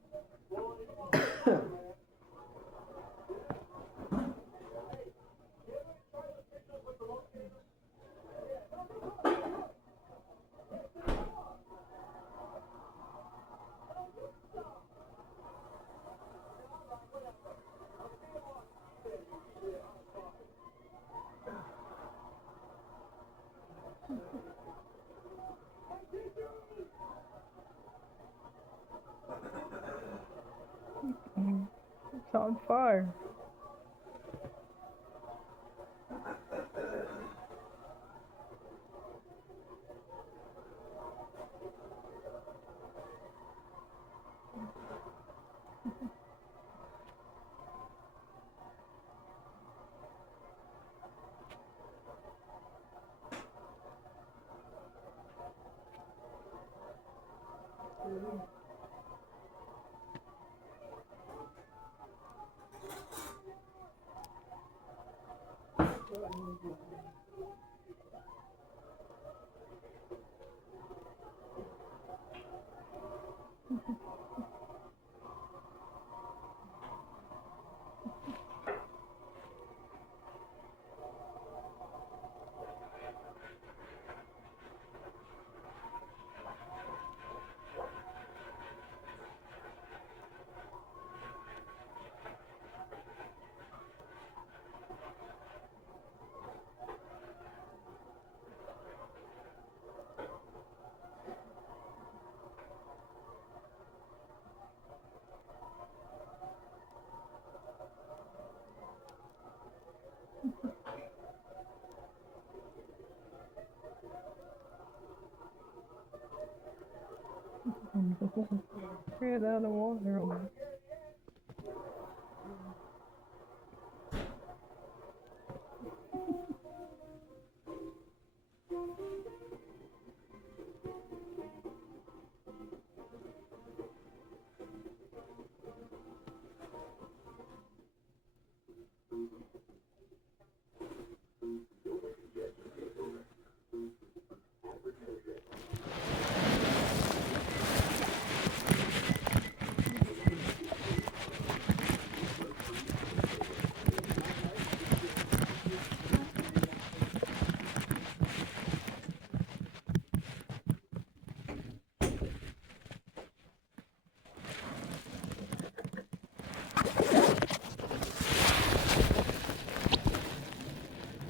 It's on fire. Get out of the water.